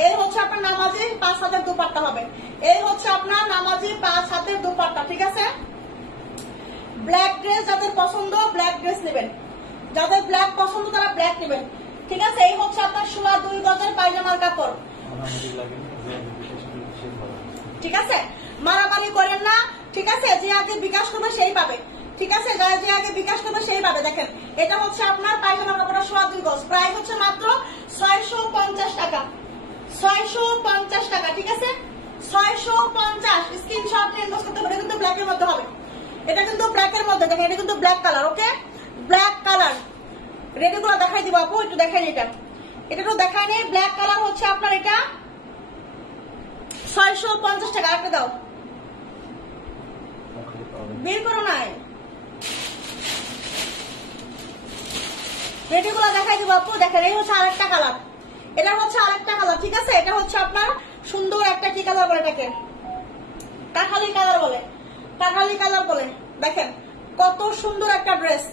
এই হচ্ছে আপনার নামাজি 5 হাতের দোপাট্টা হবে, এই হচ্ছে আপনার নামাজি 5 হাতের দোপাট্টা, ঠিক আছে? ব্ল্যাক ড্রেস যাদের পছন্দ, ব্ল্যাক ড্রেস নেবেন, যাদের ব্ল্যাক পছন্দ তারা ব্ল্যাক নেবেন, ঠিক আছে? এই হচ্ছে আপনার 2 গজের পায়জামার কাপড়, ঠিক আছে? মারামারি করেন না, ঠিক আছে? যে আগে বিকাশ করবে সেই পাবে, ঠিক ঠিক আছে, যারা যে আগে বিকাশ করবে সেই পাবে। দেখেন এটা হচ্ছে আপনার পায়জামার কাপড়টা 2.5 গজ, প্রাইস হচ্ছে মাত্র 650 টাকা, 650 টাকা। ঠিক আছে 650, স্ক্রিনশট নিয়ে ইনবক্স করতে পারে। কিন্তু ব্ল্যাকের মধ্যে হবে, এটা কিন্তু ব্ল্যাকের মধ্যে। দেখেন এটা কিন্তু black colour, okay black colour. Ready গুলো দেখাই দিব আপু, একটু দেখাই এটা, এটা তো দেখাই নেই। ব্ল্যাক কালার হচ্ছে আপনার এটা 650 টাকা। একটা দাও, বের করো নাই, রেডি গুলো দেখাই দিব আপু। দেখেন এই হচ্ছে আরেকটা কালার, এটা হচ্ছে আরেকটা কালার। ঠিক আছে এটা হচ্ছে আপনার সুন্দর একটা কি কালার বলে, এটাকে কাঠালি কালার বলে, কাঠালি কালার বলে। দেখেন কত সুন্দর একটা ড্রেস,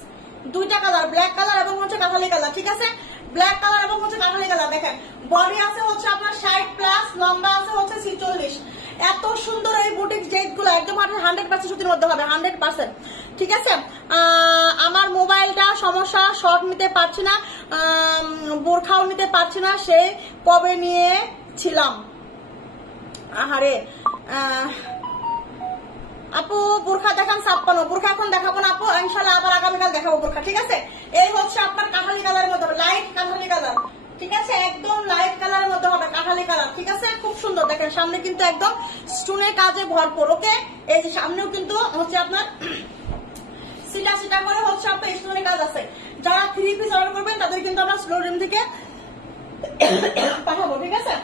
দুইটা কালার, ব্ল্যাক কালার এবং হচ্ছে কাঠালি কালার। ঠিক আছে ব্ল্যাক কালার এবং হচ্ছে কাঠালি কালার। দেখেন বডি আছে হচ্ছে আপনার 60+, লম্বা আছে হচ্ছে 46। এত সুন্দর এই বুটিক জেড গুলো একদম 100% সুতির মধ্যে হবে, 100%। ঠিক আছে আমার মোবাইলটা সমস্যা, শর্ট নিতে পারছি না, বোরখাও নিতে পারছি না, সে কবে নিয়েছিলাম। আহারে আপু বোরখা দেখান 56, বোরখা এখন দেখাবো না আপু, ইনশাল্লাহ আবার আগামীকাল দেখাবো বোরখা। ঠিক আছে এই হচ্ছে আপনার কাঠালি কালারের মধ্যে, লাইট কাঠালি কালার। ঠিক আছে একদম লাইট কালারের মধ্যে হবে, কাঠালি কালার। ঠিক আছে খুব সুন্দর। দেখেন সামনে কিন্তু একদম স্টোনের কাজে ভরপুর, ওকে এই যে সামনেও কিন্তু হচ্ছে আপনার সিটা সিটা করে হচ্ছে আপনার স্টোনের কাজ আছে। যারা 3 পিস অর্ডার করবেন তাদের কিন্তু আমরা স্লো রিম থেকে পাঠাবো। ঠিক আছে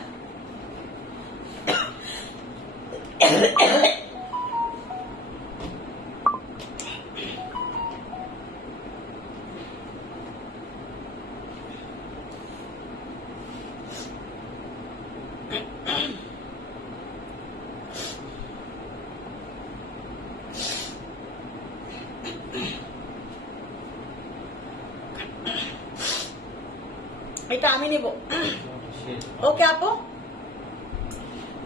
এটা আমি নিব, ওকে আপু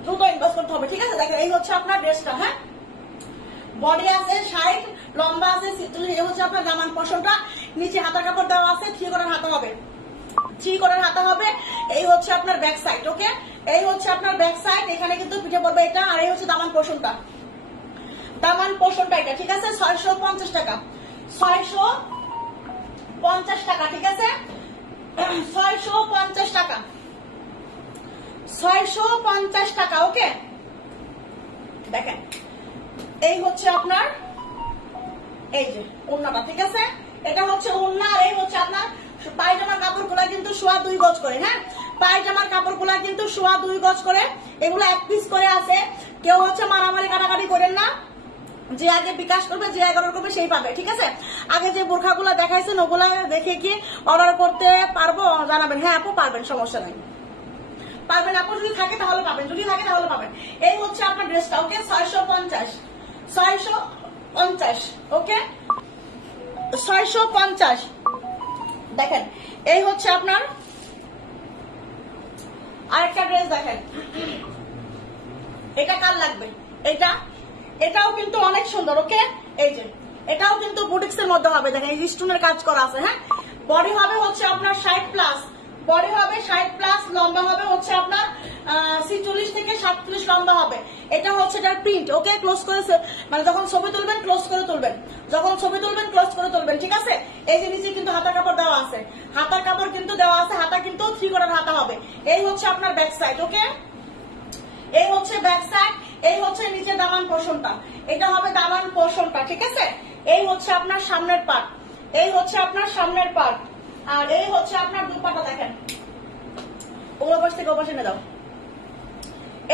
দ্রুত ইনভেস্ট করতে হবে। ঠিক আছে দেখেন এই হচ্ছে আপনার ড্রেসটা, হ্যাঁ বডি আছে 60, লম্বা আছে 46। এই হচ্ছে আপনার দামান পোর্শনটা, নিচে হাতার কাপড় দেওয়া আছে, 3 কোণের হাতা হবে, 3 কোণের হাতা হবে। এই হচ্ছে আপনার ব্যাক সাইড, ওকে এই হচ্ছে আপনার ব্যাক সাইড। এখানে কিন্তু পিঠে পড়বে এটা, আর এই হচ্ছে দামান পোর্শনটা, দামান পোর্শনটা এটা। ঠিক আছে 650 টাকা, 650 টাকা। ঠিক আছে 650 টাকা, 650 টাকা, ওকে দেখেন এই হচ্ছে আপনার এই যে ওড়নাটা। ঠিক আছে এটা হচ্ছে ওড়না, আর এই হচ্ছে আপনার পায়জামার কাপড় গুলা কিন্তু 2.5 গজ করে, হ্যাঁ পায়জামার কাপড় গুলা কিন্তু 2.5 গজ করে। এগুলো 1 পিস করে আছে, কেউ হচ্ছে মারামারি কাটাকাটি করেন না, যে আগে বিকাশ করবে, যে আগে অর্ডার করবে সেই পাবে। ঠিক আছে আগে যে বোরখাগুলো দেখাইছেন ওগুলা দেখে কি অর্ডার করতে পারবো জানাবেন। হ্যাঁ আপু পারবেন, সমস্যা নাই, পারবেন আপু, যদি থাকে তাহলে পাবেন, যদি থাকে তাহলে পাবেন। এই হচ্ছে আপনার ড্রেসটা, ওকে 650, 650, ওকে 650। দেখেন এই হচ্ছে আপনার আরেকটা ড্রেস। দেখেন এটা কার লাগবে, এটা এটাও কিন্তু অনেক সুন্দর, ওকে এই যে এটাও কিন্তু বুটিক্স এর মধ্যে হবে। দেখেন এই স্টোনের কাজ করা আছে, হ্যাঁ বডি হবে হচ্ছে আপনার 60+, বডি হবে 60+, লম্বা হবে হচ্ছে আপনার 46 থেকে 47 লম্বা হবে। এটা হচ্ছে এটার প্রিন্ট, ওকে ক্লোজ করেছে, মানে যখন ছবি তুলবেন ক্লোজ করে তুলবেন, যখন ছবি তুলবেন ক্লোজ করে তুলবেন। ঠিক আছে এই যে নিচে কিন্তু হাতার কাপড় দেওয়া আছে, হাতার কাপড় কিন্তু দেওয়া আছে, হাতা কিন্তু 3 কোণের হাতা হবে। এই হচ্ছে আপনার ব্যাক সাইড, ওকে এই হচ্ছে ব্যাক সাইড। এই হচ্ছে নিচে দামান পোর্শনটা, এটা হবে দামান পোর্শনটা। ঠিক আছে এই হচ্ছে আপনার সামনের পার্ট, এই হচ্ছে আপনার সামনের পার্ট, আর এই হচ্ছে আপনার দুপাট্টা। দেখেন ওপাশ থেকে ওপাশে নিয়ে দাও,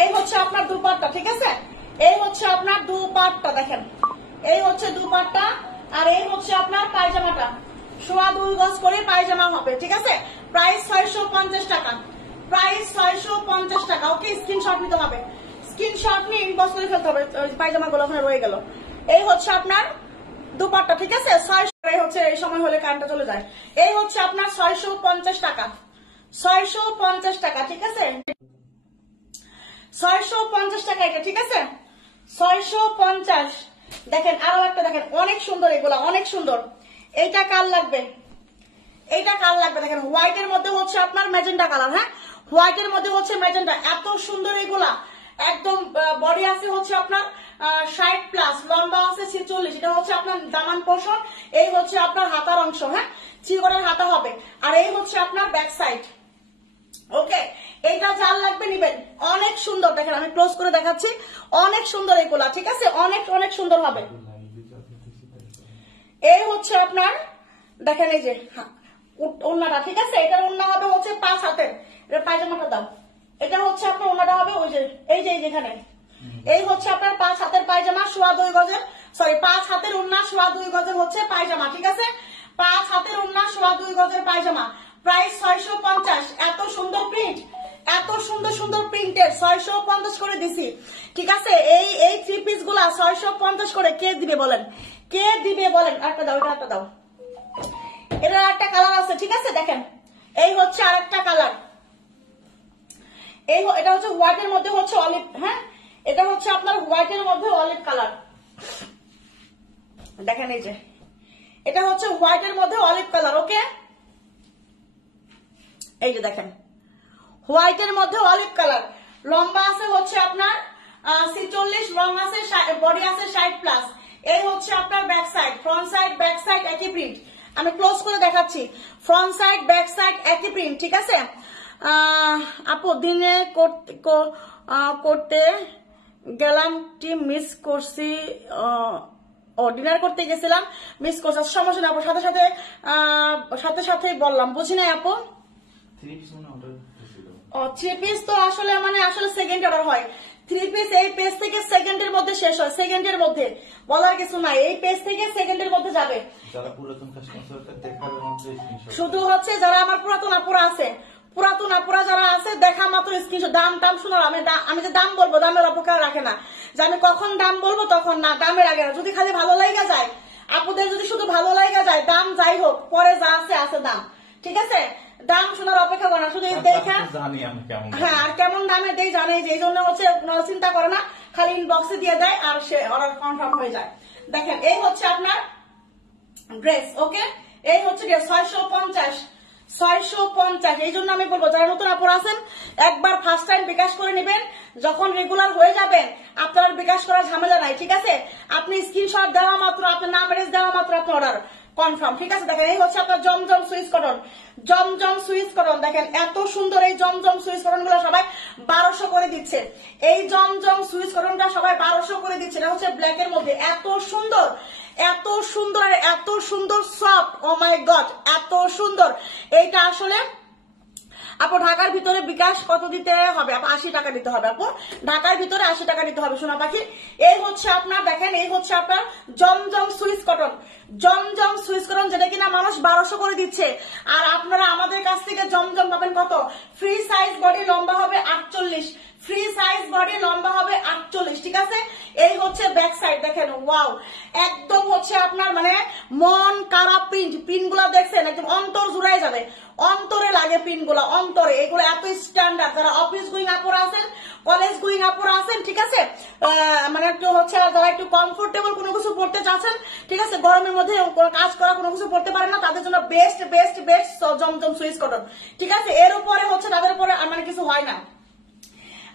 এই হচ্ছে আপনার দুপাট্টা। ঠিক আছে এই হচ্ছে আপনার দুপাট্টা, দেখেন এই হচ্ছে দুপাট্টা, আর এই হচ্ছে আপনার পায়জামাটা 2.5 গজ করে পায়জামা হবে। ঠিক আছে প্রাইস 650 টাকা, প্রাইস 650 টাকা, ওকে স্ক্রিনশট নিতে হবে, স্ক্রিনশট নিয়ে ইনবক্স করে ফেলতে হবে, পায়জামা গুলো ওখানে রয়ে গেল। এই হচ্ছে আপনার দুপাট্টা। ঠিক আছে 600 হচ্ছে, এই সময় হলে কারেন্টটা চলে যায়। এই হচ্ছে আপনার 650 টাকা, 650 টাকা। ঠিক আছে 650 টাকা এটা। ঠিক আছে 650। দেখেন আরো একটা দেখেন অনেক সুন্দর, এগুলা অনেক সুন্দর। এইটা কার লাগবে, এইটা কার লাগবে, দেখেন হোয়াইট এর মধ্যে হচ্ছে আপনার ম্যাজেন্টা কালার, হ্যাঁ হোয়াইট এর মধ্যে হচ্ছে ম্যাজেন্টা, এত সুন্দর এগুলা। একদম বডি আছে হচ্ছে আপনার 60+, লম্বা আছে 46, এটা হচ্ছে আপনার দামান পোর্শন, এই হচ্ছে আপনার হাতার অংশ, হ্যাঁ চিকনের হাতা হবে, আর এই হচ্ছে আপনার ব্যাক সাইড। ওকে, এটা যার লাগবে নিবেন, অনেক সুন্দর, দেখেন আমি ক্লোজ করে দেখাচ্ছি, অনেক সুন্দর এগুলা, ঠিক আছে, অনেক অনেক সুন্দর হবে। এই হচ্ছে আপনার দেখেন এই যে ওড়নাটা, ঠিক আছে, এটার ওড়না হবে হচ্ছে 5 হাতের, এটা পায়জামাটা দাও, এটা হচ্ছে আপনার ওড়নাটা হবে ওই যে এই যে যেখানে, এই হচ্ছে আপনার 5 হাতের পায়জামা, 2.25 গজের, সরি 5 হাতের ওড়না 2.25 গজের হচ্ছে পায়জামা, ঠিক আছে, 5 হাতের ওড়না 2.25 গজের পায়জামা, প্রাইস 650। এত সুন্দর প্রিন্ট, এত সুন্দর সুন্দর প্রিন্টের 650 করে দিছি, ঠিক আছে। এই 3 পিস গুলা 650 করে কে দিবে বলেন, কে দিবে বলেন? একটা দাও, এটা একটা দাও, এটার একটা কালার আছে, ঠিক আছে, দেখেন এই হচ্ছে আরেকটা কালার, এটা হচ্ছে হোয়াইটের মধ্যে হচ্ছে অলিভ, হ্যাঁ এটা হচ্ছে আপনার হোয়াইটের মধ্যে অলিভ কালার, দেখেন এই যে এটা হচ্ছে হোয়াইটের মধ্যে অলিভ কালার। ওকে, এই যে দেখেন হোয়াইটের মধ্যে অলিভ কালার, লম্বা আছে হচ্ছে আপনার 46, লং আছে, বডি আছে 60+, এই হচ্ছে আপনার back side, front side back side একই প্রিন্ট, আমি ক্লোজ করে দেখাচ্ছি, ফ্রন্ট সাইড ব্যাক সাইড একই প্রিন্ট, ঠিক আছে। আপু দিনে করতে গেলাম, টিম মিস করছি, ডিনার করতে গেছিলাম, মিস করছি, সমস্যা না আপু, সাথে সাথে সাথে বললাম, বুঝি নাই আপু। 3 পিস তো আসলে আসলে সেকেন্ড অর্ডার হয়, 3 পিস এই পেজ থেকে সেকেন্ডের মধ্যে শেষ হয়, সেকেন্ডের মধ্যে, বলার কিছু নাই, এই পেজ থেকে সেকেন্ডের মধ্যে যাবে। শুধু হচ্ছে যারা আমার পুরাতন আপুরা আছে, পুরাতন আপুরা যারা আছে, দেখা মাত্র স্ক্রিনশট, দাম টাম শোনার, আমি যে দাম বলবো দামের অপেক্ষা রাখে না, যে আমি কখন দাম বলবো তখন না, দামের আগে না, যদি খালি ভালো লাগা যায়, আপুদের যদি শুধু ভালো লাগা যায়, দাম যাই হোক, পরে যা আছে আছে দাম, ঠিক আছে, দাম শোনার অপেক্ষা করে না, শুধু দেখা, হ্যাঁ আর কেমন দামে দেয় জানে, যে এই জন্য হচ্ছে চিন্তা করে না, খালি ইনবক্সে দিয়ে দেয় আর সে অর্ডার কনফার্ম হয়ে যায়। দেখেন এই হচ্ছে আপনার ড্রেস, ওকে, এই হচ্ছে 650, এই জন্য আমি বলবো যারা নতুন আপুরা আছেন, একবার ফার্স্ট টাইম বিকাশ করে নেবেন, যখন রেগুলার হয়ে যাবেন আপনার বিকাশ করার ঝামেলা নাই, ঠিক আছে, আপনি স্ক্রিনশট দেওয়া মাত্র, আপনার নাম এড্রেস দেওয়া মাত্র আপনার অর্ডার কনফার্ম, ঠিক আছে। দেখেন এই হচ্ছে আপনার জমজম সুইচ কটন, জমজম সুইচ কটন, দেখেন এত সুন্দর এই জমজম সুইচ কটন গুলো সবাই 1200 করে দিচ্ছে, এই জমজম সুইচ কটনটা সবাই 1200 করে দিচ্ছে, এটা হচ্ছে ব্ল্যাক এর মধ্যে, এত সুন্দর, এত সুন্দর, এত সুন্দর সফট, ও মাই গড এত সুন্দর। এইটা আসলে আপু ঢাকার ভিতরে বিকাশ কত দিতে হবে? আপু 80 টাকা দিতে হবে, আপু ঢাকার ভিতরে 80 টাকা দিতে হবে সোনা পাখি। এই হচ্ছে আপনার দেখেন, এই হচ্ছে আপনার জমজম সুইচ কটন, জমজম সুইচ কটন, যেটা কিনা মানুষ 1200 করে দিচ্ছে, আর আপনারা আমাদের কাছ থেকে জমজম পাবেন কত? ফ্রি সাইজ বডি, লম্বা হবে 48, ফ্রি সাইজ বডি, লম্বা হবে 48, ঠিক আছে। এই হচ্ছে ব্যাক সাইড, দেখেন ওয়াও, একদম হচ্ছে আপনার মন কারা প্রিন্ট, প্রিন্ট গুলা দেখছেন একদম অন্তর জুড়াই যাবে, অন্তরে লাগে প্রিন্ট গুলা, অন্তরে, এগুলো এত স্ট্যান্ডার্ড, যারা অফিস গোয়িং আপুরা আছেন, কলেজ গোয়িং আপুরা আছেন, ঠিক আছে, একটু হচ্ছে যারা একটু কমফোর্টেবল কোনো কিছু পড়তে চাচ্ছেন, ঠিক আছে, গরমের মধ্যে কাজ করা কোনো কিছু পড়তে পারে না, তাদের জন্য বেস্ট বেস্ট বেস্ট জমজম সুইচ কটন, ঠিক আছে। এর উপরে হচ্ছে তাদের উপরে কিছু হয় না।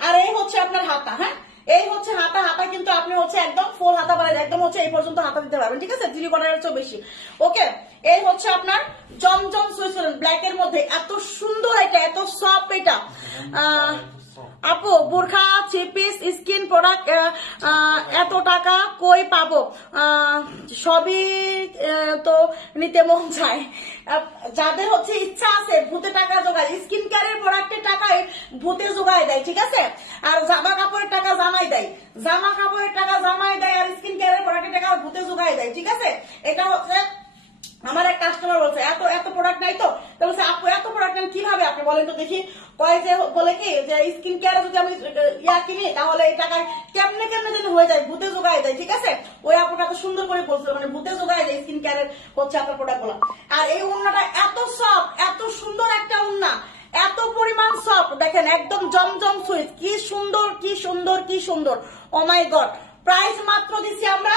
আর এই হচ্ছে আপনার হাতা, হ্যাঁ এই হচ্ছে হাতা, হাতা কিন্তু আপনি হচ্ছে একদম ফুল হাতা বানাই, একদম হচ্ছে এই পর্যন্ত হাতা দিতে পারবেন, ঠিক আছে, 3 কোয়ার্টারের চেয়ে বেশি। ওকে, এই হচ্ছে আপনার জমজম সুইচ কটন ব্ল্যাক এর মধ্যে, এত সুন্দর, এটা এত সফট, এটা আপু বোরখা 3 পিস স্কিন প্রোডাক্ট এত টাকা কই পাবো? সবই তো নিতে মন চায়, যাদের হচ্ছে ইচ্ছা আছে ভূতে টাকা জোগায়, স্কিন কেয়ারের প্রোডাক্টের টাকায় ভূতে জোগায় দেয়, ঠিক আছে, আর জামা কাপড়ের টাকা জামাই দেয়, জামা কাপড়ের টাকা জামাই দেয়, আর স্কিন কেয়ারের প্রোডাক্টের টাকা ভূতে জোগায় দেয়, ঠিক আছে। এটা হচ্ছে আমার এক কাস্টমার বলছে এত এত প্রোডাক্ট নাই, তো বলছে আপু এত প্রোডাক্ট নেন কিভাবে, আপনি বলেন তো দেখি, কয় যে বলে কি যে স্কিন কেয়ারে যদি আমি কিনি তাহলে এই টাকায় কেমনে কেমনে যেন হয়ে যায়, ভূতে জোগায় দেয়, ঠিক আছে। ওই আপুটা তো সুন্দর করে বলছিল, ভূতে জোগায় দেয় স্কিন কেয়ারের হচ্ছে আপনার প্রোডাক্ট গুলো। আর এই ওড়নাটা এত সফট, এত সুন্দর একটা ওড়না, এত পরিমাণ সফট, দেখেন একদম জমজম সুইচ, কি সুন্দর কি সুন্দর কি সুন্দর, ও মাই গড। প্রাইস মাত্র দিচ্ছি আমরা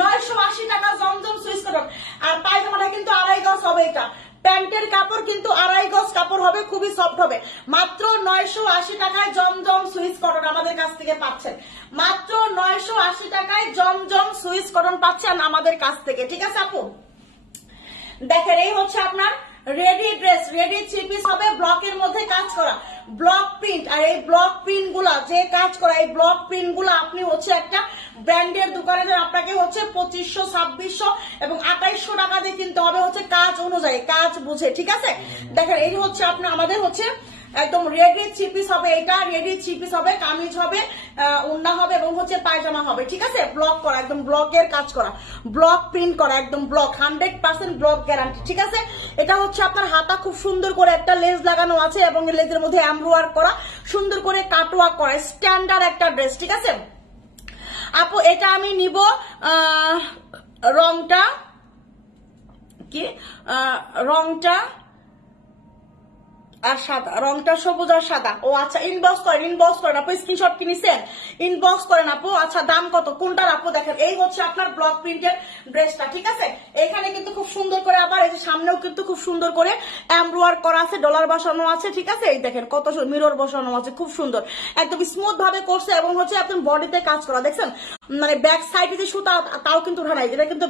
980 টাকা জমজম সুইচ কটন, আর পায়জামাটা কিন্তু 2.5 গজ হবে, এটা প্যান্টের কাপড় কিন্তু 2.5 গজ কাপড় হবে, খুবই সফট হবে। মাত্র 980 টাকায় জমজম সুইস কটন আমাদের কাছ থেকে পাচ্ছেন। মাত্র 980 টাকায় জমজম সুইস কটন পাচ্ছেন আমাদের কাছ থেকে, ঠিক আছে আপু? দেখেন এই হচ্ছে আপনার রেডি ড্রেস, রেডি 3 পিস হবে, ব্লকের মধ্যে কাজ করা, ব্লক প্রিন্ট। আর এই ব্লক প্রিন্ট গুলা যে কাজ করা, এই ব্লক প্রিন্ট গুলা আপনি হচ্ছে একটা ব্র্যান্ডের দোকানে আপনাকে হচ্ছে 2500, 2600 এবং 2800 টাকা দিয়ে কিনতে হবে হচ্ছে কাজ অনুযায়ী, কাজ বুঝে, ঠিক আছে? দেখেন এই হচ্ছে আপনার আমাদের হচ্ছে একদম রেডি 3 পিস হবে, এটা রেডি 3 পিস হবে, কামিজ হবে, ওড়না হবে এবং হচ্ছে পায়জামা হবে, ঠিক আছে? ব্লক করা, একদম ব্লকের কাজ করা, ব্লক প্রিন্ট করা, একদম ব্লক, 100% ব্লক গ্যারান্টি, ঠিক আছে? এটা হচ্ছে আপনার হাতা খুব সুন্দর করে একটা লেস লাগানো আছে এবং লেসের মধ্যে এমব্রয়ডারি করা, সুন্দর করে কাটওয়ার্ক করা, স্ট্যান্ডার্ড একটা ড্রেস, ঠিক আছে আপু? এটা আমি নিব রংটা কি, রংটা আর সাদা, রংটা সবুজ আর সাদা। ও আচ্ছা, ইনবক্স করেন আপু, স্ক্রিনশট কিনেছেন ইনবক্স করেন আপু। আচ্ছা দাম কত কোনটার আপু? দেখেন এই হচ্ছে আপনার ব্লক প্রিন্টের ড্রেসটা, ঠিক আছে? এখানে কিন্তু খুব সুন্দর করে আবার এই যে সামনেও কিন্তু খুব সুন্দর করে এমব্রয়ডারি করা আছে, ডলার বসানো আছে, ঠিক আছে? এই দেখেন কত মিরর বসানো আছে, খুব সুন্দর, একদম স্মুথ ভাবে করছে এবং হচ্ছে আপনার বডিতে কাজ করা, দেখছেন? মানে ব্যাক সাইডে যে সুতা তাও কিন্তু উঠা নাই, যেটা কিন্তু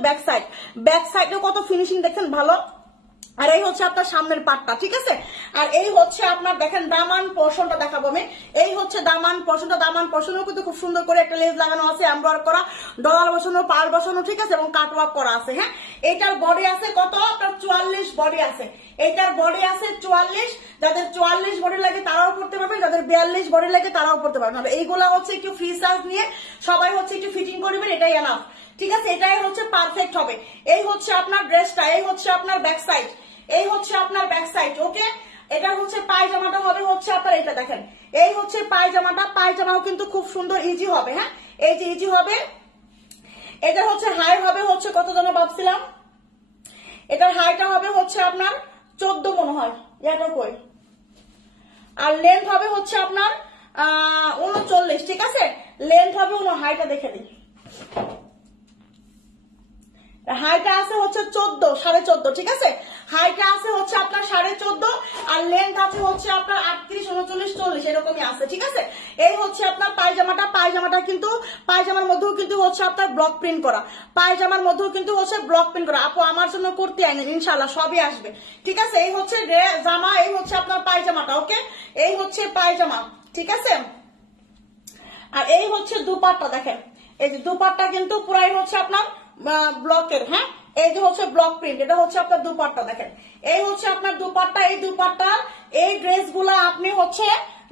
ব্যাক সাইডেও কত ফিনিশিং দেখছেন, ভালো। আর এই হচ্ছে আপনার সামনের পাটটা, ঠিক আছে? আর এই হচ্ছে আপনার দেখেন দামান পোর্শনটা দেখাবো আমি, এই হচ্ছে দামান পোর্শনটা, দামান পোর্শনও কিন্তু খুব সুন্দর করে একটা লেস লাগানো আছে, এমব্রয়ডারি করা, ডলার বসানো, পাল বসানো, ঠিক আছে? এবং কাটওয়ার্ক করা আছে। হ্যাঁ, এটার বডি আছে কত আপনার 44 বডি আছে, এটার বডি আছে 44। যাদের 44 বডি লাগে তারাও পড়তে পারবেন, যাদের 42 বডি লাগে তারাও পড়তে পারবেন। এইগুলা হচ্ছে একটু ফ্রি সাইজ নিয়ে সবাই হচ্ছে একটু ফিটিং করবেন, এটাই এনাফ, ঠিক আছে? এটাই হচ্ছে পারফেক্ট হবে। এই হচ্ছে আপনার ড্রেসটা, এই হচ্ছে আপনার ব্যাক সাইড, এই হচ্ছে আপনার ব্যাক সাইড, ওকে? এটা হচ্ছে পায়জামাটা হবে হচ্ছে আপনার, এটা দেখেন এই হচ্ছে পায়জামাটা, পায়জামাও কিন্তু খুব সুন্দর ইজি হবে। হ্যাঁ, এই যে ইজি হবে। এটা হচ্ছে হাই হবে হচ্ছে কত যেন ভাবছিলাম, এটার হাইটা হবে হচ্ছে আপনার 14 মনে হয়, এটা কই, আর লেন্থ হবে হচ্ছে আপনার 39, ঠিক আছে? লেন্থ হবে হাইটা দেখে দিই, হাইটা আছে হচ্ছে 14, 14.5, ঠিক আছে? হাইটা আছে হচ্ছে আপনার 14.5 আর লেন্থ আছে হচ্ছে আপনার 38, 39, 40 এরকমই আছে, ঠিক আছে? এই হচ্ছে আপনার পায়জামাটা, পায়জামাটা কিন্তু পায়জামার মধ্যেও কিন্তু হচ্ছে আপনার ব্লক প্রিন্ট করা, পায়জামার মধ্যেও কিন্তু হচ্ছে ব্লক প্রিন্ট করা। আপু আমার জন্য করতে আইনেন, ইনশাআল্লাহ সবই আসবে, ঠিক আছে? এই হচ্ছে জামা, এই হচ্ছে আপনার পায়জামাটা, ওকে? এই হচ্ছে পায়জামা, ঠিক আছে? আর এই হচ্ছে দুপাট্টা, দেখেন এই যে দুপাট্টা কিন্তু পুরাই হচ্ছে আপনার ব্লকের। হ্যাঁ, এই যে হচ্ছে ব্লক প্রিন্ট, এটা হচ্ছে আপনার দুপাট্টা, দেখেন এই হচ্ছে আপনার দুপাট্টা। এই দুপাট্টা এই ড্রেস গুলা আপনি হচ্ছে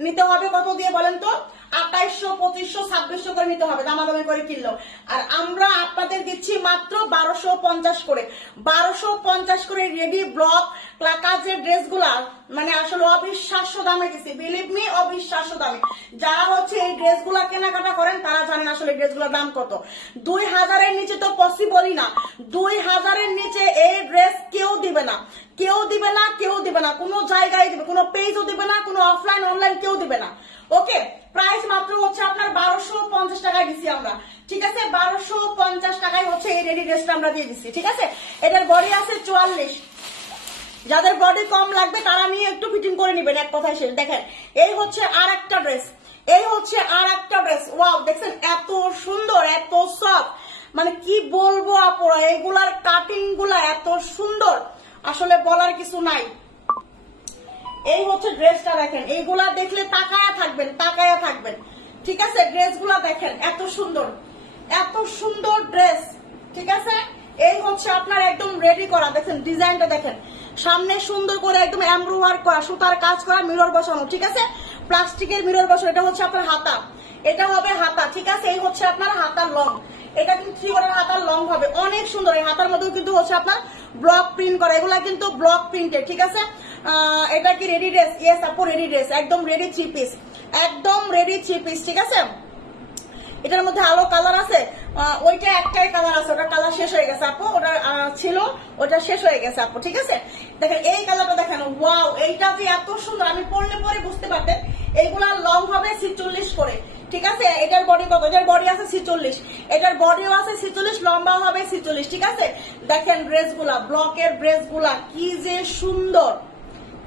নিতে হবে কত দিয়ে বলেন তো? 2800, 2500, 2600 করে নিতে হবে দামাদামি করে কিনলেও। আর আমরা আপনাদের দিচ্ছি মাত্র 1250 করে, 1250 করে রেডি ব্লক কাজের ড্রেস গুলা, মানে আসলে অবিশ্বাস্য দামে দিচ্ছি, বিলিভ মি, অবিশ্বাস্য দামে। যারা হচ্ছে এই ড্রেস গুলা কেনাকাটা করেন তারা জানেন আসলে ড্রেস গুলার দাম কত। 2000-এর নিচে তো পসিবলই না, 2000-এর নিচে এই ড্রেস কেউ দিবে না, কেউ দিবে না, কেউ দিবে না, কোনো জায়গায় দিবে, কোনো পেজও দিবে না, কোনো অফলাইন অনলাইন কেউ দিবে না, ওকে? প্রাইস মাত্র হচ্ছে আপনার 1250 টাকায় দিচ্ছি আমরা, ঠিক আছে? 1250 টাকায় হচ্ছে এই রেডি ড্রেসটা আমরা দিয়ে দিচ্ছি, ঠিক আছে? এটার বডি আছে 44, যাদের বডি কম লাগবে তারা নিয়ে একটু ফিটিং করে নেবেন, এক কথায় শেষ। দেখেন এই হচ্ছে আর একটা ড্রেস, এই হচ্ছে আর একটা ড্রেস, ওয়াও দেখছেন এত সুন্দর, এত সফট, মানে কি বলবো আপুরা, এগুলার কাটিং গুলা এত সুন্দর, আসলে বলার কিছু নাই। এই হচ্ছে ড্রেসটা, দেখেন এইগুলা দেখলে তাকায়া থাকবেন, তাকায়া থাকবেন, ঠিক আছে? ড্রেসগুলা দেখেন এত সুন্দর, এত সুন্দর ড্রেস, ঠিক আছে? এই হচ্ছে আপনার একদম রেডি করা, দেখেন ডিজাইনটা দেখেন, সামনে সুন্দর করে একদম এমব্রয়ডারি করা, সুতার কাজ করা, মিরর বসানো, ঠিক আছে? প্লাস্টিকের মিরর বসানো। এটা হচ্ছে আপনার হাতা, এটা হবে হাতা, ঠিক আছে? এই হচ্ছে আপনার হাতার লং, এটা কিন্তু 3/4 হাতার লং হবে, অনেক সুন্দর। এই হাতার মধ্যেও কিন্তু হচ্ছে আপনার ব্লক প্রিন্ট করা, এগুলা কিন্তু ব্লক প্রিন্টেড, ঠিক আছে? এটা কি রেডি ড্রেস? ইয়েস আপু রেডি ড্রেস, একদম রেডি 3 পিস, একদম রেডি 3 পিস, ঠিক আছে? এটার মধ্যে আলো কালার আছে, ওইটা একটাই কালার আছে, ওটা কালার শেষ হয়ে গেছে আপু, ওটা ছিল, ওটা শেষ হয়ে গেছে আপু, ঠিক আছে। দেখেন এই কালারটা দেখেন, ওয়াও, এইটা যে এত সুন্দর, আমি পরলে পরে বুঝতে পারতেন। এইগুলা লং হবে 46 করে, ঠিক আছে। এটার বডি কত? এটার বডি আছে 46, এটার বডিও আছে 46, লম্বা হবে 46, ঠিক আছে। দেখেন ড্রেসগুলা, ব্লকের ড্রেসগুলা কি যে সুন্দর,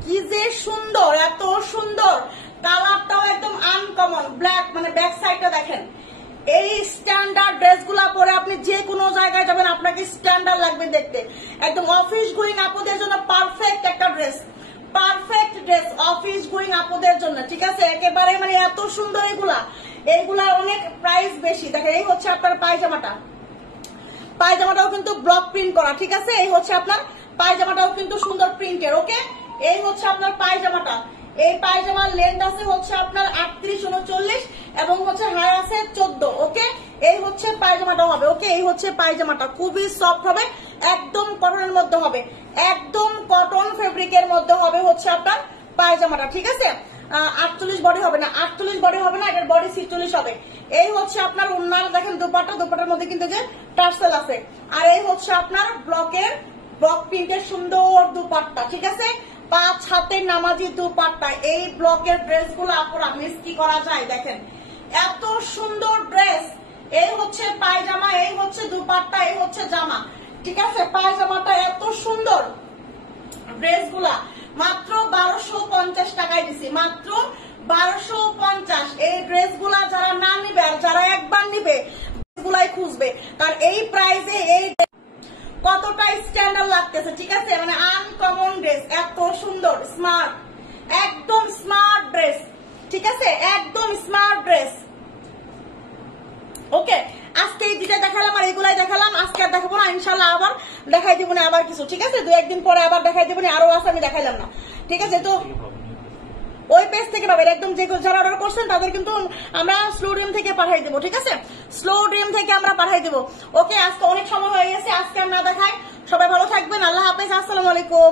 কি যে সুন্দর, এত সুন্দর। কালারটাও একদম আনকমন ব্ল্যাক, মানে ব্যাক সাইডটা দেখেন। এই স্ট্যান্ডার্ড ড্রেসগুলা পরে আপনি যে কোনো জায়গায় যাবেন, আপনাকে স্ট্যান্ডার্ড লাগবে দেখতে। একদম অফিস গোয়িং আপুদের জন্য পারফেক্ট একটা dress, perfect dress office going আপুদের জন্য, ঠিক আছে। একেবারে মানে এত সুন্দর এগুলা, এইগুলা অনেক প্রাইস বেশি। দেখেন এই হচ্ছে আপনার পায়জামাটা, পায়জামাটাও কিন্তু ব্লক প্রিন্ট করা, ঠিক আছে। এই হচ্ছে আপনার পায়জামাটাও কিন্তু সুন্দর প্রিন্টের, ওকে। এই হচ্ছে আপনার পায়জামাটা, এই পায়জামার লেন্থ আছে হচ্ছে আপনার 38-39 এবং হচ্ছে হাই আছে 14, ওকে। এই হচ্ছে পায়জামাটা হবে, ওকে। এই হচ্ছে পায়জামাটা, খুবই সফট হবে, একদম কটনের মধ্যে হবে, একদম কটন ফেব্রিকের মধ্যে হবে হচ্ছে আপনার পায়জামাটা, ঠিক আছে। 48 বডি হবে না, 48 বডি হবে না, এটার বডি 46 হবে। এই হচ্ছে আপনার উন্নার, দেখেন দুপাট্টা, দুপাট্টার মধ্যে কিন্তু যে টার্সেল আছে। আর এই হচ্ছে আপনার ব্লকের ব্লক প্রিন্টের সুন্দর দুপাট্টা, ঠিক আছে। 5 হাতের নামাজি দুপাট্টা। এই ব্লকের ড্রেসগুলো আপনারা মিস কি করা যায়, দেখেন এত সুন্দর ড্রেস। এই হচ্ছে পায়জামা, এই হচ্ছে দুপাট্টা, এই হচ্ছে জামা, ঠিক আছে। পায়জামাটা এত সুন্দর, ড্রেসগুলা মাত্র 1250 টাকায় দিছি, মাত্র 1250। এই ড্রেসগুলা যারা না নিবে আর যারা একবার নিবে ড্রেসগুলাই খুঁজবে, কারণ এই প্রাইসে এই কতটা স্ট্যান্ডার্ড লাগতেছে, ঠিক আছে। মানে আনকমন ড্রেস, এত সুন্দর, স্মার্ট, একদম স্মার্ট ড্রেস, ঠিক আছে, একদম স্মার্ট ড্রেস, ওকে। আজকে এই দুইটা দেখালাম আর এগুলাই দেখালাম, আজকে আর দেখাবো না, ইনশাল্লাহ আবার দেখাই দিব না, আবার কিছু, ঠিক আছে। 2-1 দিন পরে আবার দেখাই দিব না, আরো আছে আমি দেখাইলাম না, ঠিক আছে। তো ওই পেজ থেকে পাবেন, একদম যে যারা অর্ডার করছেন তাদের কিন্তু আমরা স্লো ড্রিম থেকে পাঠাই দেবো, ঠিক আছে। স্লো ড্রিম থেকে আমরা পাঠাই দেবো, ওকে। আজকে অনেক সময় হয়ে গেছে, আজকে আমরা দেখাই। সবাই ভালো থাকবেন, আল্লাহ হাফেজ, আসসালামু আলাইকুম।